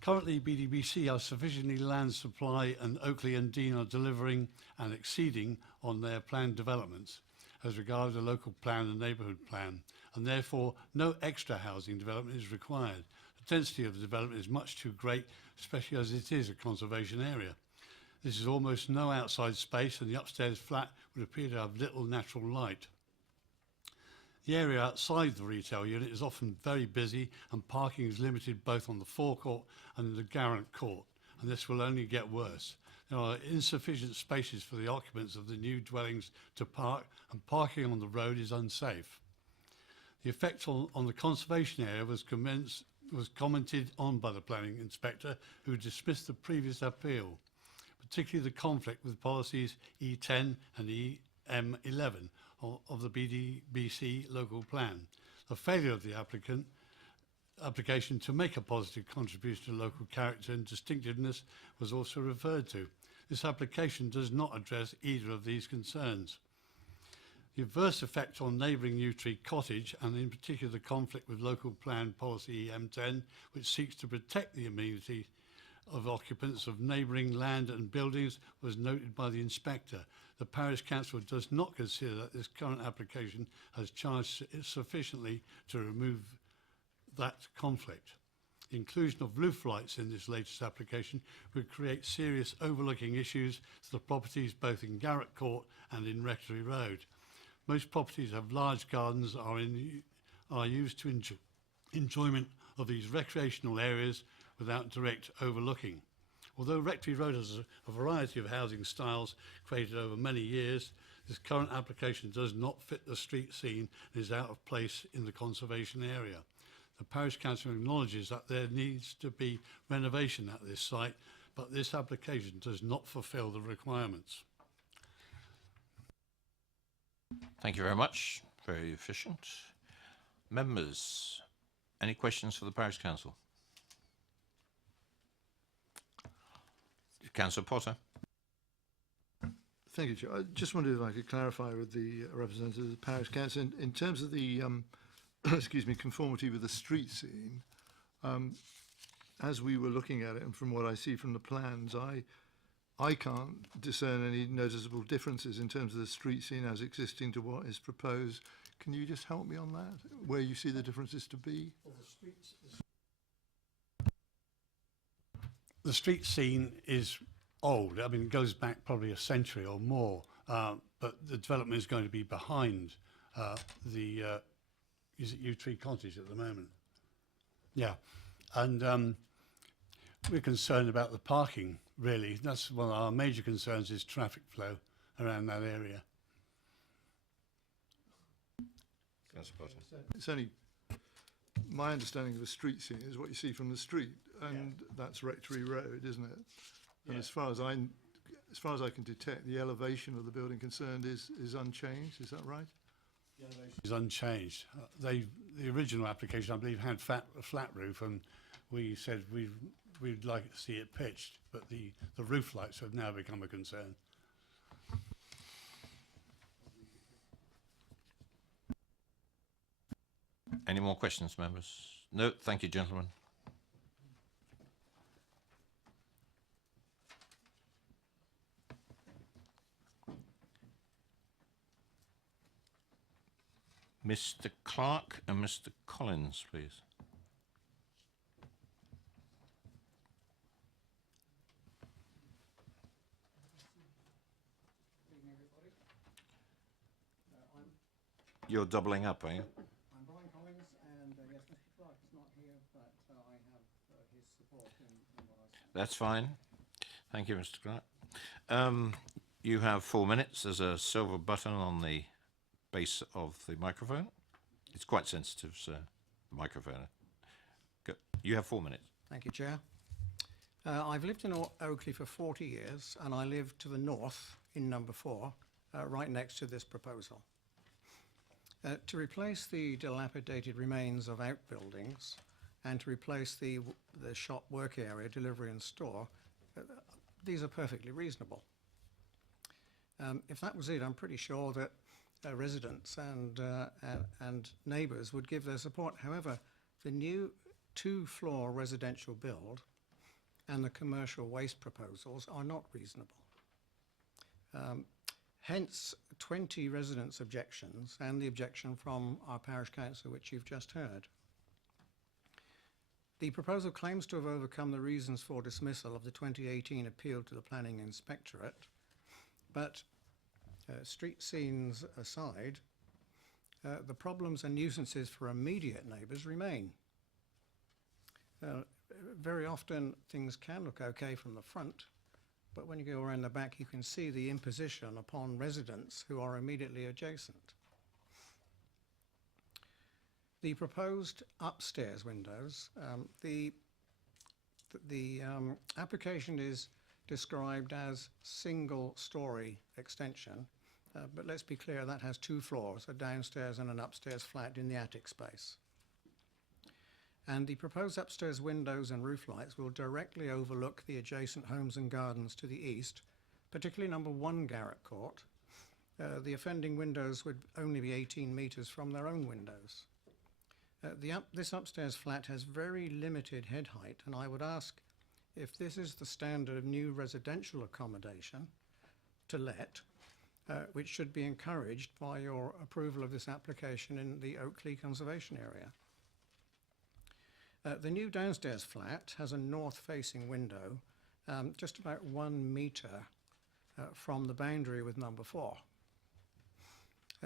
Currently, BDBC has sufficiently land supply, and Oakley and Dean are delivering and exceeding on their planned developments as regards the local plan and neighbourhood plan, and therefore no extra housing development is required. The density of the development is much too great, especially as it is a conservation area. This is almost no outside space, and the upstairs flat would appear to have little natural light. The area outside the retail unit is often very busy, and parking is limited both on the forecourt and the Garrant court, and this will only get worse. there are insufficient spaces for the occupants of the new dwellings to park, and parking on the road is unsafe. The effect on the conservation area was commented on by the planning inspector, who dismissed the previous appeal, particularly the conflict with policies E10 and EM11 of the BC local plan. The failure of the application to make a positive contribution to local character and distinctiveness was also referred to. This application does not address either of these concerns. The adverse effect on neighbouring Yew Tree Cottage, and in particular the conflict with local plan policy EM10, which seeks to protect the amenity of occupants of neighbouring land and buildings, was noted by the inspector. The Parish Council does not consider that this current application has charged sufficiently to remove that conflict. The inclusion of roof lights in this latest application would create serious overlooking issues to the properties both in Garrett Court and in Rectory Road. Most properties have large gardens are used to enjoyment of these recreational areas without direct overlooking. Although Rectory Road has a variety of housing styles created over many years, this current application does not fit the street scene and is out of place in the conservation area. The Parish Council acknowledges that there needs to be renovation at this site, but this application does not fulfil the requirements. Thank you very much. Very efficient. Members, any questions for the Parish Council? Councillor Potter. Thank you, Chair. I just wondered if I could clarify with the representative of the Parish Council in terms of the excuse me, conformity with the street scene. As we were looking at it, and from what I see from the plans, I can't discern any noticeable differences in terms of the street scene as existing to what is proposed. Can you just help me on that, where you see the differences to be? Well, the street scene is old. I mean, it goes back probably a century or more, but the development is going to be behind is it Yew Tree Cottage at the moment? Yeah, and we're concerned about the parking, really. That's one of our major concerns, is traffic flow around that area. It's only my understanding of the street scene is what you see from the street, and that's Rectory Road, isn't it? And as far as I can detect, the elevation of the building concerned is unchanged. Is that right? The elevation is unchanged. The original application, I believe, had a flat roof, and we said we'd like to see it pitched, but the roof lights have now become a concern. Any more questions, members? No, thank you, gentlemen. Mr. Clark and Mr. Collins, please. You're doubling up, are you? I'm Brian Collins, and yes, Mr. Clark is not here, but I have his support in what I say. That's fine. Thank you, Mr. Clark. You have 4 minutes. There's a silver button on the base of the microphone. It's quite sensitive, so the microphone. Go. You have 4 minutes. Thank you, Chair. I've lived in Oakley for 40 years, and I live to the north in number 4, right next to this proposal. To replace the dilapidated remains of outbuildings and to replace the shop work area, delivery and store, these are perfectly reasonable. If that was it, I'm pretty sure that residents and neighbours would give their support. However, the new 2-floor residential build and the commercial waste proposals are not reasonable. Hence 20 residents' objections and the objection from our parish council, which you've just heard. The proposal claims to have overcome the reasons for dismissal of the 2018 appeal to the Planning Inspectorate, but street scenes aside, the problems and nuisances for immediate neighbours remain. Very often things can look okay from the front, but when you go around the back, you can see the imposition upon residents who are immediately adjacent. The proposed upstairs windows, the application is described as single-storey extension, but let's be clear, that has 2 floors, a downstairs and an upstairs flat in the attic space. And the proposed upstairs windows and roof lights will directly overlook the adjacent homes and gardens to the east, particularly number 1 Garrett Court. The offending windows would only be 18 metres from their own windows. This upstairs flat has very limited head height, and I would ask if this is the standard of new residential accommodation to let, which should be encouraged by your approval of this application in the Oakley Conservation Area. The new downstairs flat has a north-facing window just about 1 metre from the boundary with number 4.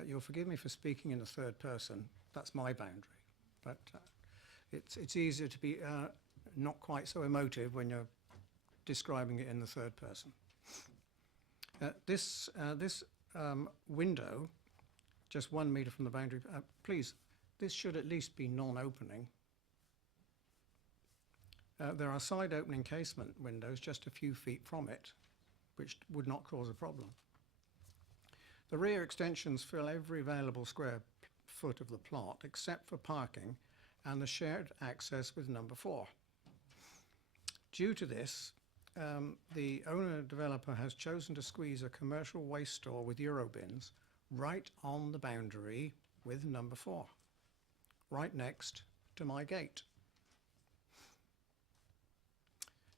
You'll forgive me for speaking in the third person, that's my boundary, but it's easier to be not quite so emotive when you're describing it in the third person. This window, just 1 metre from the boundary, please, this should at least be non-opening. There are side opening casement windows just a few feet from it, which would not cause a problem. The rear extensions fill every available square foot of the plot except for parking and the shared access with number 4. Due to this, the owner-developer has chosen to squeeze a commercial waste store with Eurobins right on the boundary with number 4, right next to my gate.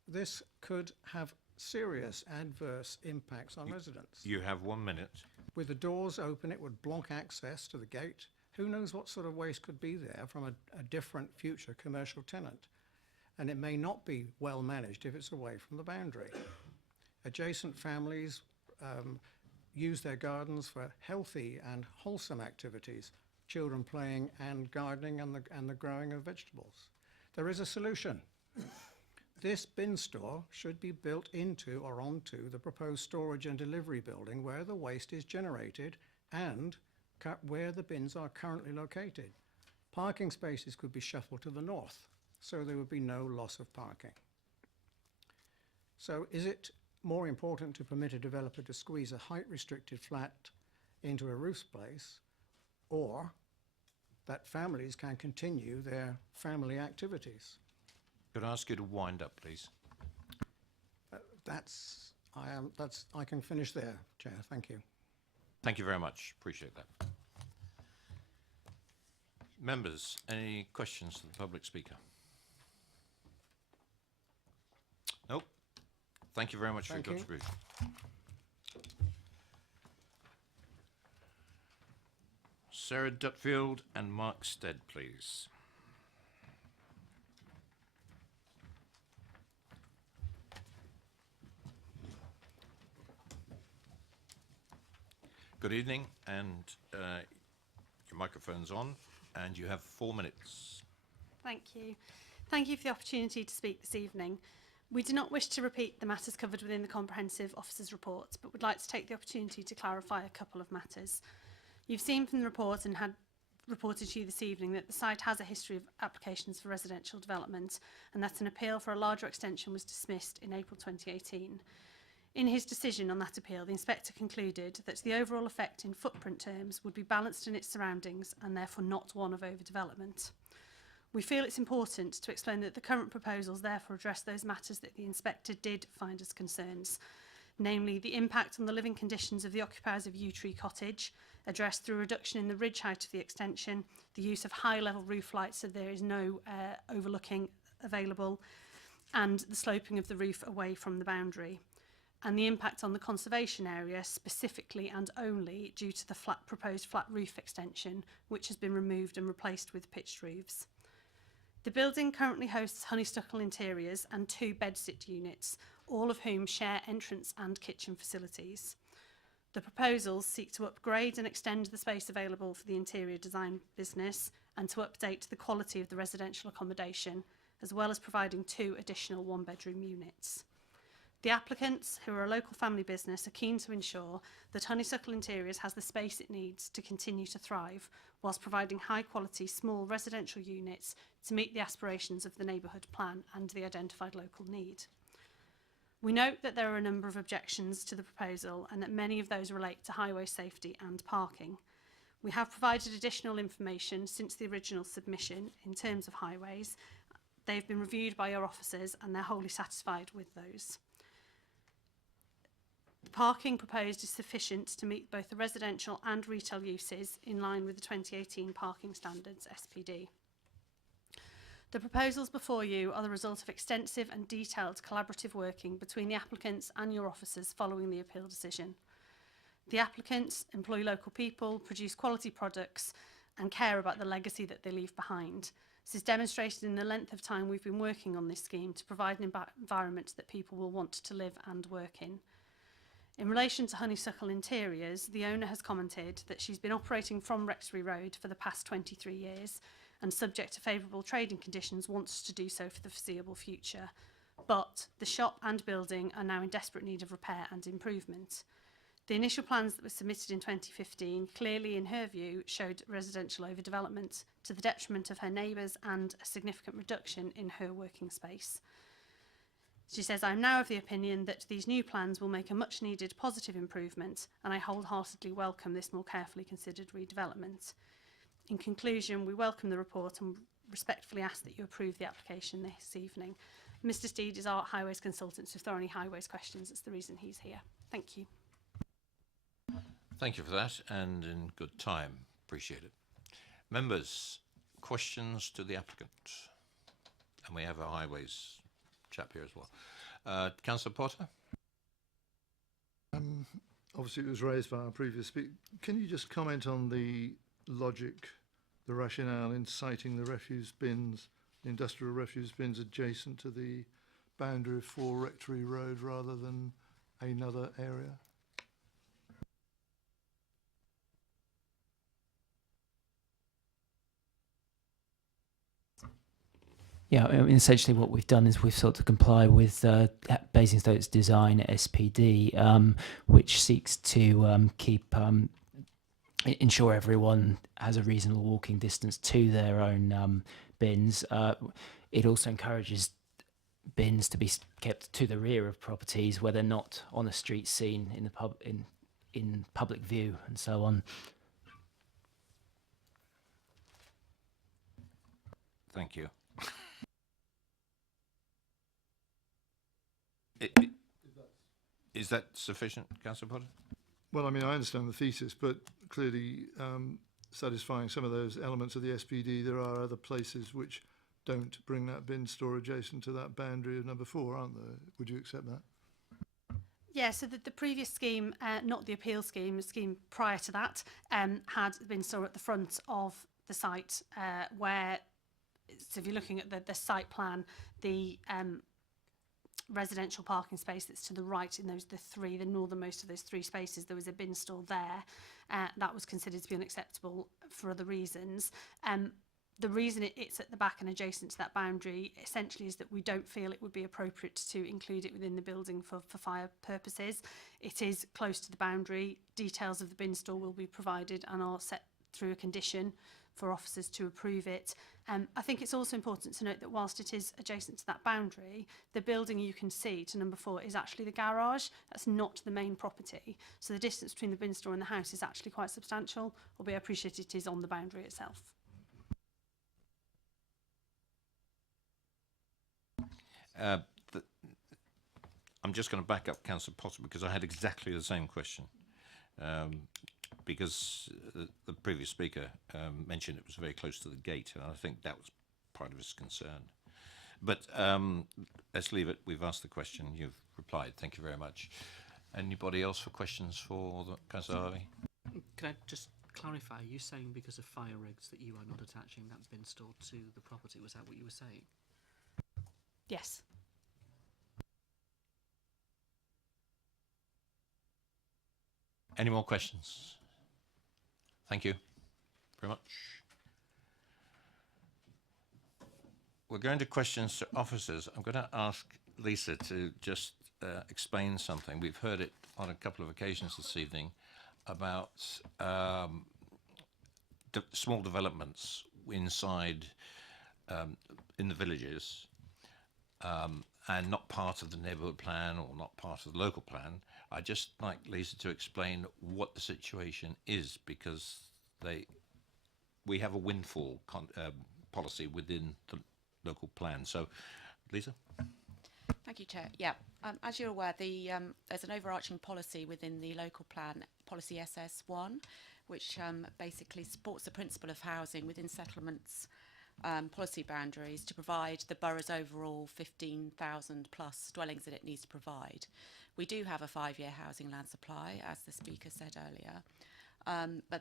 This could have serious adverse impacts on residents. You have 1 minute. With the doors open, it would block access to the gate. Who knows what sort of waste could be there from a different future commercial tenant? And it may not be well managed if it's away from the boundary. Adjacent families use their gardens for healthy and wholesome activities, children playing and gardening and the growing of vegetables. There is a solution. This bin store should be built into or onto the proposed storage and delivery building where the waste is generated and where the bins are currently located. Parking spaces could be shuffled to the north, so there would be no loss of parking. So is it more important to permit a developer to squeeze a height-restricted flat into a roof space, or that families can continue their family activities? Could I ask you to wind up, please? I can finish there, Chair. Thank you. Thank you very much. Appreciate that. Members, any questions to the public speaker? Nope. Thank you very much for your contribution. Sarah Dutfield and Mark Stead, please. Good evening, and your microphone's on, and you have 4 minutes. Thank you. Thank you for the opportunity to speak this evening. We do not wish to repeat the matters covered within the Comprehensive Officer's report, but would like to take the opportunity to clarify a couple of matters. You've seen from the report and had reported to you this evening that the site has a history of applications for residential development, and that an appeal for a larger extension was dismissed in April 2018. In his decision on that appeal, the inspector concluded that the overall effect in footprint terms would be balanced in its surroundings and therefore not one of overdevelopment. We feel it's important to explain that the current proposals therefore address those matters that the inspector did find as concerns, namely the impact on the living conditions of the occupiers of Yew Tree Cottage, addressed through a reduction in the ridge height of the extension, the use of high-level roof lights so there is no overlooking available, and the sloping of the roof away from the boundary, and the impact on the conservation area specifically and only due to the proposed flat roof extension, which has been removed and replaced with pitched roofs. The building currently hosts honeysuckle interiors and 2 bedsit units, all of whom share entrance and kitchen facilities. The proposals seek to upgrade and extend the space available for the interior design business and to update the quality of the residential accommodation, as well as providing 2 additional 1-bedroom units. The applicants, who are a local family business, are keen to ensure that Honeysuckle Interiors has the space it needs to continue to thrive, whilst providing high-quality, small residential units to meet the aspirations of the neighbourhood plan and the identified local need. We note that there are a number of objections to the proposal and that many of those relate to highway safety and parking. We have provided additional information since the original submission in terms of highways. They've been reviewed by your officers and they're wholly satisfied with those. The parking proposed is sufficient to meet both the residential and retail uses in line with the 2018 Parking Standards SPD. The proposals before you are the result of extensive and detailed collaborative working between the applicants and your officers following the appeal decision. The applicants employ local people, produce quality products and care about the legacy that they leave behind. This is demonstrated in the length of time we've been working on this scheme to provide an environment that people will want to live and work in. In relation to Honeysuckle Interiors, the owner has commented that she's been operating from Rectory Road for the past 23 years and, subject to favourable trading conditions, wants to do so for the foreseeable future. But the shop and building are now in desperate need of repair and improvement. The initial plans that were submitted in 2015 clearly, in her view, showed residential overdevelopment to the detriment of her neighbours and a significant reduction in her working space. She says, "I am now of the opinion that these new plans will make a much needed positive improvement and I wholeheartedly welcome this more carefully considered redevelopment. In conclusion, we welcome the report and respectfully ask that you approve the application this evening." Mr Steed is our highways consultant, so if there are any highways questions, it's the reason he's here. Thank you. Thank you for that, and in good time. Appreciate it. Members, questions to the applicant? And we have a highways chap here as well. Councillor Potter? Obviously, it was raised by our previous speaker. Can you just comment on the logic, the rationale in citing the refuse bins, the industrial refuse bins adjacent to the boundary of 4 Rectory Road rather than another area? Yeah, I mean, essentially what we've done is we've sought to comply with Basingstoke's design SPD, which seeks to ensure everyone has a reasonable walking distance to their own bins. It also encourages bins to be kept to the rear of properties where they're not on a street scene in the in public view and so on. Thank you. Is that sufficient, Councillor Potter? Well, I mean, I understand the thesis, but clearly satisfying some of those elements of the SPD, there are other places which don't bring that bin store adjacent to that boundary of number 4, aren't there? Would you accept that? Yeah, so the previous scheme, not the appeal scheme, the scheme prior to that, had the bin store at the front of the site where, so if you're looking at the site plan, the residential parking space that's to the right in the northernmost of those 3 spaces, there was a bin store there. That was considered to be unacceptable for other reasons. The reason it's at the back and adjacent to that boundary essentially is that we don't feel it would be appropriate to include it within the building for fire purposes. It is close to the boundary. Details of the bin store will be provided and are set through a condition for officers to approve it. I think it's also important to note that whilst it is adjacent to that boundary, the building you can see to number 4 is actually the garage. That's not the main property. So the distance between the bin store and the house is actually quite substantial, albeit I appreciate it is on the boundary itself. I'm just going to back up Councillor Potter because I had exactly the same question. Because the previous speaker mentioned it was very close to the gate, and I think that was part of his concern. But let's leave it. We've asked the question. You've replied. Thank you very much. Anybody else for questions for Councillor Harvey? Can I just clarify? Are you saying because of fire regs that you are not attaching that bin store to the property? Was that what you were saying? Yes. Any more questions? Thank you very much. We're going to questions to officers. I'm going to ask Lisa to just explain something. We've heard it on a couple of occasions this evening about small developments inside in the villages and not part of the neighbourhood plan or not part of the local plan. I'd just like Lisa to explain what the situation is, because we have a windfall policy within the local plan. So, Lisa? Thank you, Chair. Yeah, as you're aware, there's an overarching policy within the local plan, policy SS1, which basically supports the principle of housing within settlements policy boundaries to provide the borough's overall 15,000 plus dwellings that it needs to provide. We do have a 5-year housing land supply, as the speaker said earlier, but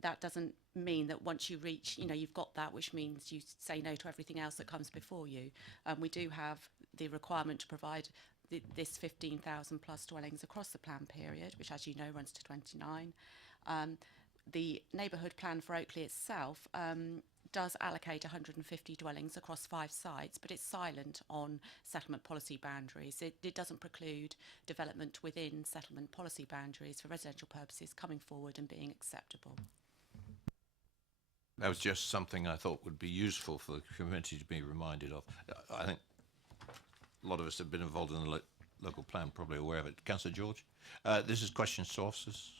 that doesn't mean that once you reach, you've got that, which means you say no to everything else that comes before you. We do have the requirement to provide this 15,000 plus dwellings across the plan period, which, as you know, runs to 29. The neighbourhood plan for Oakley itself does allocate 150 dwellings across 5 sites, but it's silent on settlement policy boundaries. It doesn't preclude development within settlement policy boundaries for residential purposes coming forward and being acceptable. That was just something I thought would be useful for the community to be reminded of. I think a lot of us have been involved in the local plan, probably aware of it. Councillor George, this is questions to officers.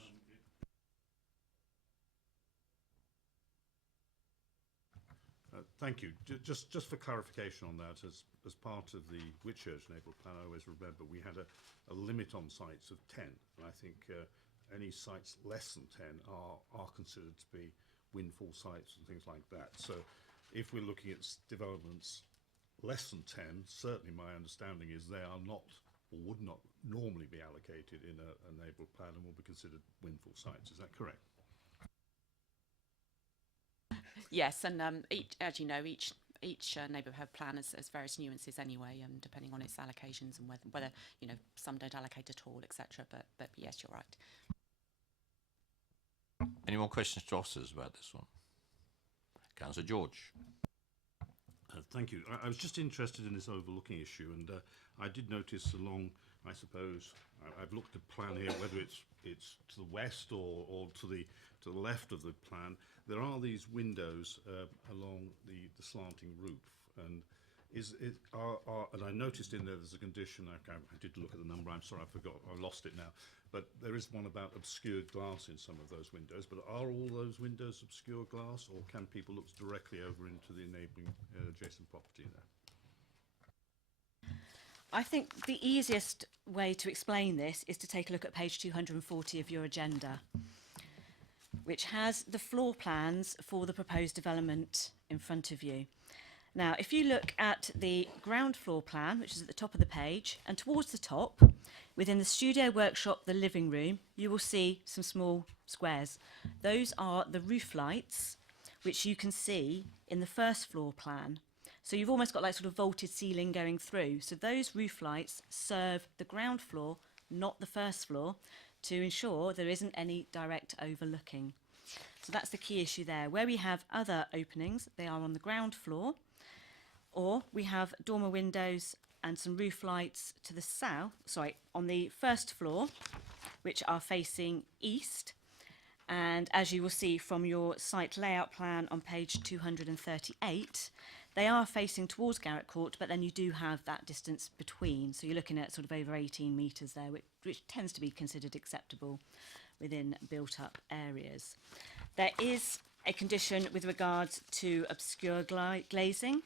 Thank you. Just for clarification on that, as part of the Whitchurch neighbourhood plan, I always remember we had a limit on sites of 10, and I think any sites less than 10 are considered to be windfall sites and things like that. So if we're looking at developments less than 10, certainly my understanding is they are not or would not normally be allocated in a neighbourhood plan and will be considered windfall sites. Is that correct? Yes, and as you know, each neighbourhood plan has various nuances anyway, depending on its allocations and whether some don't allocate at all, etc. But yes, you're right. Any more questions to officers about this one? Councillor George. Thank you. I was just interested in this overlooking issue, and I did notice along, I suppose, I've looked at the plan here, whether it's to the west or to the left of the plan, there are these windows along the slanting roof, and and I noticed in there's a condition. I did look at the number. I'm sorry, I forgot. I lost it now. But there is one about obscured glass in some of those windows. But are all those windows obscured glass, or can people look directly over into the enabling adjacent property there? I think the easiest way to explain this is to take a look at page 240 of your agenda, which has the floor plans for the proposed development in front of you. Now, if you look at the ground floor plan, which is at the top of the page, and towards the top, within the studio, workshop, the living room, you will see some small squares. Those are the roof lights, which you can see in the first floor plan. So you've almost got like sort of vaulted ceiling going through. So those roof lights serve the ground floor, not the first floor, to ensure there isn't any direct overlooking. So that's the key issue there. Where we have other openings, they are on the ground floor, or we have dormer windows and some roof lights to the south, on the first floor, which are facing east. And as you will see from your site layout plan on page 238, they are facing towards Garrett Court, but then you do have that distance between. So you're looking at sort of over 18 metres there, which tends to be considered acceptable within built-up areas. There is a condition with regards to obscure glazing,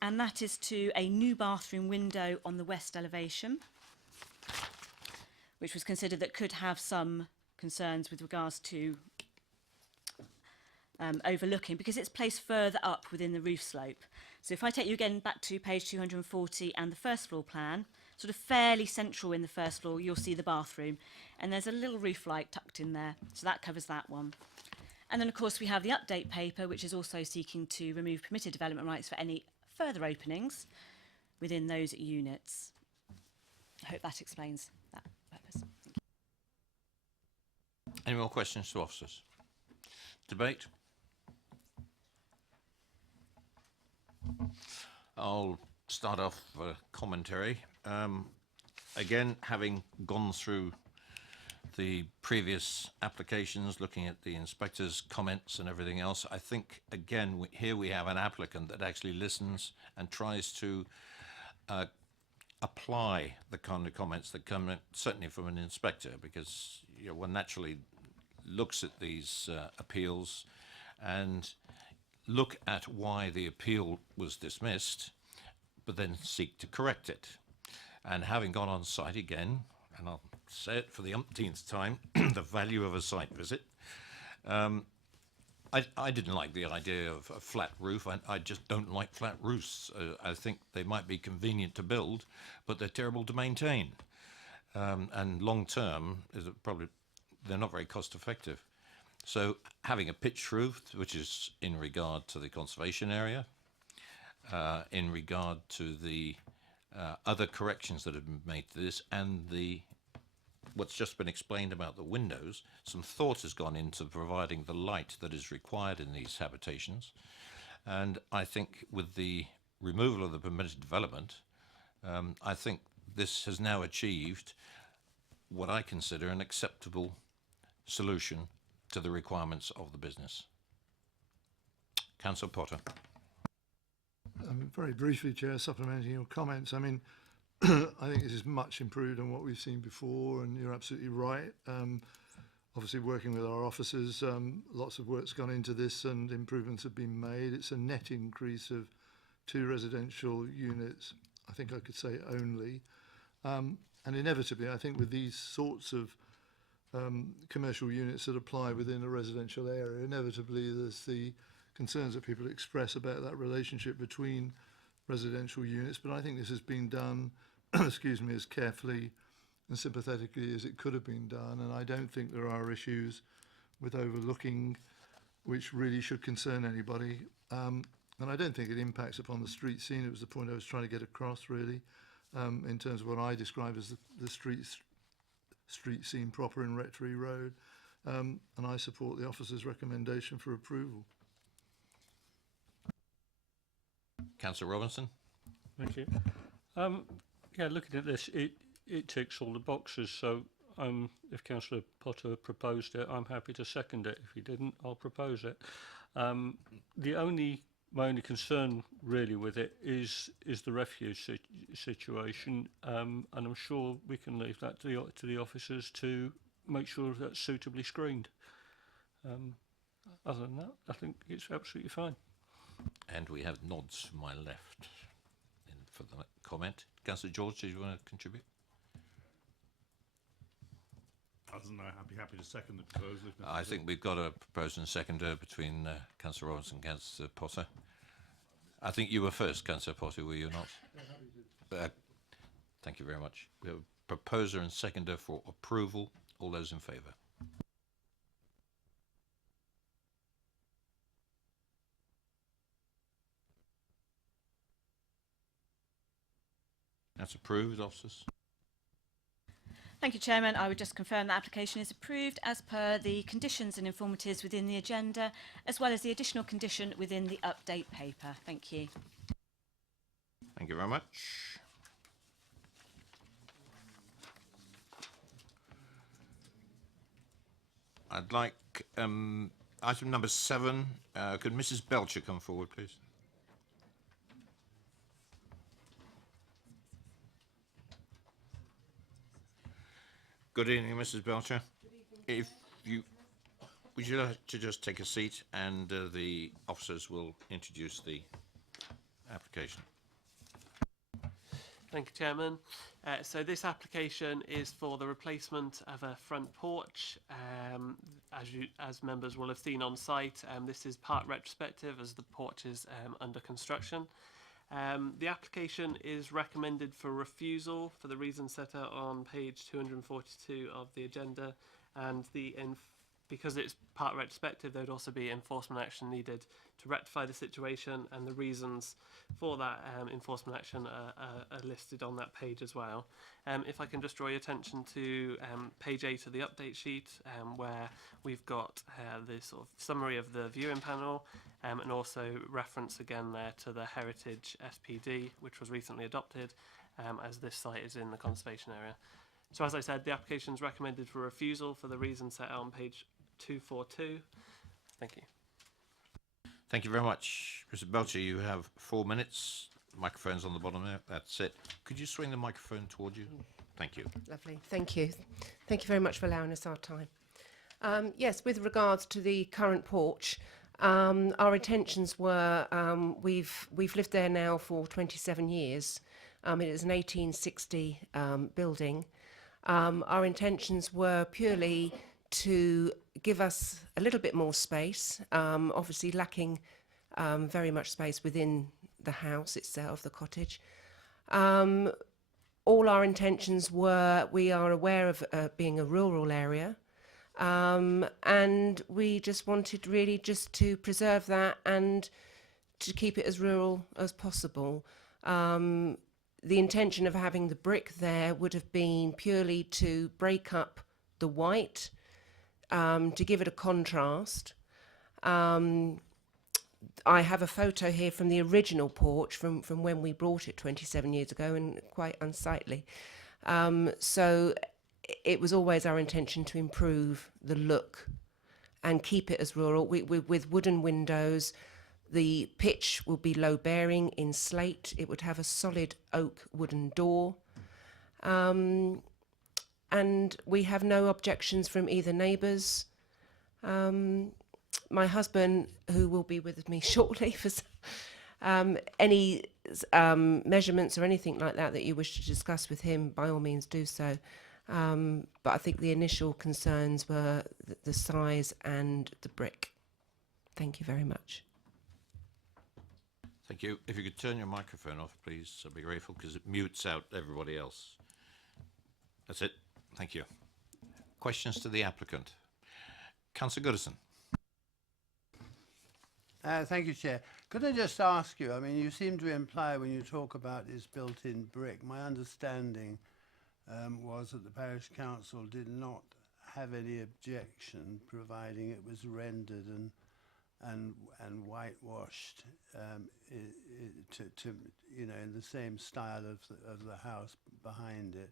and that is to a new bathroom window on the west elevation, which was considered that could have some concerns with regards to overlooking, because it's placed further up within the roof slope. So if I take you again back to page 240 and the first floor plan, sort of fairly central in the first floor, you'll see the bathroom, and there's a little roof light tucked in there, so that covers that one. And then of course we have the update paper, which is also seeking to remove permitted development rights for any further openings within those units. I hope that explains that purpose. Thank you. Any more questions to officers? Debate? I'll start off commentary. again, having gone through the previous applications, looking at the inspector's comments and everything else, I think, again, here we have an applicant that actually listens and tries to apply the kind of comments that come certainly from an inspector, because one naturally looks at these appeals and look at why the appeal was dismissed, but then seek to correct it. And having gone on site again, and I'll say it for the umpteenth time, the value of a site visit, I didn't like the idea of a flat roof. I just don't like flat roofs. I think they might be convenient to build, but they're terrible to maintain. And long term, they're not very cost effective. So having a pitched roof, which is in regard to the conservation area, in regard to the other corrections that have been made to this, and what's just been explained about the windows, some thought has gone into providing the light that is required in these habitations. And I think with the removal of the permitted development, I think this has now achieved what I consider an acceptable solution to the requirements of the business. Councillor Potter. Very briefly, Chair, supplementing your comments. I mean, I think this is much improved on what we've seen before, and you're absolutely right. Obviously, working with our officers, lots of work's gone into this and improvements have been made. It's a net increase of 2 residential units, I think I could say only. And inevitably, I think with these sorts of commercial units that apply within a residential area, inevitably there's the concerns that people express about that relationship between residential units. But I think this has been done, excuse me, as carefully and sympathetically as it could have been done, and I don't think there are issues with overlooking which really should concern anybody. And I don't think it impacts upon the street scene. It was the point I was trying to get across, really, in terms of what I describe as the street scene proper in Rectory Road. And I support the officer's recommendation for approval. Councillor Robinson. Thank you. Yeah, looking at this, it ticks all the boxes. So if Councillor Potter proposed it, I'm happy to second it. If he didn't, I'll propose it. My only concern really with it is the refuge situation, and I'm sure we can leave that to the officers to make sure that's suitably screened. Other than that, I think it's absolutely fine. And we have nods from my left for the comment. Councillor George, did you want to contribute? Other than that, I'd be happy to second the proposal. I think we've got a proposer and seconder between Councillor Robinson and Councillor Potter. I think you were first, Councillor Potter, were you not? Thank you very much. We have a proposer and seconder for approval. All those in favour? That's approved, officers. Thank you, Chairman. I would just confirm the application is approved as per the conditions and informatives within the agenda, as well as the additional condition within the update paper. Thank you. Thank you very much. I'd like item number 7. Could Mrs. Belcher come forward, please? Good evening, Mrs. Belcher. Would you like to just take a seat, and the officers will introduce the application. Thank you, Chairman. So this application is for the replacement of a front porch. As members will have seen on site, this is part retrospective as the porch is under construction. The application is recommended for refusal for the reasons set out on page 242 of the agenda, and because it's part retrospective, there would also be enforcement action needed to rectify the situation, and the reasons for that enforcement action are listed on that page as well. If I can just draw your attention to page 8 of the update sheet, where we've got the sort of summary of the viewing panel, and also reference again there to the Heritage SPD, which was recently adopted, as this site is in the conservation area. So as I said, the application is recommended for refusal for the reasons set out on page 242. Thank you. Thank you very much. Mr. Belcher, you have 4 minutes. Microphone's on the bottom there. That's it. Could you swing the microphone towards you? Thank you. Lovely. Thank you. Thank you very much for allowing us our time. Yes, with regards to the current porch, our intentions were, we've lived there now for 27 years. It is an 1860 building. Our intentions were purely to give us a little bit more space, obviously lacking very much space within the house itself, the cottage. All our intentions were, we are aware of being a rural area, and we just wanted really just to preserve that and to keep it as rural as possible. The intention of having the brick there would have been purely to break up the white, to give it a contrast. I have a photo here from the original porch from when we brought it 27 years ago, and quite unsightly. So it was always our intention to improve the look and keep it as rural. With wooden windows, the pitch will be low bearing in slate. It would have a solid oak wooden door. And we have no objections from either neighbours. My husband, who will be with me shortly, for any measurements or anything like that that you wish to discuss with him, by all means do so. But I think the initial concerns were the size and the brick. Thank you very much. Thank you. If you could turn your microphone off, please, I'd be grateful, because it mutes out everybody else. That's it. Thank you. Questions to the applicant? Councillor Goodison. Thank you, Chair. Could I just ask you, I mean, you seem to imply when you talk about this built-in brick, my understanding was that the parish council did not have any objection, providing it was rendered and whitewashed to you know, in the same style of the house behind it.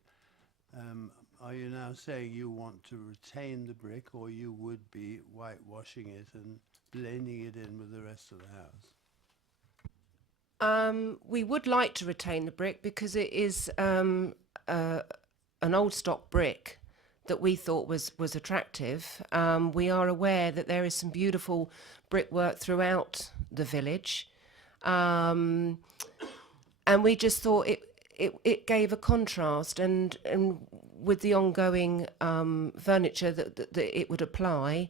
Are you now saying you want to retain the brick, or you would be whitewashing it and blending it in with the rest of the house? We would like to retain the brick because it is an old stock brick that we thought was attractive. We are aware that there is some beautiful brickwork throughout the village, and we just thought it gave a contrast, and with the ongoing furniture that it would apply,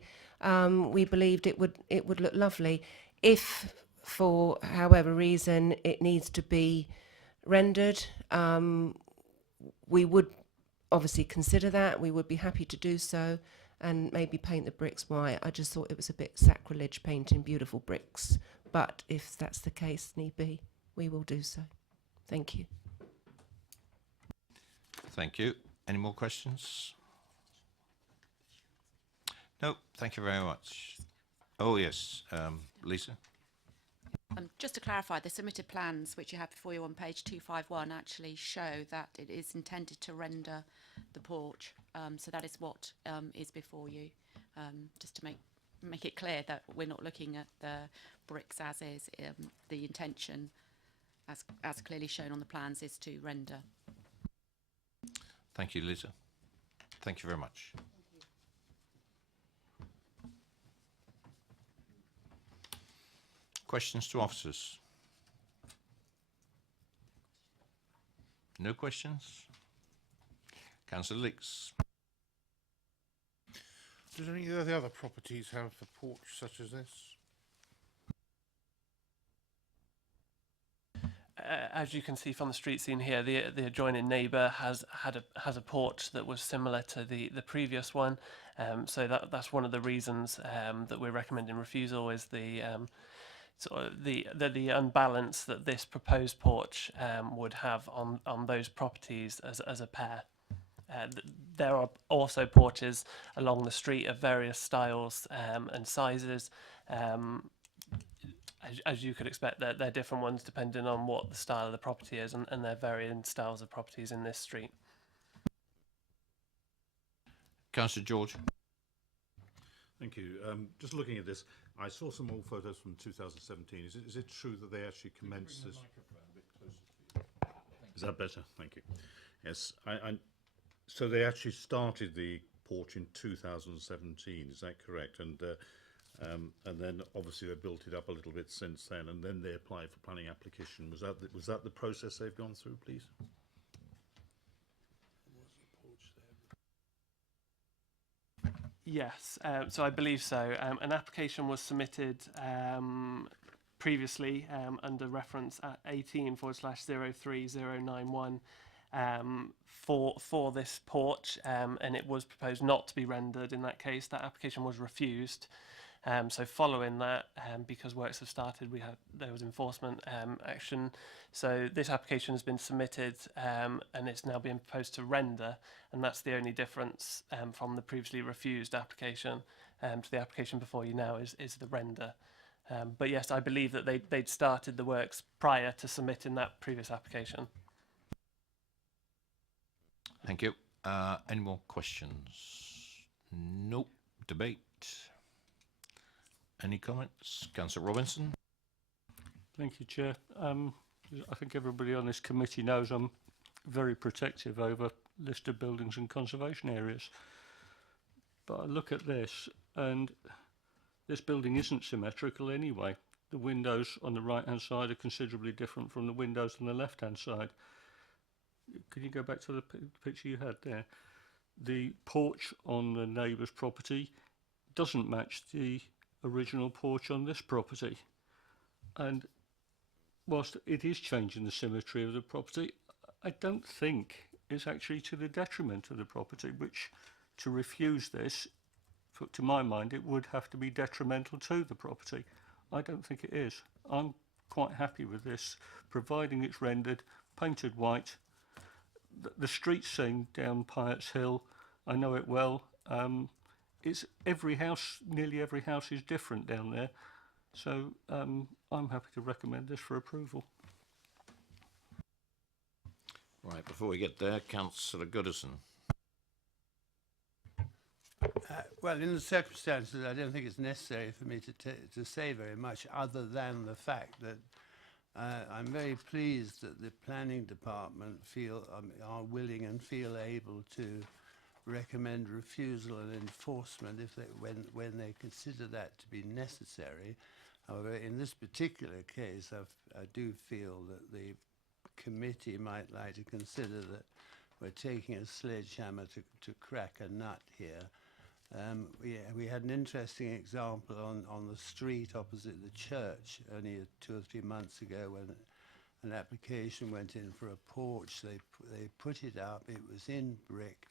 we believed it would look lovely. If for however reason it needs to be rendered, we would obviously consider that. We would be happy to do so, and maybe paint the bricks white. I just thought it was a bit sacrilege painting beautiful bricks, but if that's the case, need be, we will do so. Thank you. Thank you. Any more questions? No, thank you very much. Oh, yes, Lisa? Just to clarify, the submitted plans, which you have before you on page 251, actually show that it is intended to render the porch. So that is what is before you, just to make it clear that we're not looking at the bricks as is. The intention, as clearly shown on the plans, is to render. Thank you, Lisa. Thank you very much. Questions to officers? No questions? Councillor Leeks. Does any of the other properties have a porch such as this? As you can see from the street scene here, the adjoining neighbour has a porch that was similar to the previous one. So that's one of the reasons that we're recommending refusal, is the sort of the unbalance that this proposed porch would have on those properties as a pair. There are also porches along the street of various styles and sizes. as you could expect, they're different ones depending on what the style of the property is, and they're varying styles of properties in this street. Councillor George. Thank you. Just looking at this, I saw some old photos from 2017. Is it true that they actually commenced this? Is that better? Thank you. Yes. So they actually started the porch in 2017. Is that correct? And then obviously they built it up a little bit since then, and then they applied for planning application. Was that the process they've gone through, please? Yes, so I believe so. An application was submitted previously under reference at 18/03091 for this porch, and it was proposed not to be rendered. In that case, that application was refused. So following that, because works have started, there was enforcement action. So this application has been submitted, and it's now being proposed to render, and that's the only difference from the previously refused application to the application before you now is the render. But yes, I believe that they'd started the works prior to submitting that previous application. Thank you. Any more questions? Nope. Debate. Any comments? Councillor Robinson. Thank you, Chair. I think everybody on this committee knows I'm very protective over listed buildings and conservation areas. But I look at this, and this building isn't symmetrical anyway. The windows on the right-hand side are considerably different from the windows on the left-hand side. Can you go back to the picture you had there? The porch on the neighbour's property doesn't match the original porch on this property, and whilst it is changing the symmetry of the property, I don't think it's actually to the detriment of the property, which to refuse this, to my mind, it would have to be detrimental to the property. I don't think it is. I'm quite happy with this, providing it's rendered, painted white. The street scene down Pyatt's Hill, I know it well. It's every house, nearly every house is different down there. So I'm happy to recommend this for approval. Right, before we get there, Councillor Goodison. Well, in the circumstances, I don't think it's necessary for me to say very much, other than the fact that I'm very pleased that the planning department are willing and feel able to recommend refusal and enforcement when they consider that to be necessary. However, in this particular case, I do feel that the committee might like to consider that we're taking a sledgehammer to crack a nut here. We had an interesting example on the street opposite the church only 2 or 3 months ago, when an application went in for a porch. They put it up. It was in brick.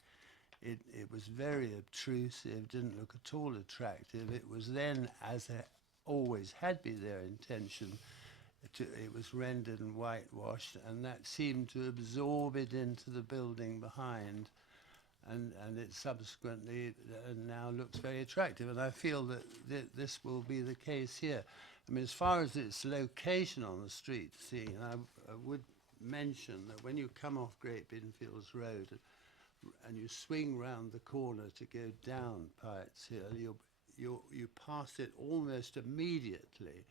It was very obtrusive, didn't look at all attractive. It was then, as always had been their intention, it was rendered and whitewashed, and that seemed to absorb it into the building behind, and it subsequently now looks very attractive. And I feel that this will be the case here. I mean, as far as its location on the street scene, I would mention that when you come off Great Binfields Road and you swing round the corner to go down Pyatt's Hill, you pass it almost immediately.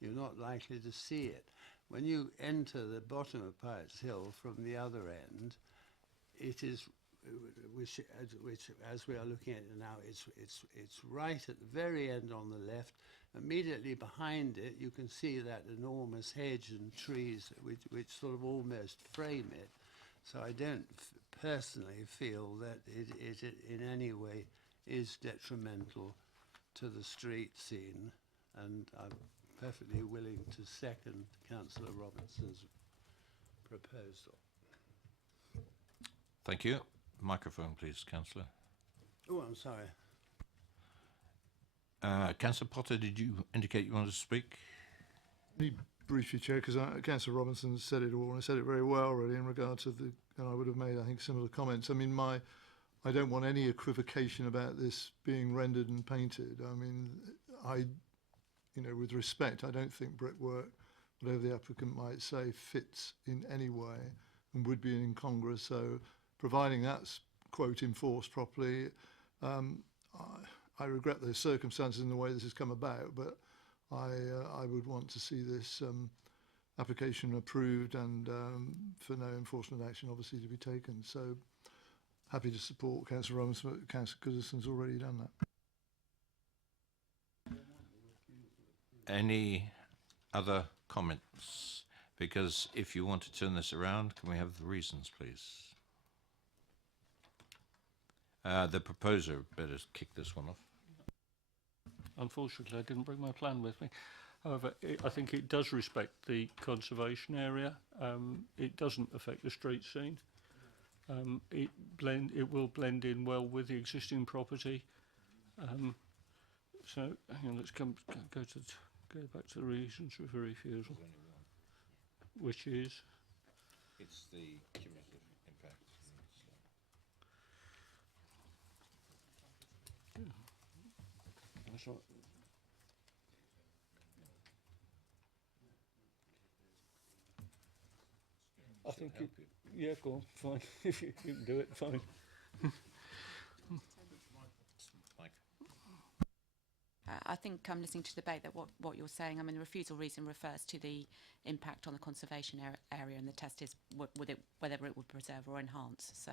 You're not likely to see it. When you enter the bottom of Pyatt's Hill from the other end, it is, which as we are looking at it now, it's right at the very end on the left. Immediately behind it, you can see that enormous hedge and trees which sort of almost frame it. So I don't personally feel that it in any way is detrimental to the street scene, and I'm perfectly willing to second Councillor Robinson's proposal. Thank you. Microphone, please, Councillor. Oh, I'm sorry. Councillor Potter, did you indicate you wanted to speak? Only briefly, Chair, because Councillor Robinson said it all, and I said it very well, really, in regard to the, and I would have made, I think, similar comments. I mean, I don't want any equivocation about this being rendered and painted. I mean, you know, with respect, I don't think brickwork, whatever the applicant might say, fits in any way and would be incongruous. So providing that's, quote, enforced properly, I regret the circumstances in the way this has come about, but I would want to see this application approved and for no enforcement action obviously to be taken. So happy to support Councillor Robinson, but Councillor Goodison's already done that. Any other comments? Because if you want to turn this around, can we have the reasons, please? The proposer better kick this one off. Unfortunately, I didn't bring my plan with me. However, I think it does respect the conservation area. It doesn't affect the street scene. It will blend in well with the existing property. So hang on, let's go back to the reasons for refusal, which is It's the cumulative impact. That's right. I think it, yeah, go on, fine. If you can do it, fine. I think I'm listening to the debate that what you're saying, I mean, the refusal reason refers to the impact on the conservation area, and the test is whether it would preserve or enhance. So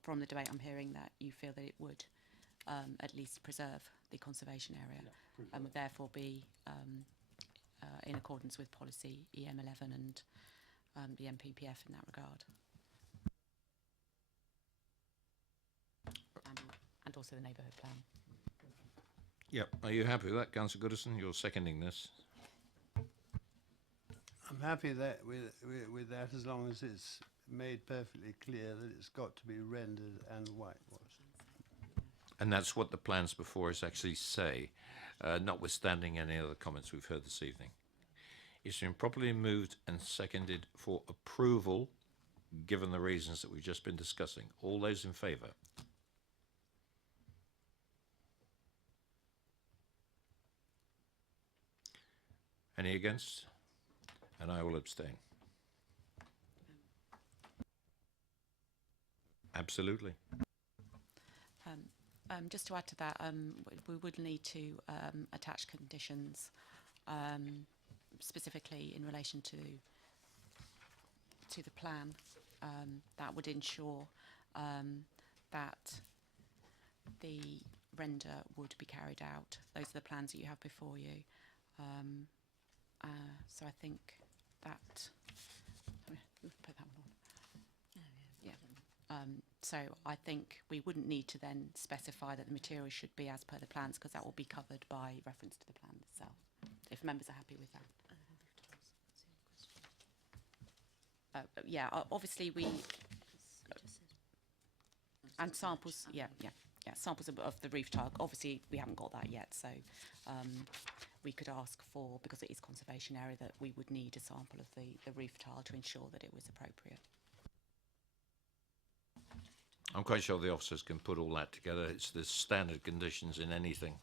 from the debate, I'm hearing that you feel that it would at least preserve the conservation area, and would therefore be in accordance with policy EM11 and the MPPF in that regard. And also the neighbourhood plan. Yep. Are you happy with that, Councillor Goodison? You're seconding this. I'm happy that with that, as long as it's made perfectly clear that it's got to be rendered and whitewashed. And that's what the plans before us actually say, notwithstanding any other comments we've heard this evening. It's been properly moved and seconded for approval, given the reasons that we've just been discussing. All those in favour? Any against? And I will abstain. Absolutely. Just to add to that, we would need to attach conditions, specifically in relation to the plan, that would ensure that the render would be carried out. Those are the plans that you have before you. So I think that, put that one on. Yeah. So I think we wouldn't need to then specify that the material should be as per the plans, because that will be covered by reference to the plan itself, if members are happy with that. Yeah, obviously we, and samples, yeah, samples of the roof tile. Obviously we haven't got that yet, so we could ask for, because it is conservation area, that we would need a sample of the roof tile to ensure that it was appropriate. I'm quite sure the officers can put all that together. It's the standard conditions in anything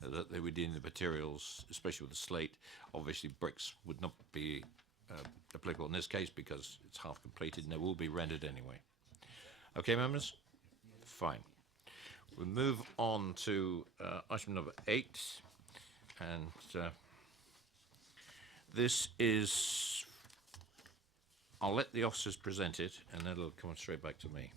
that they would need in the materials, especially with the slate. Obviously bricks would not be applicable in this case because it's half completed and they will be rendered anyway. Okay, members? Fine. We'll move on to item number 8, and this is, I'll let the officers present it and then it'll come straight back to me.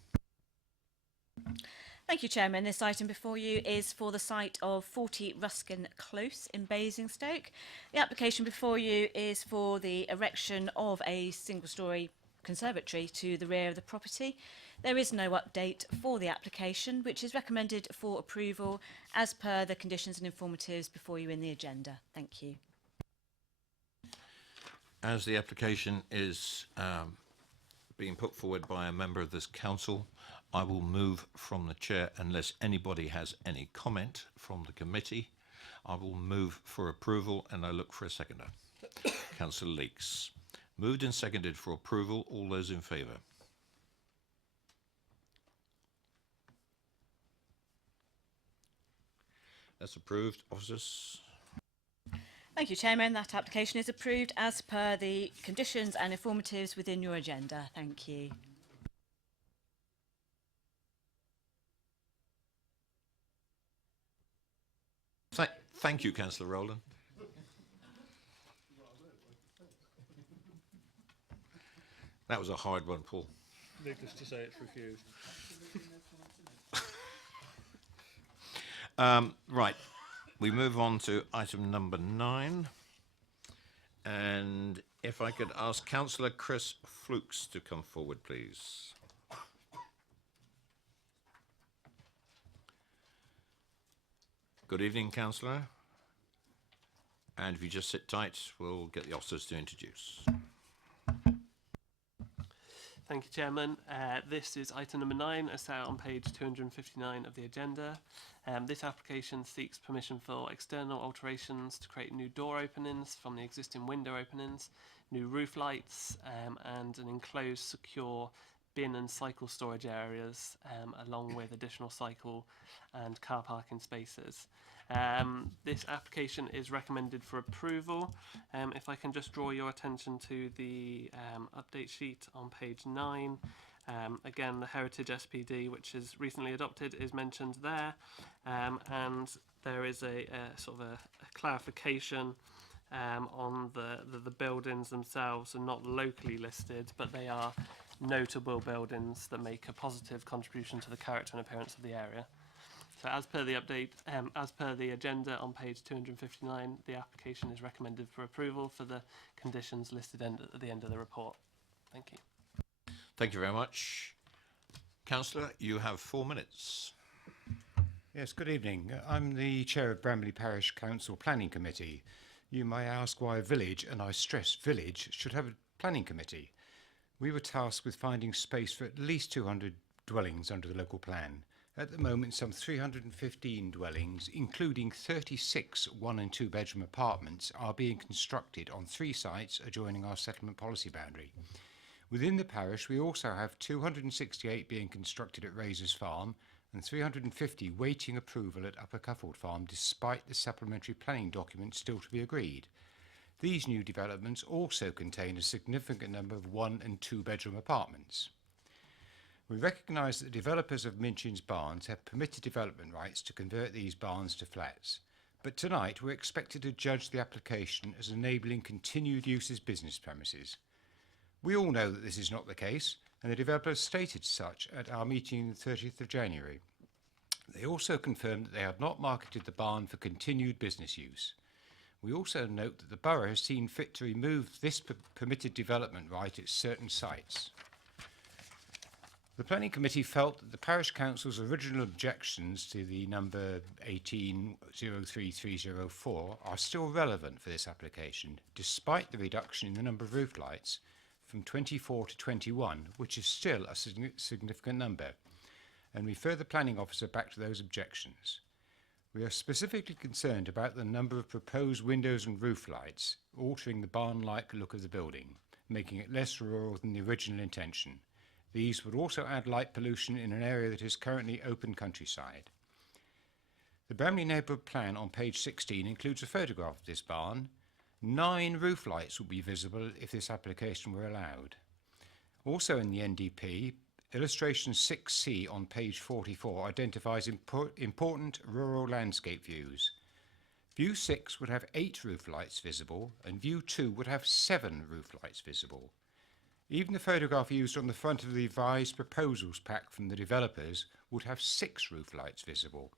Thank you, Chairman. This item before you is for the site of 40 Ruskin Close in Basingstoke. The application before you is for the erection of a single-storey conservatory to the rear of the property. There is no update for the application, which is recommended for approval as per the conditions and informatives before you in the agenda. Thank you. As the application is being put forward by a member of this council, I will move from the chair unless anybody has any comment from the committee. I will move for approval and I look for a seconder. Councillor Leeks. Moved and seconded for approval. All those in favour? That's approved. Officers? Thank you, Chairman. That application is approved as per the conditions and informatives within your agenda. Thank you. Thank you, Councillor Rowland. That was a hard one, Paul. Needless to say, it's refused. Right, we move on to item number 9. And if I could ask Councillor Chris Flukes to come forward, please. Good evening, Councillor. And if you just sit tight, we'll get the officers to introduce. Thank you, Chairman. This is item number 9, as set out on page 259 of the agenda. This application seeks permission for external alterations to create new door openings from the existing window openings, new roof lights, and an enclosed secure bin and cycle storage areas, along with additional cycle and car parking spaces. This application is recommended for approval. If I can just draw your attention to the update sheet on page 9. Again, the Heritage SPD, which is recently adopted, is mentioned there, and there is a sort of a clarification on the buildings themselves are not locally listed, but they are notable buildings that make a positive contribution to the character and appearance of the area. So as per the update, as per the agenda on page 259, the application is recommended for approval for the conditions listed at the end of the report. Thank you. Thank you very much. Councillor, you have 4 minutes. Yes, good evening. I'm the chair of Bramley Parish Council Planning Committee. You may ask why a village, and I stress village, should have a planning committee. We were tasked with finding space for at least 200 dwellings under the local plan. At the moment, some 315 dwellings, including 36 1- and 2-bedroom apartments, are being constructed on 3 sites adjoining our settlement policy boundary. Within the parish, we also have 268 being constructed at Razors Farm and 350 waiting approval at Upper Cuffold Farm, despite the supplementary planning document still to be agreed. These new developments also contain a significant number of 1- and 2-bedroom apartments. We recognise that the developers of Minchin's Barns have permitted development rights to convert these barns to flats, but tonight we're expected to judge the application as enabling continued use as business premises. We all know that this is not the case, and the developers stated such at our meeting on the 30th of January. They also confirmed that they have not marketed the barn for continued business use. We also note that the borough has seen fit to remove this permitted development right at certain sites. The Planning Committee felt that the Parish Council's original objections to the number 1803304 are still relevant for this application, despite the reduction in the number of roof lights from 24 to 21, which is still a significant number, and refer the Planning Officer back to those objections. We are specifically concerned about the number of proposed windows and roof lights, altering the barn-like look of the building, making it less rural than the original intention. These would also add light pollution in an area that is currently open countryside. The Bramley Neighbourhood Plan on page 16 includes a photograph of this barn. 9 roof lights would be visible if this application were allowed. Also in the NDP, illustration 6C on page 44 identifies important rural landscape views. View 6 would have 8 roof lights visible, and view 2 would have 7 roof lights visible. Even the photograph used on the front of the revised proposals pack from the developers would have 6 roof lights visible.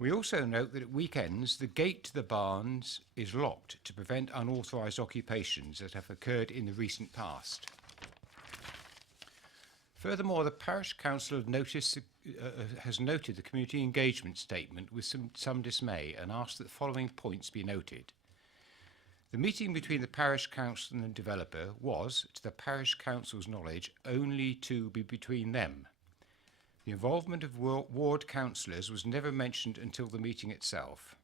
We also note that at weekends, the gate to the barns is locked to prevent unauthorised occupations that have occurred in the recent past. Furthermore, the Parish Council has noted the community engagement statement with some dismay and asked that the following points be noted. The meeting between the Parish Council and the developer was, to the Parish Council's knowledge, only to be between them. The involvement of ward councillors was never mentioned until the meeting itself.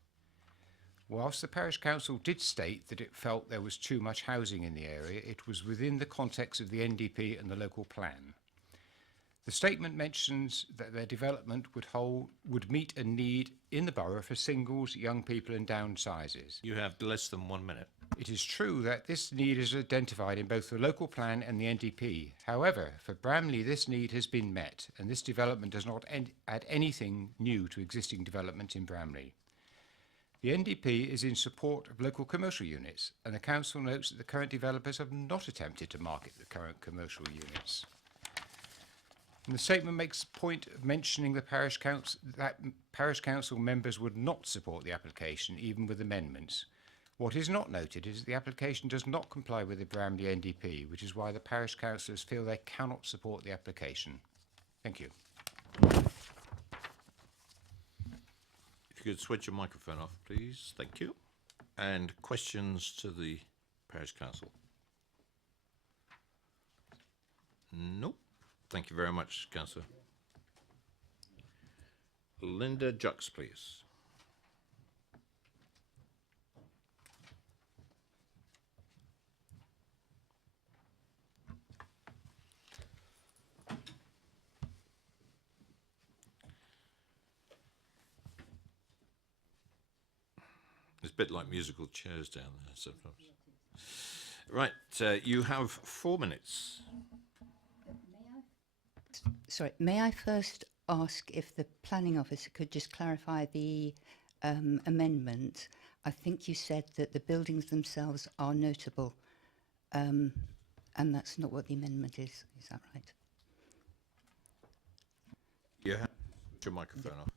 Whilst the Parish Council did state that it felt there was too much housing in the area, it was within the context of the NDP and the local plan. The statement mentions that their development would meet a need in the borough for singles, young people and downsizers. You have less than 1 minute. It is true that this need is identified in both the local plan and the NDP. However, for Bramley, this need has been met, and this development does not add anything new to existing development in Bramley. The NDP is in support of local commercial units, and the council notes that the current developers have not attempted to market the current commercial units. And the statement makes a point of mentioning the parish council, that parish council members would not support the application, even with amendments. What is not noted is that the application does not comply with the Bramley NDP, which is why the parish councillors feel they cannot support the application. Thank you. If you could switch your microphone off, please. Thank you. And questions to the parish council? Nope. Thank you very much, Councillor. Linda Jux, please. It's a bit like musical chairs down there sometimes. Right, you have 4 minutes. Sorry, may I first ask if the planning officer could just clarify the amendment? I think you said that the buildings themselves are notable, and that's not what the amendment is. Is that right? You have your microphone off.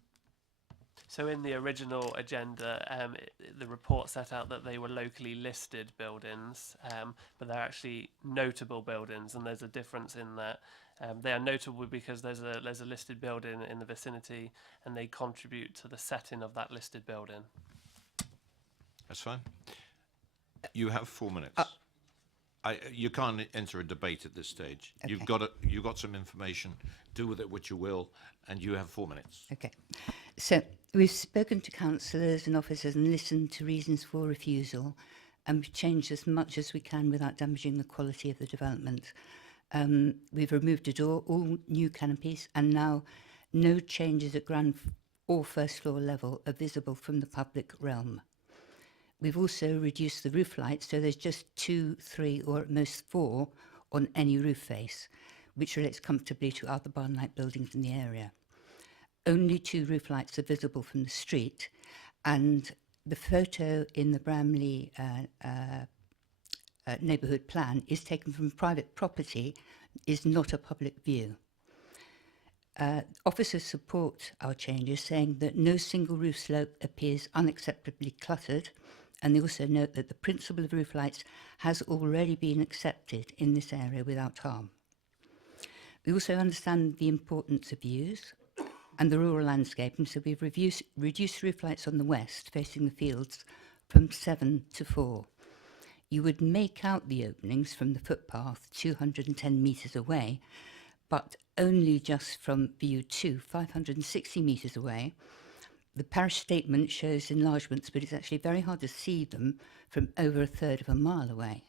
So in the original agenda, the report set out that they were locally listed buildings, but they're actually notable buildings, and there's a difference in that. They are notable because there's a listed building in the vicinity, and they contribute to the setting of that listed building. That's fine. You have 4 minutes. You can't enter a debate at this stage. Okay. You've got some information. Do with it what you will, and you have 4 minutes. Okay. So we've spoken to councillors and officers and listened to reasons for refusal, and we've changed as much as we can without damaging the quality of the development. We've removed a door, all new canopies, and now no changes at ground or first floor level are visible from the public realm. We've also reduced the roof lights, so there's just 2, 3, or at most 4 on any roof face, which relates comfortably to other barn-like buildings in the area. Only 2 roof lights are visible from the street, and the photo in the Bramley neighbourhood plan is taken from private property, is not a public view. Officers support our changes, saying that no single roof slope appears unacceptably cluttered, and they also note that the principle of roof lights has already been accepted in this area without harm. We also understand the importance of views and the rural landscape, and so we've reduced roof lights on the west facing the fields from 7 to 4. You would make out the openings from the footpath 210 metres away, but only just from view 2, 560 metres away. The parish statement shows enlargements, but it's actually very hard to see them from over 1/3 of a mile away.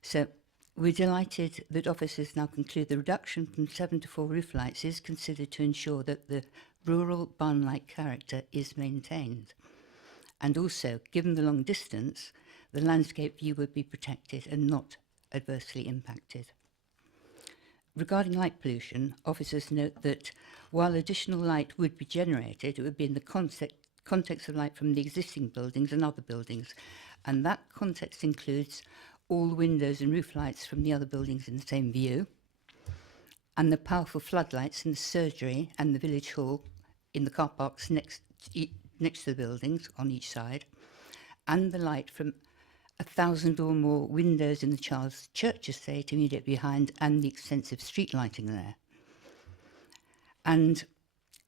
So we're delighted that officers now conclude the reduction from 7 to 4 roof lights is considered to ensure that the rural barn-like character is maintained. And also, given the long distance, the landscape view would be protected and not adversely impacted. Regarding light pollution, officers note that while additional light would be generated, it would be in the context of light from the existing buildings and other buildings, and that context includes all the windows and roof lights from the other buildings in the same view, and the powerful floodlights in the surgery and the village hall in the car parks next to the buildings on each side, and the light from 1,000 or more windows in the Charles Church estate immediately behind, and the extensive street lighting there. And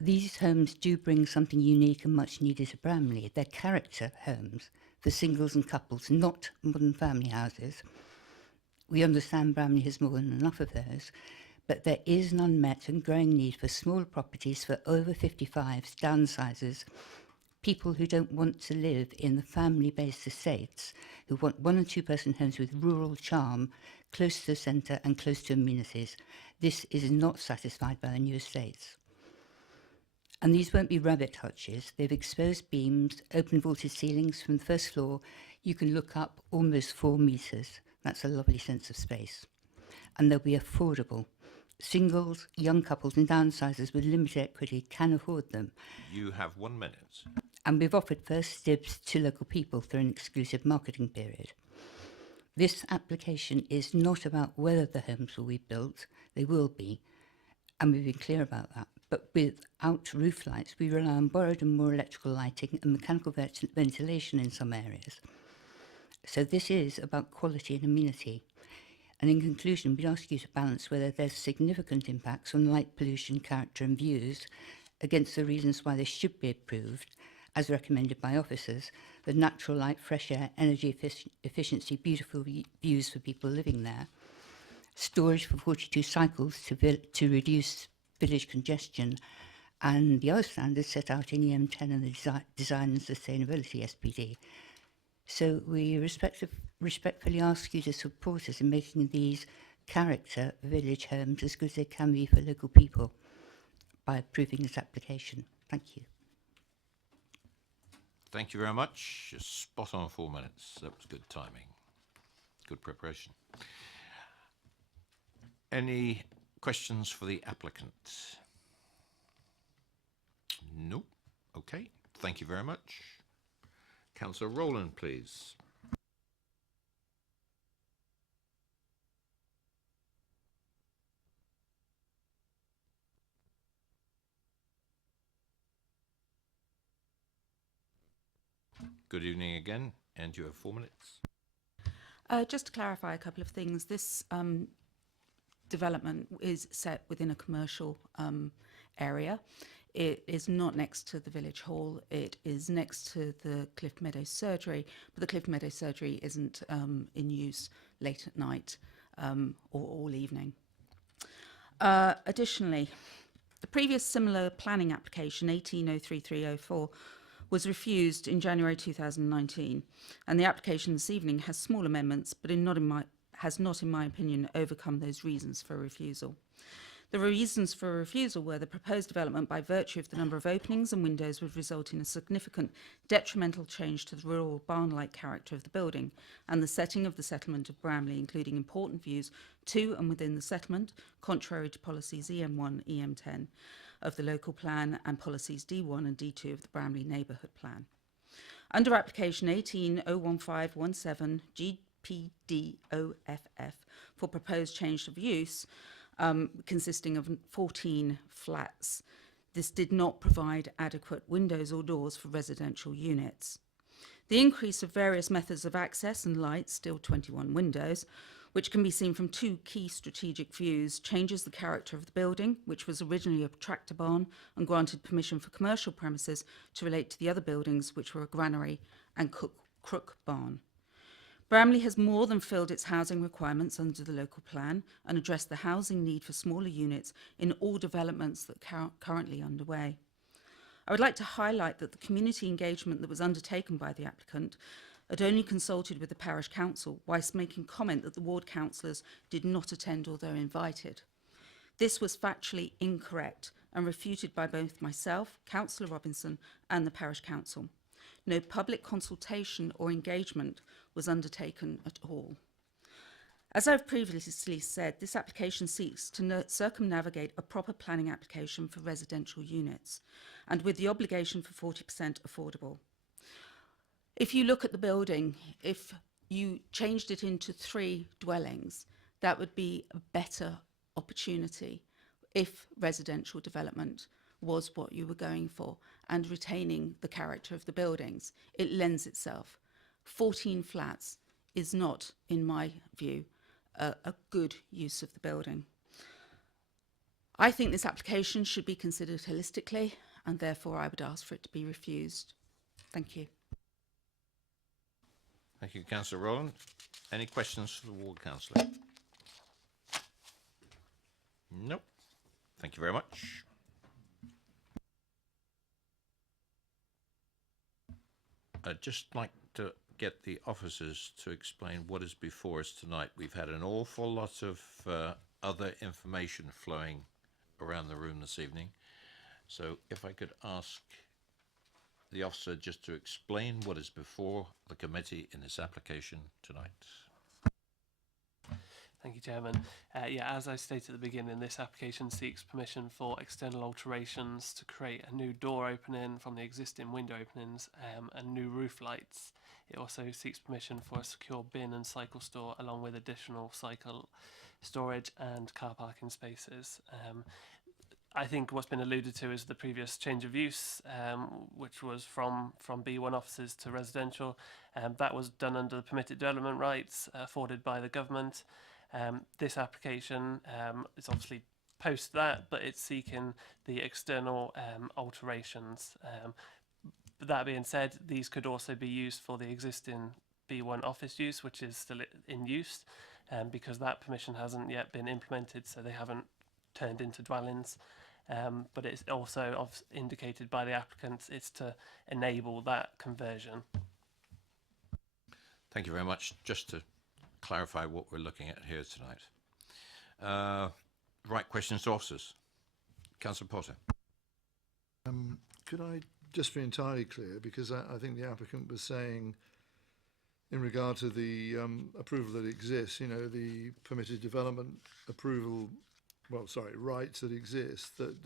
these homes do bring something unique and much needed to Bramley. They're character homes for singles and couples, not modern family houses. We understand Bramley has more than enough of those, but there is an unmet and growing need for small properties for over 55s, downsizers, people who don't want to live in the family-based estates, who want 1 or 2 person homes with rural charm, close to the centre and close to amenities. This is not satisfied by the new estates. And these won't be rabbit hutches. They've exposed beams, open vaulted ceilings from the first floor. You can look up almost 4 metres. That's a lovely sense of space. And they'll be affordable. Singles, young couples and downsizers with limited equity can afford them. You have 1 minute. And we've offered first dibs to local people through an exclusive marketing period. This application is not about whether the homes will be built. They will be, and we've been clear about that. But without roof lights, we rely on borrowed and more electrical lighting and mechanical ventilation in some areas. So this is about quality and amenity. And in conclusion, we'd ask you to balance whether there's significant impacts on light pollution, character and views against the reasons why they should be approved, as recommended by officers, the natural light, fresh air, energy efficiency, beautiful views for people living there, storage for 42 cycles to reduce village congestion, and the other standards set out in EM10 and the Design and Sustainability SPD. So we respectfully ask you to support us in making these character village homes as good as they can be for local people by approving this application. Thank you. Thank you very much. You're spot on 4 minutes. That was good timing. Good preparation. Any questions for the applicant? No. Okay. Thank you very much. Councillor Rowland, please. Good evening again, and you have 4 minutes. Just to clarify a couple of things, this development is set within a commercial area. It is not next to the village hall. It is next to the Cliff Meadows surgery, but the Cliff Meadows surgery isn't in use late at night or all evening. Additionally, the previous similar planning application, 1803304, was refused in January 2019, and the application this evening has small amendments, but has not, in my opinion, overcome those reasons for refusal. The reasons for refusal were the proposed development, by virtue of the number of openings and windows, would result in a significant detrimental change to the rural barn-like character of the building and the setting of the settlement of Bramley, including important views to and within the settlement, contrary to policies EM1, EM10 of the local plan and policies D1 and D2 of the Bramley neighbourhood plan. Under application 1801517 GPDOFF for proposed change of use, consisting of 14 flats, this did not provide adequate windows or doors for residential units. The increase of various methods of access and light, still 21 windows, which can be seen from 2 key strategic views, changes the character of the building, which was originally a tractor barn and granted permission for commercial premises to relate to the other buildings, which were a granary and crook barn. Bramley has more than filled its housing requirements under the local plan and addressed the housing need for smaller units in all developments that are currently underway. I would like to highlight that the community engagement that was undertaken by the applicant had only consulted with the parish council, whilst making comment that the ward councillors did not attend although invited. This was factually incorrect and refuted by both myself, Councillor Robinson, and the parish council. No public consultation or engagement was undertaken at all. As I've previously said, this application seeks to circumnavigate a proper planning application for residential units, and with the obligation for 40% affordable. If you look at the building, if you changed it into 3 dwellings, that would be a better opportunity if residential development was what you were going for and retaining the character of the buildings. It lends itself. 14 flats is not, in my view, a good use of the building. I think this application should be considered holistically, and therefore I would ask for it to be refused. Thank you. Thank you, Councillor Rowland. Any questions for the ward councillor? Nope. Thank you very much. I'd just like to get the officers to explain what is before us tonight. We've had an awful lot of other information flowing around the room this evening. So if I could ask the officer just to explain what is before the committee in this application tonight. Thank you, Chairman. Yeah, as I stated at the beginning, this application seeks permission for external alterations to create a new door opening from the existing window openings and new roof lights. It also seeks permission for a secure bin and cycle store along with additional cycle storage and car parking spaces. I think what's been alluded to is the previous change of use, which was from B1 offices to residential. That was done under the permitted development rights afforded by the government. This application is obviously post that, but it's seeking the external alterations. But that being said, these could also be used for the existing B1 office use, which is still in use, because that permission hasn't yet been implemented, so they haven't turned into dwellings. But it's also indicated by the applicants it's to enable that conversion. Thank you very much. Just to clarify what we're looking at here tonight. Right questions to officers. Councillor Potter. Could I just be entirely clear, because I think the applicant was saying in regard to the approval that exists, you know, the permitted development approval, well, sorry, rights that exist, that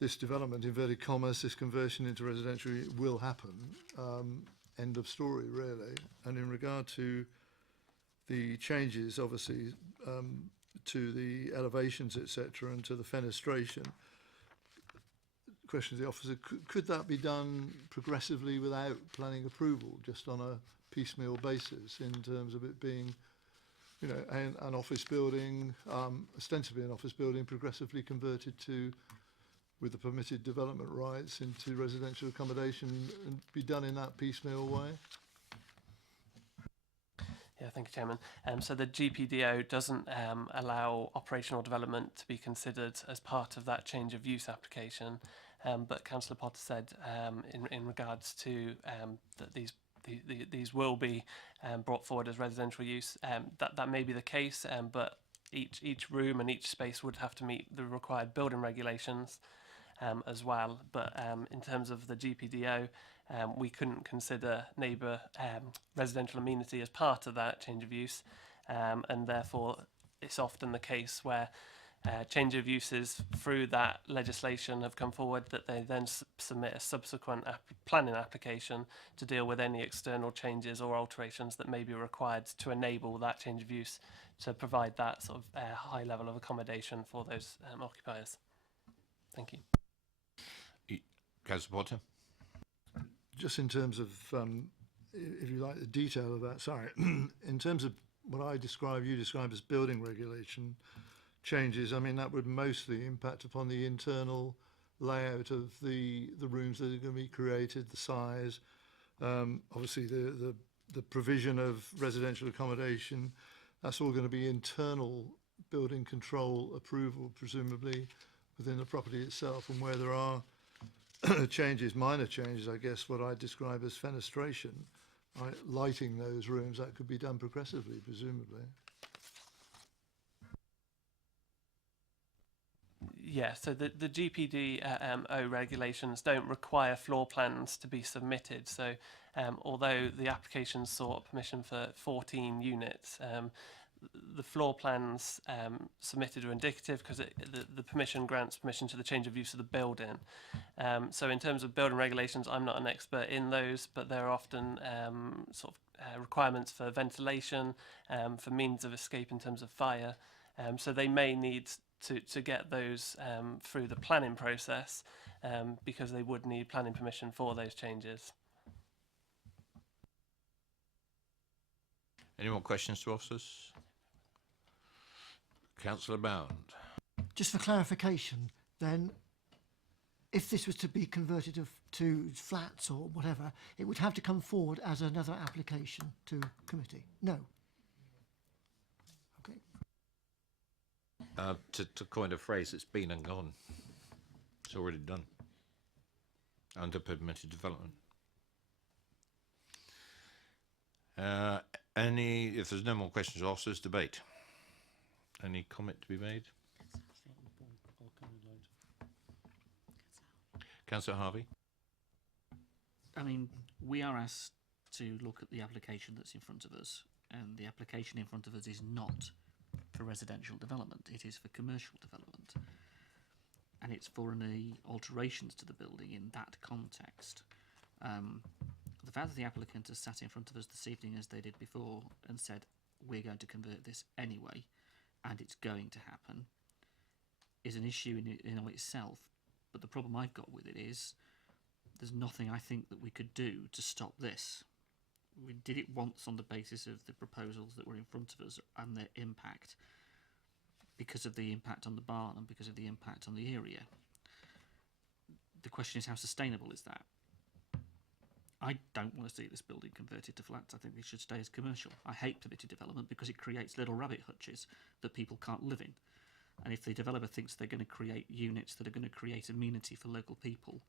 this development, inverted commas, this conversion into residential will happen. End of story, really. And in regard to the changes, obviously, to the elevations, etc., and to the fenestration, question to the officer, could that be done progressively without planning approval, just on a piecemeal basis, in terms of it being, you know, an office building, ostensibly an office building, progressively converted to, with the permitted development rights, into residential accommodation, and be done in that piecemeal way? Yeah, thank you, Chairman. So the GPDO doesn't allow operational development to be considered as part of that change of use application, but Councillor Potter said in regards to that these will be brought forward as residential use. That may be the case, but each room and each space would have to meet the required building regulations as well. But in terms of the GPDO, we couldn't consider neighbour residential amenity as part of that change of use, and therefore it's often the case where change of uses through that legislation have come forward that they then submit a subsequent planning application to deal with any external changes or alterations that may be required to enable that change of use to provide that sort of high level of accommodation for those occupiers. Thank you. Councillor Potter. Just in terms of, if you like, the detail of that, sorry, in terms of what you describe as building regulation changes, I mean, that would mostly impact upon the internal layout of the rooms that are going to be created, the size, obviously the provision of residential accommodation. That's all going to be internal building control approval, presumably, within the property itself, and where there are changes, minor changes, I guess, what I describe as fenestration, right, lighting those rooms, that could be done progressively, presumably. Yeah, so the GPDO regulations don't require floor plans to be submitted. So although the application sought permission for 14 units, the floor plans submitted are indicative because the permission grants permission to the change of use of the building. So in terms of building regulations, I'm not an expert in those, but there are often requirements for ventilation, for means of escape in terms of fire. So they may need to get those through the planning process because they would need planning permission for those changes. Any more questions to officers? Councillor Bound. Just for clarification, then, if this was to be converted to flats or whatever, it would have to come forward as another application to committee? No. Okay. To coin a phrase, it's been and gone. It's already done. Under permitted development. If there's no more questions or officers, debate. Any comment to be made? Councillor Harvey? I mean, we are asked to look at the application that's in front of us, and the application in front of us is not for residential development, it is for commercial development. And it's for any alterations to the building in that context. The fact that the applicant has sat in front of us this evening, as they did before, and said, we're going to convert this anyway, and it's going to happen, is an issue in of itself. But the problem I've got with it is, there's nothing I think that we could do to stop this. We did it once on the basis of the proposals that were in front of us and their impact, because of the impact on the barn and because of the impact on the area. The question is, how sustainable is that? I don't want to see this building converted to flats. I think it should stay as commercial. I hate permitted development because it creates little rabbit hutches that people can't live in. And if the developer thinks they're going to create units that are going to create amenity for local people,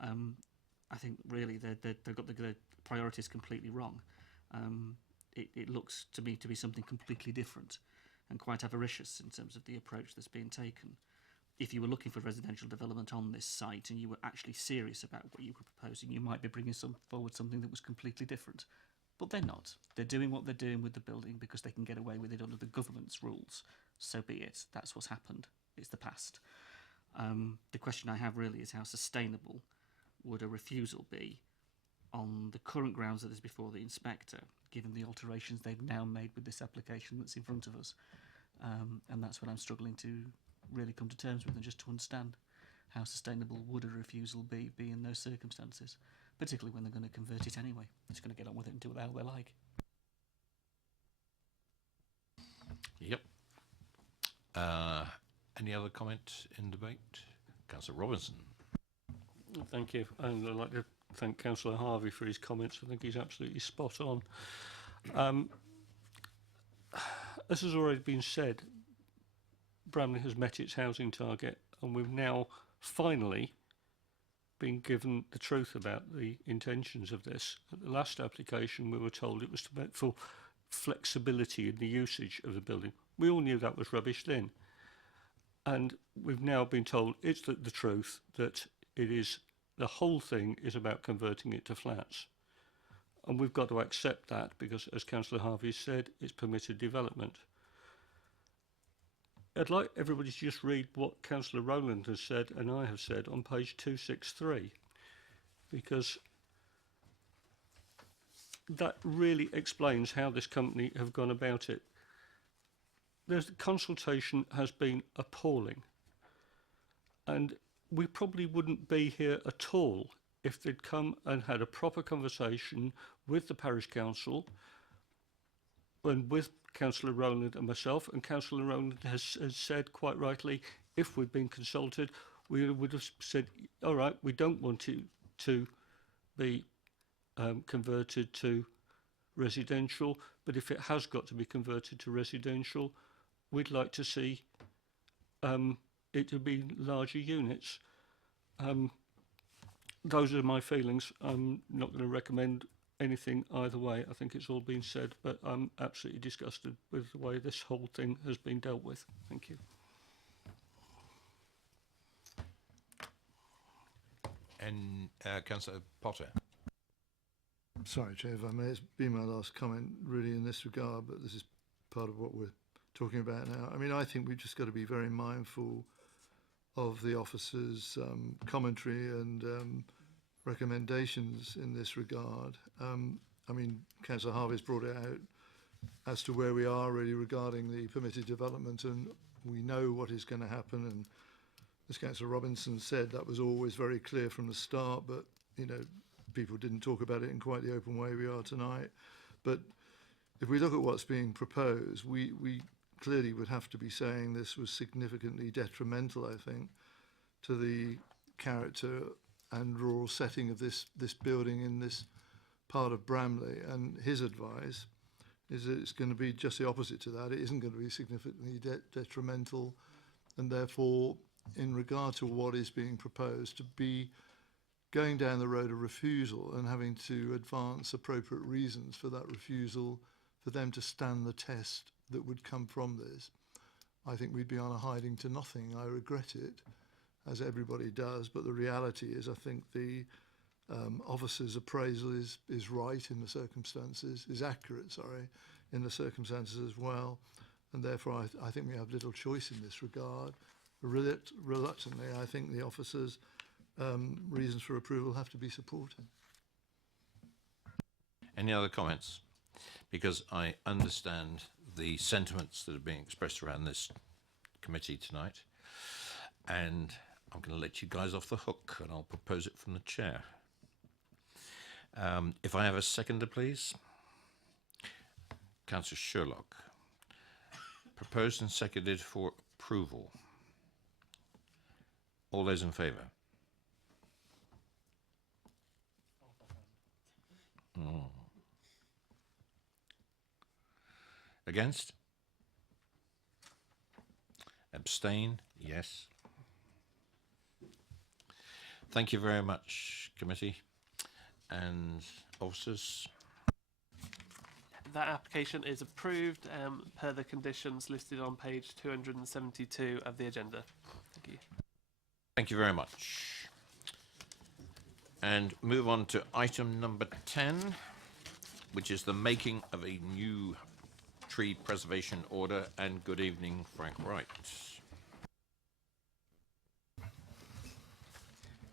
I think really they've got the priorities completely wrong. It looks to me to be something completely different and quite avaricious in terms of the approach that's being taken. If you were looking for residential development on this site and you were actually serious about what you were proposing, you might be bringing forward something that was completely different. But they're not. They're doing what they're doing with the building because they can get away with it under the government's rules. So be it. That's what's happened. It's the past. The question I have really is, how sustainable would a refusal be on the current grounds that is before the inspector, given the alterations they've now made with this application that's in front of us? And that's what I'm struggling to really come to terms with, and just to understand how sustainable would a refusal be in those circumstances, particularly when they're going to convert it anyway. They're just going to get on with it and do what the hell they like. Yep. Any other comment in debate? Councillor Robinson. Thank you. And I'd like to thank Councillor Harvey for his comments. I think he's absolutely spot on. As has already been said, Bramley has met its housing target, and we've now finally been given the truth about the intentions of this. At the last application, we were told it was to make for flexibility in the usage of the building. We all knew that was rubbish then. And we've now been told it's the truth, that it is, the whole thing is about converting it to flats. And we've got to accept that because, as Councillor Harvey said, it's permitted development. I'd like everybody to just read what Councillor Rowland has said and I have said on page 263, because that really explains how this company have gone about it. The consultation has been appalling, and we probably wouldn't be here at all if they'd come and had a proper conversation with the parish council and with Councillor Rowland and myself. And Councillor Rowland has said quite rightly, if we'd been consulted, we would have said, all right, we don't want it to be converted to residential, but if it has got to be converted to residential, we'd like to see it to be larger units. Those are my feelings. I'm not going to recommend anything either way. I think it's all been said, but I'm absolutely disgusted with the way this whole thing has been dealt with. Thank you. And Councillor Potter. Sorry, Chair, if I may, it's been my last comment really in this regard, but this is part of what we're talking about now. I mean, I think we've just got to be very mindful of the officers' commentary and recommendations in this regard. I mean, Councillor Harvey's brought it out as to where we are really regarding the permitted development, and we know what is going to happen. And as Councillor Robinson said, that was always very clear from the start, but, you know, people didn't talk about it in quite the open way we are tonight. But if we look at what's being proposed, we clearly would have to be saying this was significantly detrimental, I think, to the character and rural setting of this building in this part of Bramley. And his advice is that it's going to be just the opposite to that. It isn't going to be significantly detrimental, and therefore, in regard to what is being proposed, to be going down the road of refusal and having to advance appropriate reasons for that refusal for them to stand the test that would come from this, I think we'd be on a hiding to nothing. I regret it, as everybody does, but the reality is I think the officer's appraisal is right in the circumstances, is accurate, sorry, in the circumstances as well, and therefore I think we have little choice in this regard. Reluctantly, I think the officer's reasons for approval have to be supported. Any other comments? Because I understand the sentiments that are being expressed around this committee tonight, and I'm going to let you guys off the hook, and I'll propose it from the chair. If I have a seconder, please. Councillor Sherlock. Proposed and seconded for approval. All those in favour? Oh. Against? Abstain? Yes. Thank you very much, committee and officers. That application is approved per the conditions listed on page 272 of the agenda. Thank you. Thank you very much. And move on to item number 10, which is the making of a new tree preservation order. And good evening, Frank Wright.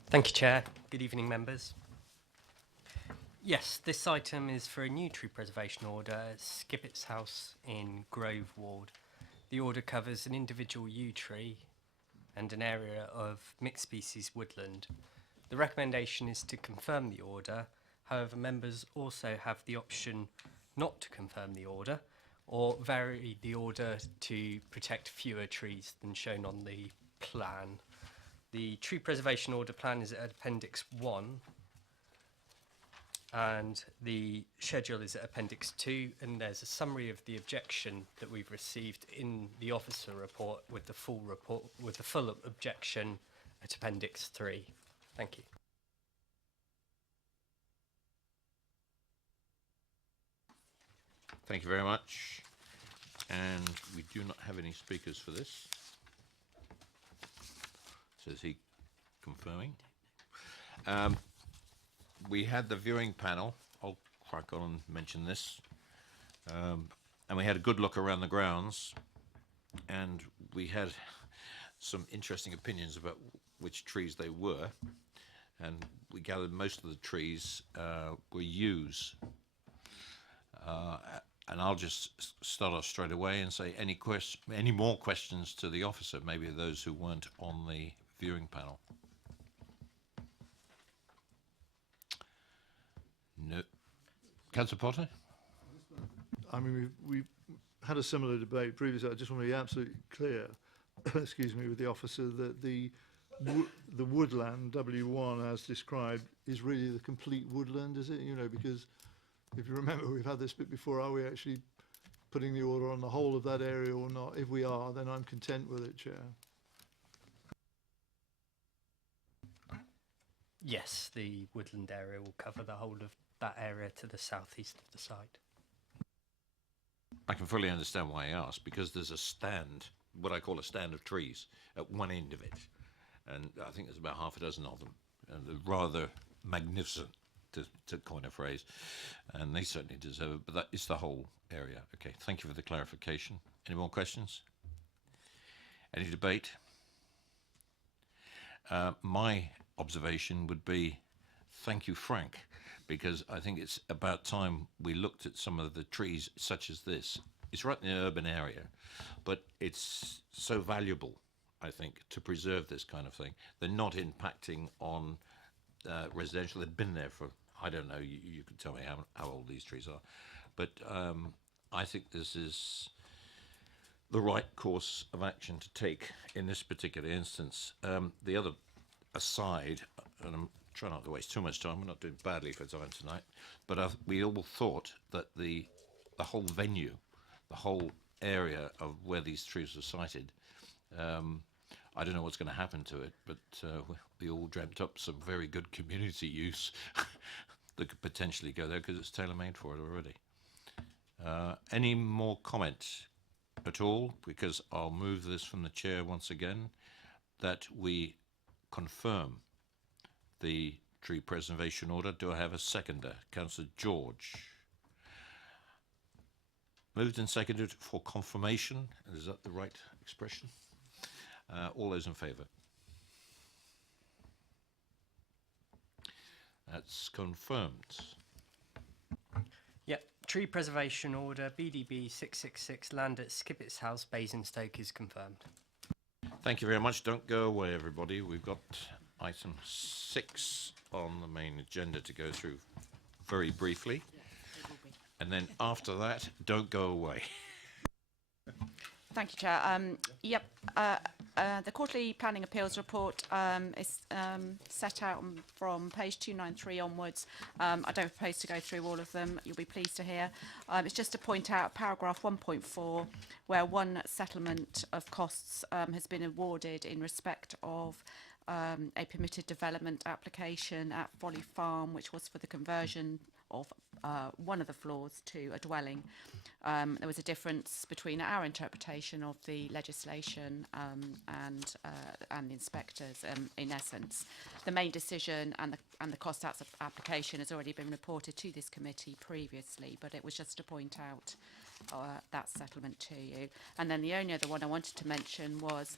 Thank you, Chair. Good evening, members. Yes, this item is for a new tree preservation order at Skippett's House in Grove Ward. The order covers an individual yew tree and an area of mixed species woodland. The recommendation is to confirm the order. However, members also have the option not to confirm the order or vary the order to protect fewer trees than shown on the plan. The tree preservation order plan is at Appendix 1, and the schedule is at Appendix 2, and there's a summary of the objection that we've received in the officer report with the full objection at Appendix 3. Thank you. Thank you very much. And we do not have any speakers for this. Says he confirming. We had the viewing panel. I'll crack on and mention this. And we had a good look around the grounds, and we had some interesting opinions about which trees they were. And we gathered most of the trees were yews. And I'll just start off straight away and say any more questions to the officer, maybe those who weren't on the viewing panel. No. Councillor Potter? I mean, we've had a similar debate previously. I just want to be absolutely clear, excuse me, with the officer that the woodland, W1, as described, is really the complete woodland, is it? You know, because if you remember, we've had this bit before. Are we actually putting the order on the whole of that area or not? If we are, then I'm content with it, Chair. Yes, the woodland area will cover the whole of that area to the southeast of the site. I can fully understand why I asked, because there's a stand, what I call a stand of trees, at one end of it. And I think there's about half a dozen of them, and they're rather magnificent, to coin a phrase, and they certainly deserve it, but that is the whole area. Okay, thank you for the clarification. Any more questions? Any debate? My observation would be, thank you, Frank, because I think it's about time we looked at some of the trees such as this. It's right in the urban area, but it's so valuable, I think, to preserve this kind of thing. They're not impacting on residential. They've been there for, I don't know, you can tell me how old these trees are, but I think this is the right course of action to take in this particular instance. The other aside, and I'm trying not to waste too much time, we're not doing badly for time tonight, but we all thought that the whole venue, the whole area of where these trees were sited, I don't know what's going to happen to it, but we all dreamt up some very good community use that could potentially go there because it's tailor-made for it already. Any more comments at all? Because I'll move this from the chair once again, that we confirm the tree preservation order. Do I have a seconder? Councillor George. Moved and seconded for confirmation. Is that the right expression? All those in favour? That's confirmed. Yep, tree preservation order BDB 666 land at Skippett's House, Basingstoke is confirmed. Thank you very much. Don't go away, everybody. We've got item 6 on the main agenda to go through very briefly. And then after that, don't go away. Thank you, Chair. The quarterly planning appeals report is set out from page 293 onwards. I don't propose to go through all of them. You'll be pleased to hear. It's just to point out paragraph 1.4, where one settlement of costs has been awarded in respect of a permitted development application at Folly Farm, which was for the conversion of one of the floors to a dwelling. There was a difference between our interpretation of the legislation and the inspectors. In essence, the main decision and the cost application has already been reported to this committee previously, but it was just to point out that settlement to you. And then the only other one I wanted to mention was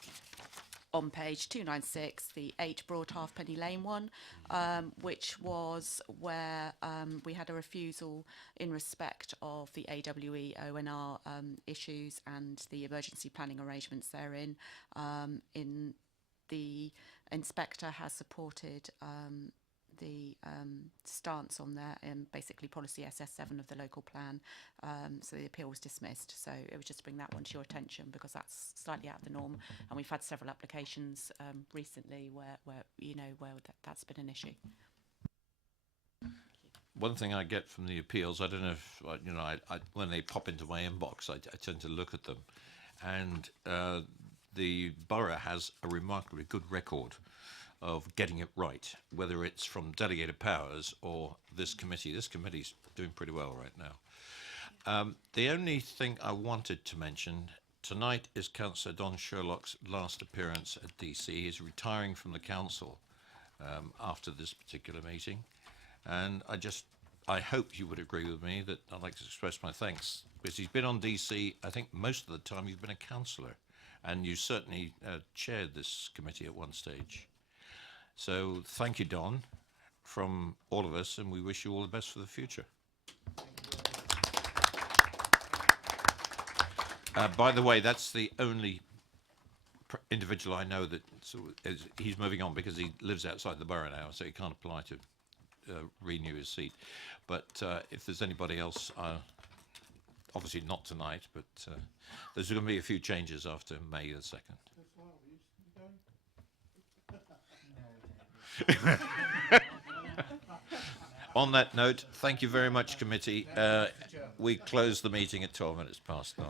on page 296, the 8 Broad Halfpenny Lane one, which was where we had a refusal in respect of the AWE ONR issues and the emergency planning arrangements therein. The inspector has supported the stance on there and basically policy SS7 of the local plan, so the appeal was dismissed. So it was just to bring that one to your attention because that's slightly out of the norm, and we've had several applications recently where that's been an issue. One thing I get from the appeals, I don't know if I when they pop into my inbox, I tend to look at them, and the borough has a remarkably good record of getting it right, whether it's from delegated powers or this committee. This committee's doing pretty well right now. The only thing I wanted to mention tonight is Councillor Don Sherlock's last appearance at DC. He's retiring from the council after this particular meeting, and I hope you would agree with me that I'd like to express my thanks, because he's been on DC, I think most of the time you've been a councillor, and you certainly chaired this committee at one stage. So thank you, Don, from all of us, and we wish you all the best for the future. By the way, that's the only individual I know that he's moving on because he lives outside the borough now, so he can't apply to renew his seat. But if there's anybody else, obviously not tonight, but there's going to be a few changes after May the 2nd. On that note, thank you very much, committee. We close the meeting at 12 minutes past 9.